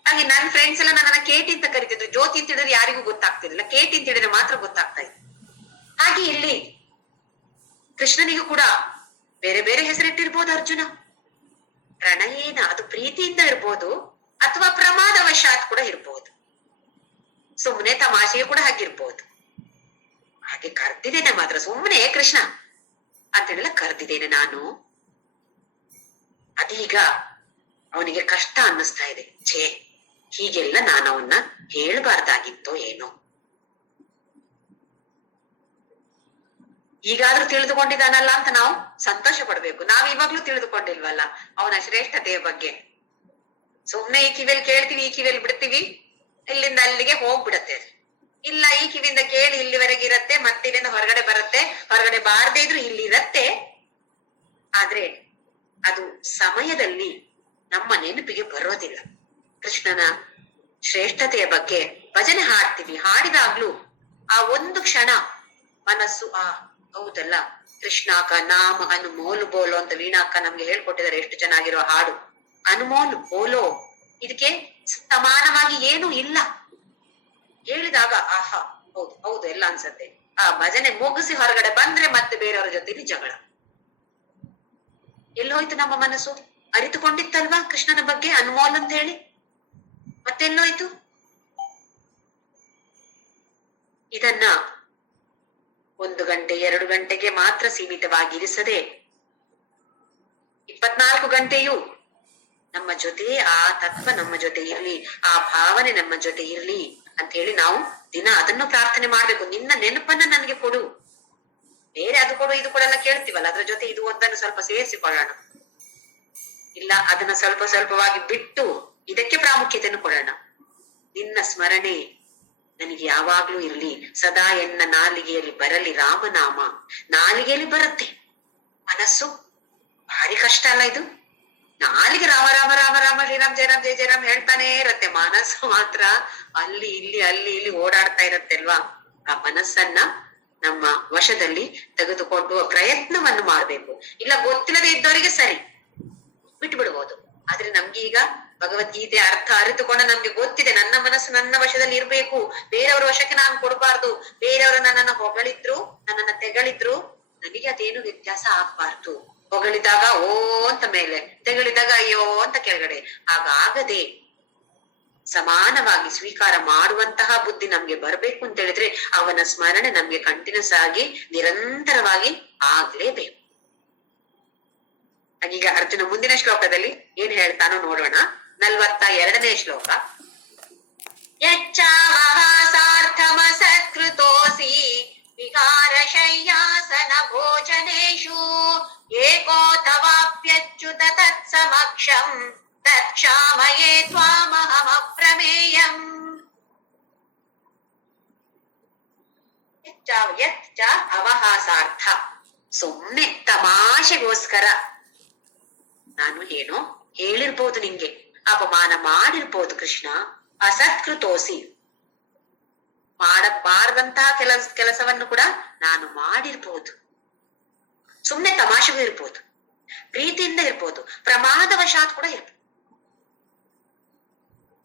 ಹಾಗೆ ನನ್ನ ಫ್ರೆಂಡ್ಸ್ ಎಲ್ಲ ನನ್ನ ಕೇಟಿ ಅಂತ ಕರಿತಿದ್ರು. ಜ್ಯೋತಿ ಅಂತ ಹೇಳಿದ್ರೆ ಯಾರಿಗೂ ಗೊತ್ತಾಗ್ತಿರ್ಲಿಲ್ಲ, ಕೇಟಿ ಅಂತ ಹೇಳಿದ್ರೆ ಮಾತ್ರ ಗೊತ್ತಾಗ್ತಾ ಇತ್ತು. ಹಾಗೆ ಇಲ್ಲಿ ಕೃಷ್ಣನಿಗೂ ಕೂಡ ಬೇರೆ ಬೇರೆ ಹೆಸರಿಟ್ಟಿರ್ಬೋದು ಅರ್ಜುನ. ಪ್ರಣಯೇನ, ಅದು ಪ್ರೀತಿಯಿಂದ ಇರ್ಬೋದು, ಅಥವಾ ಪ್ರಮಾದವಶಾತ್ ಕೂಡ ಇರ್ಬೋದು, ಸುಮ್ಮನೆ ತಮಾಷೆಗೆ ಕೂಡ ಹಾಗಿರ್ಬೋದು. ಹಾಗೆ ಕರ್ದಿದ್ದೇನೆ ಮಾತ್ರ, ಸುಮ್ಮನೆ ಕೃಷ್ಣ ಅಂತ ಹೇಳಿಲ್ಲ, ಕರ್ದಿದ್ದೇನೆ ನಾನು. ಅದೀಗ ಅವನಿಗೆ ಕಷ್ಟ ಅನ್ನಿಸ್ತಾ ಇದೆ. ಛೇ, ಹೀಗೆಲ್ಲ ನಾನು ಅವನ್ನ ಹೇಳ್ಬಾರ್ದಾಗಿತ್ತೋ ಏನೋ. ಈಗಾದ್ರೂ ತಿಳಿದುಕೊಂಡಿದ್ದಾನಲ್ಲ ಅಂತ ನಾವು ಸಂತೋಷ ಪಡ್ಬೇಕು. ನಾವ್ ಇವಾಗ್ಲೂ ತಿಳಿದುಕೊಂಡಿಲ್ವಲ್ಲ ಅವನ ಶ್ರೇಷ್ಠತೆಯ ಬಗ್ಗೆ. ಸುಮ್ನೆ ಈ ಕಿವಿಯಲ್ಲಿ ಕೇಳ್ತೀವಿ, ಈ ಕಿವಿಯಲ್ಲಿ ಬಿಡ್ತೀವಿ, ಇಲ್ಲಿಂದ ಅಲ್ಲಿಗೆ ಹೋಗ್ಬಿಡತ್ತೆ. ಇಲ್ಲ, ಈ ಕಿವಿಯಿಂದ ಕೇಳಿ ಇಲ್ಲಿವರೆಗೆ ಇರತ್ತೆ, ಮತ್ತೆ ಇಲ್ಲಿಂದ ಹೊರಗಡೆ ಬರುತ್ತೆ, ಹೊರಗಡೆ ಬಾರದೇ ಇದ್ರು ಇಲ್ಲಿ ಇರತ್ತೆ. ಆದ್ರೆ ಅದು ಸಮಯದಲ್ಲಿ ನಮ್ಮ ನೆನಪಿಗೆ ಬರೋದಿಲ್ಲ. ಕೃಷ್ಣನ ಶ್ರೇಷ್ಠತೆಯ ಬಗ್ಗೆ ಭಜನೆ ಹಾಡ್ತೀವಿ, ಹಾಡಿದಾಗ್ಲೂ ಆ ಒಂದು ಕ್ಷಣ ಮನಸ್ಸು ಹೌದಲ್ಲ, ಕೃಷ್ಣಾಕ ನಾಮ ಅನುಮೋಲು ಬೋಲೋ ಅಂತ ವೀಣಾಕ್ಕ ನಮ್ಗೆ ಹೇಳ್ಕೊಟ್ಟಿದ್ದಾರೆ. ಎಷ್ಟು ಚೆನ್ನಾಗಿರೋ ಹಾಡು, ಅನುಮೋಲು ಬೋಲೋ, ಇದಕ್ಕೆ ಸಮಾನವಾಗಿ ಏನೂ ಇಲ್ಲ. ಹೇಳಿದಾಗ ಆಹಾ ಹೌದು ಹೌದು ಎಲ್ಲ ಅನ್ಸತ್ತೆ. ಆ ಭಜನೆ ಮುಗಿಸಿ ಹೊರಗಡೆ ಬಂದ್ರೆ ಮತ್ತೆ ಬೇರೆಯವರ ಜೊತೆಲಿ ಜಗಳ. ಎಲ್ಲೋಯ್ತು ನಮ್ಮ ಮನಸ್ಸು? ಅರಿತುಕೊಂಡಿತ್ತಲ್ವಾ ಕೃಷ್ಣನ ಬಗ್ಗೆ ಅನುಮೋಲ್ ಅಂತ ಹೇಳಿ, ಮತ್ತೆಲ್ಲೋಯ್ತು? ಇದನ್ನ 1 ಗಂಟೆ 2 ಗಂಟೆಗೆ ಮಾತ್ರ ಸೀಮಿತವಾಗಿರಿಸದೆ 24 ಗಂಟೆಯೂ ನಮ್ಮ ಜೊತೆ ಆ ತತ್ವ ನಮ್ಮ ಜೊತೆ ಇರ್ಲಿ, ಆ ಭಾವನೆ ನಮ್ಮ ಜೊತೆ ಇರ್ಲಿ ಅಂತ ಹೇಳಿ ನಾವು ದಿನ ಅದನ್ನು ಪ್ರಾರ್ಥನೆ ಮಾಡ್ಬೇಕು. ನಿನ್ನ ನೆನಪನ್ನ ನನಗೆ ಕೊಡು, ಬೇರೆ ಅದು ಕೊಡು ಇದು ಕೊಡಲ್ಲ ಕೇಳ್ತೀವಲ್ಲ, ಅದ್ರ ಜೊತೆ ಇದು ಒಂದನ್ನು ಸ್ವಲ್ಪ ಸೇರಿಸಿಕೊಳ್ಳೋಣ. ಇಲ್ಲ, ಅದನ್ನ ಸ್ವಲ್ಪ ಸ್ವಲ್ಪವಾಗಿ ಬಿಟ್ಟು ಇದಕ್ಕೆ ಪ್ರಾಮುಖ್ಯತೆಯನ್ನು ಕೊಡೋಣ. ನಿನ್ನ ಸ್ಮರಣೆ ನನಗೆ ಯಾವಾಗ್ಲೂ ಇರ್ಲಿ, ಸದಾ ಎನ್ನ ನಾಲಿಗೆಯಲ್ಲಿ ಬರಲಿ ರಾಮನಾಮ. ನಾಲಿಗೆಯಲ್ಲಿ ಬರುತ್ತೆ, ಮನಸ್ಸು ಭಾರಿ ಕಷ್ಟ ಅಲ್ಲ ಇದು. ನಾಲಿಗೆ ರಾಮ ರಾಮ ರಾಮ ರಾಮ ಶ್ರೀರಾಮ್ ಜಯರಾಮ್ ಜಯ ಜಯರಾಮ್ ಹೇಳ್ತಾನೆ ಇರತ್ತೆ, ಮನಸ್ಸು ಮಾತ್ರ ಅಲ್ಲಿ ಇಲ್ಲಿ ಓಡಾಡ್ತಾ ಇರತ್ತೆ ಅಲ್ವಾ. ಆ ಮನಸ್ಸನ್ನ ನಮ್ಮ ವಶದಲ್ಲಿ ತೆಗೆದುಕೊಳ್ಳುವ ಪ್ರಯತ್ನವನ್ನು ಮಾಡ್ಬೇಕು. ಇಲ್ಲ, ಗೊತ್ತಿಲ್ಲದೆ ಇದ್ದವರಿಗೆ ಸರಿ ಬಿಟ್ಟು ಬಿಡ್ಬೋದು. ಆದ್ರೆ ನಮ್ಗೆ ಈಗ ಭಗವದ್ಗೀತೆ ಅರ್ಥ ಅರಿತುಕೊಂಡ ನಮ್ಗೆ ಗೊತ್ತಿದೆ, ನನ್ನ ಮನಸ್ಸು ನನ್ನ ವಶದಲ್ಲಿ ಇರ್ಬೇಕು, ಬೇರೆಯವ್ರ ವಶಕ್ಕೆ ನಾನು ಕೊಡಬಾರ್ದು. ಬೇರೆಯವರು ನನ್ನನ್ನ ಹೊಗಳಿದ್ರು, ನನ್ನನ್ನ ತೆಗಳಿದ್ರು, ನನಗೆ ಅದೇನು ವ್ಯತ್ಯಾಸ ಆಗ್ಬಾರ್ದು. ಹೊಗಳಿದಾಗ ಓ ಅಂತ ಮೇಲೆ, ತೆಗಳಿದಾಗ ಅಯ್ಯೋ ಅಂತ ಕೆಳಗಡೆ. ಹಾಗಾಗದೆ ಸಮಾನವಾಗಿ ಸ್ವೀಕಾರ ಮಾಡುವಂತಹ ಬುದ್ಧಿ ನಮ್ಗೆ ಬರ್ಬೇಕು ಅಂತ ಹೇಳಿದ್ರೆ ಅವನ ಸ್ಮರಣೆ ನಮ್ಗೆ ಕಂಟಿನ್ಯೂಸ್ ಆಗಿ ನಿರಂತರವಾಗಿ ಆಗ್ಲೇಬೇಕು. ಹಾಗೀಗ ಅರ್ಜುನ ಮುಂದಿನ ಶ್ಲೋಕದಲ್ಲಿ ಏನ್ ಹೇಳ್ತಾನೋ ನೋಡೋಣ. 42ನೇ ಶ್ಲೋಕ. ಯಚ್ಚಾವಹಾಸಾರ್ಥಮಸತ್ಕೃತೋಸಿ ವಿಕಾರ ಶಯ್ಯಾಸನ ಭೋಜನೇಷು ಏಕೋತವಾಪ್ಯಚ್ಯುತ ತತ್ಸಮಕ್ಷಂ ತತ್ಕ್ಷಾಮಯೇ ತ್ವಾಮಹಮಪ್ರಮೇಯಂ. ಯಚ್ಚ ಅವಹಾಸಾರ್ಥ, ಸುಮ್ಮನೆ ತಮಾಷೆಗೋಸ್ಕರ ನಾನು ಏನೋ ಹೇಳಿರ್ಬೋದು, ನಿಂಗೆ ಅಪಮಾನ ಮಾಡಿರ್ಬೋದು ಕೃಷ್ಣ. ಅಸತ್ಕೃತೋಸಿ, ಮಾಡಬಾರದಂತಹ ಕೆಲಸವನ್ನು ಕೂಡ ನಾನು ಮಾಡಿರ್ಬೋದು. ಸುಮ್ನೆ ತಮಾಷೆಗೂ ಇರ್ಬೋದು, ಪ್ರೀತಿಯಿಂದ ಇರ್ಬೋದು, ಪ್ರಮಾದವಶಾತ್ ಕೂಡ ಇರ್ಬೋದು.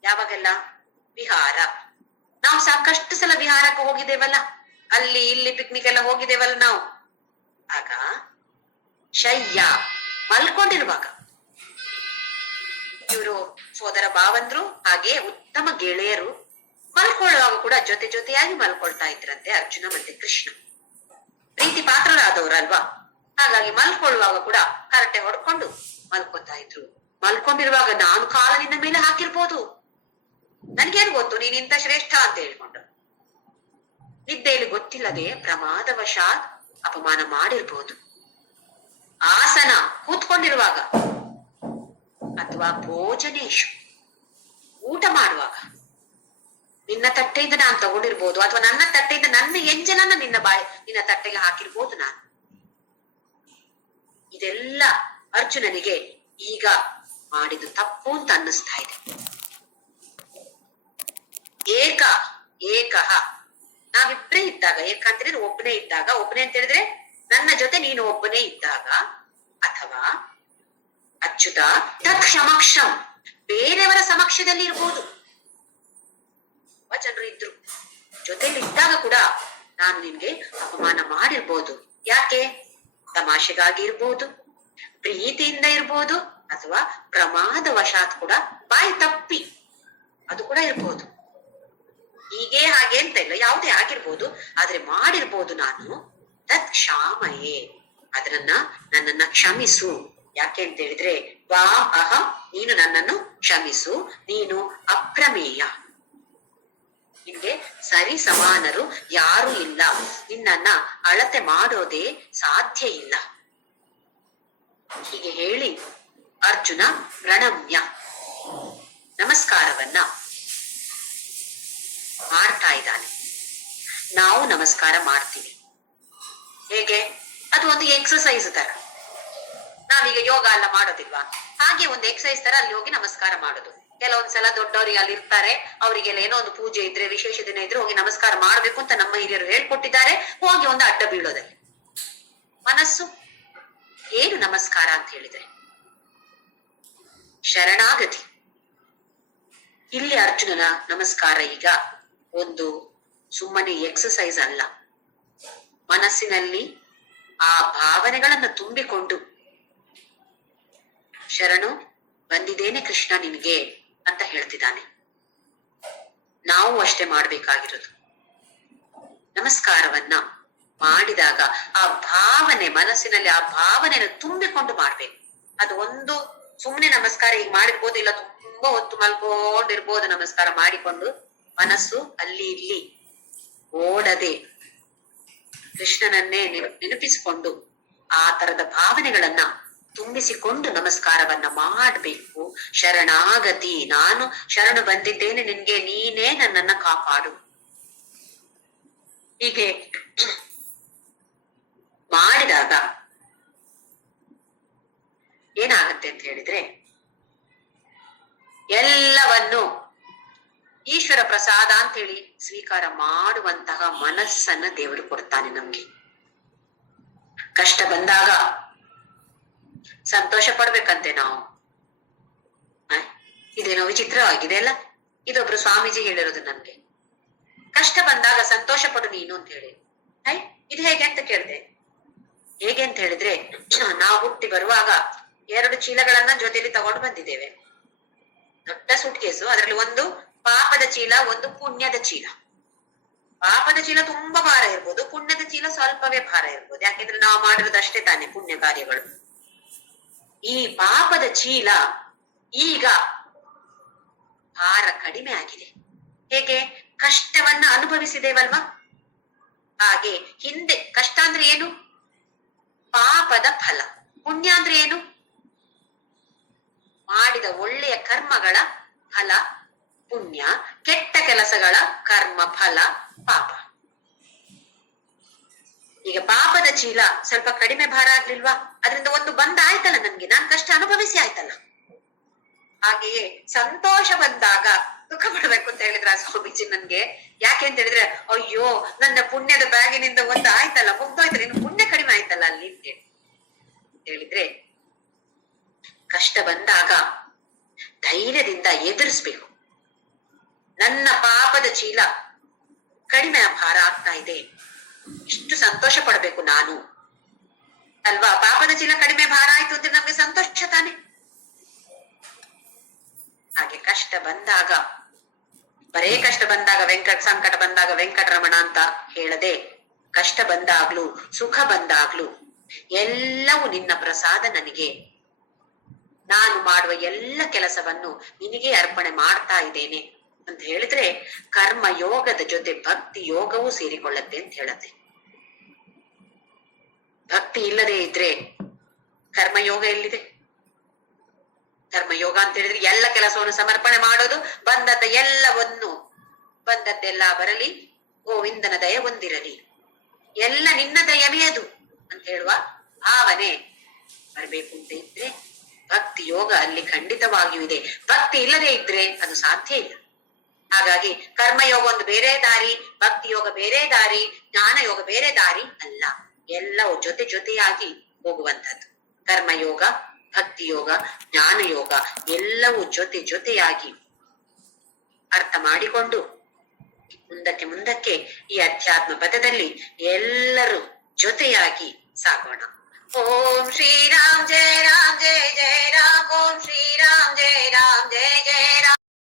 ಯಾವಾಗೆಲ್ಲ ವಿಹಾರ, ನಾವು ಸಾಕಷ್ಟು ಸಲ ವಿಹಾರಕ್ಕೆ ಹೋಗಿದ್ದೇವಲ್ಲ, ಅಲ್ಲಿ ಇಲ್ಲಿ ಪಿಕ್ನಿಕ್ ಎಲ್ಲ ಹೋಗಿದ್ದೇವಲ್ಲ ನಾವು. ಆಗ ಶಯ್ಯ, ಮಲ್ಕೊಂಡಿರುವಾಗ ಇವರು ಸೋದರ ಭಾವಂದ್ರು ಹಾಗೆ ಉತ್ತಮ ಗೆಳೆಯರು ಮಲ್ಕೊಳ್ಳುವಾಗ ಕೂಡ ಜೊತೆ ಜೊತೆಯಾಗಿ ಮಲ್ಕೊಳ್ತಾ ಇದ್ರಂತೆ ಅರ್ಜುನ ಮತ್ತೆ ಕೃಷ್ಣ. ಪ್ರೀತಿ ಪಾತ್ರರಾದವ್ರಲ್ವಾ, ಹಾಗಾಗಿ ಮಲ್ಕೊಳ್ಳುವಾಗ ಕೂಡ ಹರಟೆ ಹೊಡ್ಕೊಂಡು ಮಲ್ಕೊತಾ ಇದ್ರು. ಮಲ್ಕೊಂಡಿರುವಾಗ ನಾನು ಕಾಲ ನಿನ್ನ ಮೇಲೆ ಹಾಕಿರ್ಬೋದು, ನನ್ಗೇನು ಗೊತ್ತು ನೀನಿಂತ ಶ್ರೇಷ್ಠ ಅಂತ ಹೇಳ್ಕೊಂಡು. ನಿದ್ದೆಯಲ್ಲಿ ಗೊತ್ತಿಲ್ಲದೆ ಪ್ರಮಾದವಶಾತ್ ಅಪಮಾನ ಮಾಡಿರ್ಬೋದು. ಆಸನ, ಕೂತ್ಕೊಂಡಿರುವಾಗ, ಅಥವಾ ಭೋಜನೇಶು, ಊಟ ಮಾಡುವಾಗ ನಿನ್ನ ತಟ್ಟೆಯಿಂದ ನಾನು ತಗೊಂಡಿರ್ಬೋದು, ಅಥವಾ ನನ್ನ ತಟ್ಟೆಯಿಂದ ನನ್ನ ಎಂಜಲನ್ನ ನಿನ್ನ ತಟ್ಟೆಗೆ ಹಾಕಿರ್ಬೋದು ನಾನು. ಇದೆಲ್ಲ ಅರ್ಜುನನಿಗೆ ಈಗ ಮಾಡಿದ್ದು ತಪ್ಪು ಅಂತ ಅನ್ನಿಸ್ತಾ ಇದೆ. ಏಕಃ, ನಾವಿಬ್ರೇ ಇದ್ದಾಗ, ಏಕ ಅಂತ ಹೇಳಿದ್ರೆ ಒಬ್ಬನೇ ಇದ್ದಾಗ, ಒಬ್ಬನೇ ಅಂತ ಹೇಳಿದ್ರೆ ನನ್ನ ಜೊತೆ ನೀನು ಒಬ್ಬನೇ ಇದ್ದಾಗ, ಅಥವಾ ಅಚ್ಯುತ ತತ್ ಸಮಕ್ಷಂ, ಬೇರೆಯವರ ಸಮಕ್ಷದಲ್ಲಿ ಇರ್ಬೋದು. ಜನರು ಇದ್ರು ಜೊತೆಲಿ ಇದ್ದಾಗ ಕೂಡ ನಾನು ನಿನ್ಗೆ ಅಪಮಾನ ಮಾಡಿರ್ಬೋದು. ಯಾಕೆ? ತಮಾಷೆಗಾಗಿ ಇರ್ಬೋದು, ಪ್ರೀತಿಯಿಂದ ಇರ್ಬೋದು, ಅಥವಾ ಪ್ರಮಾದವಶಾತ್ ಕೂಡ ಬಾಯಿ ತಪ್ಪಿ ಅದು ಕೂಡ ಇರ್ಬೋದು. ಹೀಗೆ ಹಾಗೆ ಅಂತ ಇಲ್ಲ, ಯಾವುದೇ ಆಗಿರ್ಬೋದು, ಆದ್ರೆ ಮಾಡಿರ್ಬೋದು ನಾನು. ತತ್ ಕ್ಷಾಮಯೇ, ನನ್ನನ್ನ ಕ್ಷಮಿಸು. ಯಾಕೆ ಅಂತ ಹೇಳಿದ್ರೆ ವಾ ಅಹಂ, ನೀನು ನನ್ನನ್ನು ಕ್ಷಮಿಸು, ನೀನು ಅಪ್ರಮೇಯ, ನಿನ್ಗೆ ಸರಿ ಸಮಾನರು ಯಾರು ಇಲ್ಲ, ನಿನ್ನನ್ನ ಅಳತೆ ಮಾಡೋದೇ ಸಾಧ್ಯ ಇಲ್ಲ. ಹೀಗೆ ಹೇಳಿ ಅರ್ಜುನ ಪ್ರಣಮ್ಯ, ನಮಸ್ಕಾರವನ್ನ ಮಾಡ್ತಾ ಇದ್ದಾನೆ. ನಾವು ನಮಸ್ಕಾರ ಮಾಡ್ತೀವಿ, ಹೇಗೆ? ಅದು ಒಂದು ಎಕ್ಸಸೈಸ್ ತರ. ನಾವೀಗ ಯೋಗ ಎಲ್ಲ ಮಾಡೋದಿಲ್ವಾ, ಹಾಗೆ ಒಂದು ಎಕ್ಸಸೈಸ್ ತರ ಅಲ್ಲಿ ಹೋಗಿ ನಮಸ್ಕಾರ ಮಾಡೋದು. ಕೆಲವೊಂದ್ಸಲ ದೊಡ್ಡವ್ರಿಗೆ ಅಲ್ಲಿ ಇರ್ತಾರೆ, ಅವರಿಗೆಲ್ಲ ಏನೋ ಒಂದು ಪೂಜೆ ಇದ್ರೆ, ವಿಶೇಷ ದಿನ ಇದ್ರೆ ಹೋಗಿ ನಮಸ್ಕಾರ ಮಾಡ್ಬೇಕು ಅಂತ ನಮ್ಮ ಹಿರಿಯರು ಹೇಳ್ಕೊಟ್ಟಿದ್ದಾರೆ. ಹೋಗಿ ಒಂದು ಅಡ್ಡ ಬೀಳೋದಲ್ಲಿ ಮನಸ್ಸು ಏನು ನಮಸ್ಕಾರ ಅಂತ ಹೇಳಿದ್ರೆ ಶರಣಾಗತಿ. ಇಲ್ಲಿ ಅರ್ಜುನನ ನಮಸ್ಕಾರ ಈಗ ಒಂದು ಸುಮ್ಮನೆ ಎಕ್ಸಸೈಸ್ ಅಲ್ಲ, ಮನಸ್ಸಿನಲ್ಲಿ ಆ ಭಾವನೆಗಳನ್ನು ತುಂಬಿಕೊಂಡು ಶರಣು ಬಂದಿದ್ದೇನೆ ಕೃಷ್ಣ ನಿನ್ಗೆ ಅಂತ ಹೇಳ್ತಿದ್ದಾನೆ. ನಾವು ಅಷ್ಟೇ ಮಾಡ್ಬೇಕಾಗಿರೋದು. ನಮಸ್ಕಾರವನ್ನ ಮಾಡಿದಾಗ ಆ ಭಾವನೆ, ಮನಸ್ಸಿನಲ್ಲಿ ಆ ಭಾವನೆಯನ್ನು ತುಂಬಿಕೊಂಡು ಮಾಡ್ಬೇಕು. ಅದು ಒಂದು ಸುಮ್ನೆ ನಮಸ್ಕಾರ ಈಗ ಮಾಡಿರ್ಬೋದು, ಇಲ್ಲ ತುಂಬಾ ಹೊತ್ತು ಮಲ್ಕೊಂಡಿರ್ಬೋದು ನಮಸ್ಕಾರ ಮಾಡಿಕೊಂಡು, ಮನಸ್ಸು ಅಲ್ಲಿ ಇಲ್ಲಿ ಓಡದೆ ಕೃಷ್ಣನನ್ನೇ ನೆನಪಿಸಿಕೊಂಡು ಆ ತರದ ಭಾವನೆಗಳನ್ನ ತುಂಬಿಸಿಕೊಂಡು ನಮಸ್ಕಾರವನ್ನ ಮಾಡ್ಬೇಕು. ಶರಣಾಗತಿ, ನಾನು ಶರಣು ಬಂದಿದ್ದೇನೆ ನಿನ್ಗೆ, ನೀನೇ ನನ್ನನ್ನ ಕಾಪಾಡು. ಹೀಗೆ ಮಾಡಿದಾಗ ಏನಾಗತ್ತೆ ಅಂತ ಹೇಳಿದ್ರೆ, ಎಲ್ಲವನ್ನು ಈಶ್ವರ ಪ್ರಸಾದ ಅಂತ ಹೇಳಿ ಸ್ವೀಕಾರ ಮಾಡುವಂತಹ ಮನಸ್ಸನ್ನ ದೇವರು ಕೊಡ್ತಾನೆ ನಮ್ಗೆ. ಕಷ್ಟ ಬಂದಾಗ ಸಂತೋಷ ಪಡ್ಬೇಕಂತೆ ನಾವು. ಇದೇನೋ ವಿಚಿತ್ರವಾಗಿದೆ ಅಲ್ಲ. ಇದೊಬ್ರು ಸ್ವಾಮೀಜಿ ಹೇಳಿರೋದು ನನ್ಗೆ. ಕಷ್ಟ ಬಂದಾಗ ಸಂತೋಷ ಪಡು ನೀನು ಅಂತ ಹೇಳಿ. ಇದು ಹೇಗೆ ಅಂತ ಕೇಳಿದೆ. ಹೇಗೆ ಅಂತ ಹೇಳಿದ್ರೆ, ನಾವು ಹುಟ್ಟಿ ಬರುವಾಗ 2 ಚೀಲಗಳನ್ನ ಜೊತೆಯಲ್ಲಿ ತಗೊಂಡು ಬಂದಿದ್ದೇವೆ. ದೊಡ್ಡ ಸೂಟ್ ಕೇಸು, ಅದರಲ್ಲಿ ಒಂದು ಪಾಪದ ಚೀಲ, ಒಂದು ಪುಣ್ಯದ ಚೀಲ. ಪಾಪದ ಚೀಲ ತುಂಬಾ ಭಾರ ಇರ್ಬೋದು, ಪುಣ್ಯದ ಚೀಲ ಸ್ವಲ್ಪವೇ ಭಾರ ಇರ್ಬೋದು. ಯಾಕೆಂದ್ರೆ ನಾವು ಮಾಡಿರೋದಷ್ಟೇ ತಾನೆ ಪುಣ್ಯ ಕಾರ್ಯಗಳು. ಈ ಪಾಪದ ಚೀಲ ಈಗ ಭಾರ ಕಡಿಮೆ ಆಗಿದೆ. ಹೇಗೆ? ಕಷ್ಟವನ್ನ ಅನುಭವಿಸಿದೇವಲ್ವಾ? ಹಾಗೆ ಹಿಂದೆ ಕಷ್ಟ ಅಂದ್ರೆ ಏನು? ಪಾಪದ ಫಲ. ಪುಣ್ಯ ಅಂದ್ರೆ ಏನು? ಮಾಡಿದ ಒಳ್ಳೆಯ ಕರ್ಮಗಳ ಫಲ ಪುಣ್ಯ, ಕೆಟ್ಟ ಕೆಲಸಗಳ ಕರ್ಮ ಫಲ ಪಾಪ. ಈಗ ಪಾಪದ ಚೀಲ ಸ್ವಲ್ಪ ಕಡಿಮೆ ಭಾರ ಆಗ್ಲಿಲ್ವಾ? ಅದರಿಂದ ಒಂದು ಬಂದ ಆಯ್ತಲ್ಲ ನನ್ಗೆ, ನಾನ್ ಕಷ್ಟ ಅನುಭವಿಸಿ ಆಯ್ತಲ್ಲ. ಹಾಗೆಯೇ ಸಂತೋಷ ಬಂದಾಗ ದುಃಖ ಪಡ್ಬೇಕು ಅಂತ ಹೇಳಿದ್ರ ಸ್ವಾಮೀಜಿ ನನ್ಗೆ. ಯಾಕೆ ಅಂತ ಹೇಳಿದ್ರೆ, ಅಯ್ಯೋ ನನ್ನ ಪುಣ್ಯದ ಬ್ಯಾಗಿನಿಂದ ಒಂದು ಆಯ್ತಲ್ಲ, ಮುಗ್ದೋಯ್ತಲ್ಲ, ಇನ್ನು ಪುಣ್ಯ ಕಡಿಮೆ ಆಯ್ತಲ್ಲ ಅಲ್ಲಿ ಅಂತ ಹೇಳಿದ್ರೆ, ಕಷ್ಟ ಬಂದಾಗ ಧೈರ್ಯದಿಂದ ಎದುರಿಸ್ಬೇಕು. ನನ್ನ ಪಾಪದ ಚೀಲ ಕಡಿಮೆ ಭಾರ ಆಗ್ತಾ ಇದೆ, ಇಷ್ಟು ಸಂತೋಷ ಪಡ್ಬೇಕು ನಾನು ಅಲ್ವಾ? ಪಾಪದ ಚೀಲ ಕಡಿಮೆ ಭಾರ ಆಯ್ತು ಅಂದ್ರೆ ನಮ್ಗೆ ಸಂತೋಷ ತಾನೆ. ಹಾಗೆ ಕಷ್ಟ ಬಂದಾಗ, ಬರೇ ಕಷ್ಟ ಬಂದಾಗ ಸಂಕಟ ಬಂದಾಗ ವೆಂಕಟರಮಣ ಅಂತ ಹೇಳದೆ, ಕಷ್ಟ ಬಂದಾಗ್ಲೂ ಸುಖ ಬಂದಾಗ್ಲೂ ಎಲ್ಲವೂ ನಿನ್ನ ಪ್ರಸಾದ, ನನಗೆ ನಾನು ಮಾಡುವ ಎಲ್ಲ ಕೆಲಸವನ್ನು ನಿನಗೆ ಅರ್ಪಣೆ ಮಾಡ್ತಾ ಇದ್ದೇನೆ ಅಂತ ಹೇಳಿದ್ರೆ, ಕರ್ಮ ಯೋಗದ ಜೊತೆ ಭಕ್ತಿ ಯೋಗವೂ ಸೇರಿಕೊಳ್ಳತ್ತೆ ಅಂತ ಹೇಳತ್ತೆ. ಭಕ್ತಿ ಇಲ್ಲದೆ ಇದ್ರೆ ಕರ್ಮಯೋಗ ಎಲ್ಲಿದೆ? ಕರ್ಮಯೋಗ ಅಂತ ಹೇಳಿದ್ರೆ ಎಲ್ಲ ಕೆಲಸವನ್ನು ಸಮರ್ಪಣೆ ಮಾಡೋದು, ಬಂದದ್ದೆಲ್ಲ ಬರಲಿ, ಗೋವಿಂದನ ದಯ ಹೊಂದಿರಲಿ, ಎಲ್ಲ ನಿನ್ನ ದಯವೇ ಅದು ಅಂತ ಹೇಳುವ ಭಾವನೆ ಬರಬೇಕು ಅಂತ ಇದ್ರೆ ಭಕ್ತಿ ಯೋಗ ಅಲ್ಲಿ ಖಂಡಿತವಾಗಿಯೂ ಇದೆ. ಭಕ್ತಿ ಇಲ್ಲದೆ ಇದ್ರೆ ಅದು ಸಾಧ್ಯ ಇಲ್ಲ. ಹಾಗಾಗಿ ಕರ್ಮಯೋಗ ಒಂದು ಬೇರೆ ದಾರಿ, ಭಕ್ತಿ ಯೋಗ ಬೇರೆ ದಾರಿ, ಜ್ಞಾನ ಯೋಗ ಬೇರೆ ದಾರಿ ಅಲ್ಲ. ಎಲ್ಲವೂ ಜೊತೆ ಜೊತೆಯಾಗಿ ಹೋಗುವಂಥದ್ದು. ಕರ್ಮಯೋಗ, ಭಕ್ತಿ ಯೋಗ, ಜ್ಞಾನ ಯೋಗ ಎಲ್ಲವೂ ಜೊತೆ ಜೊತೆಯಾಗಿ ಅರ್ಥ ಮಾಡಿಕೊಂಡು ಮುಂದಕ್ಕೆ ಈ ಅಧ್ಯಾತ್ಮ ಪಥದಲ್ಲಿ ಎಲ್ಲರೂ ಜೊತೆಯಾಗಿ ಸಾಗೋಣ. ಓಂ ಶ್ರೀರಾಮ್ ಜಯ ರಾಮ್ ಜಯ ಜಯ ರಾಮ್. ಓಂ ಶ್ರೀ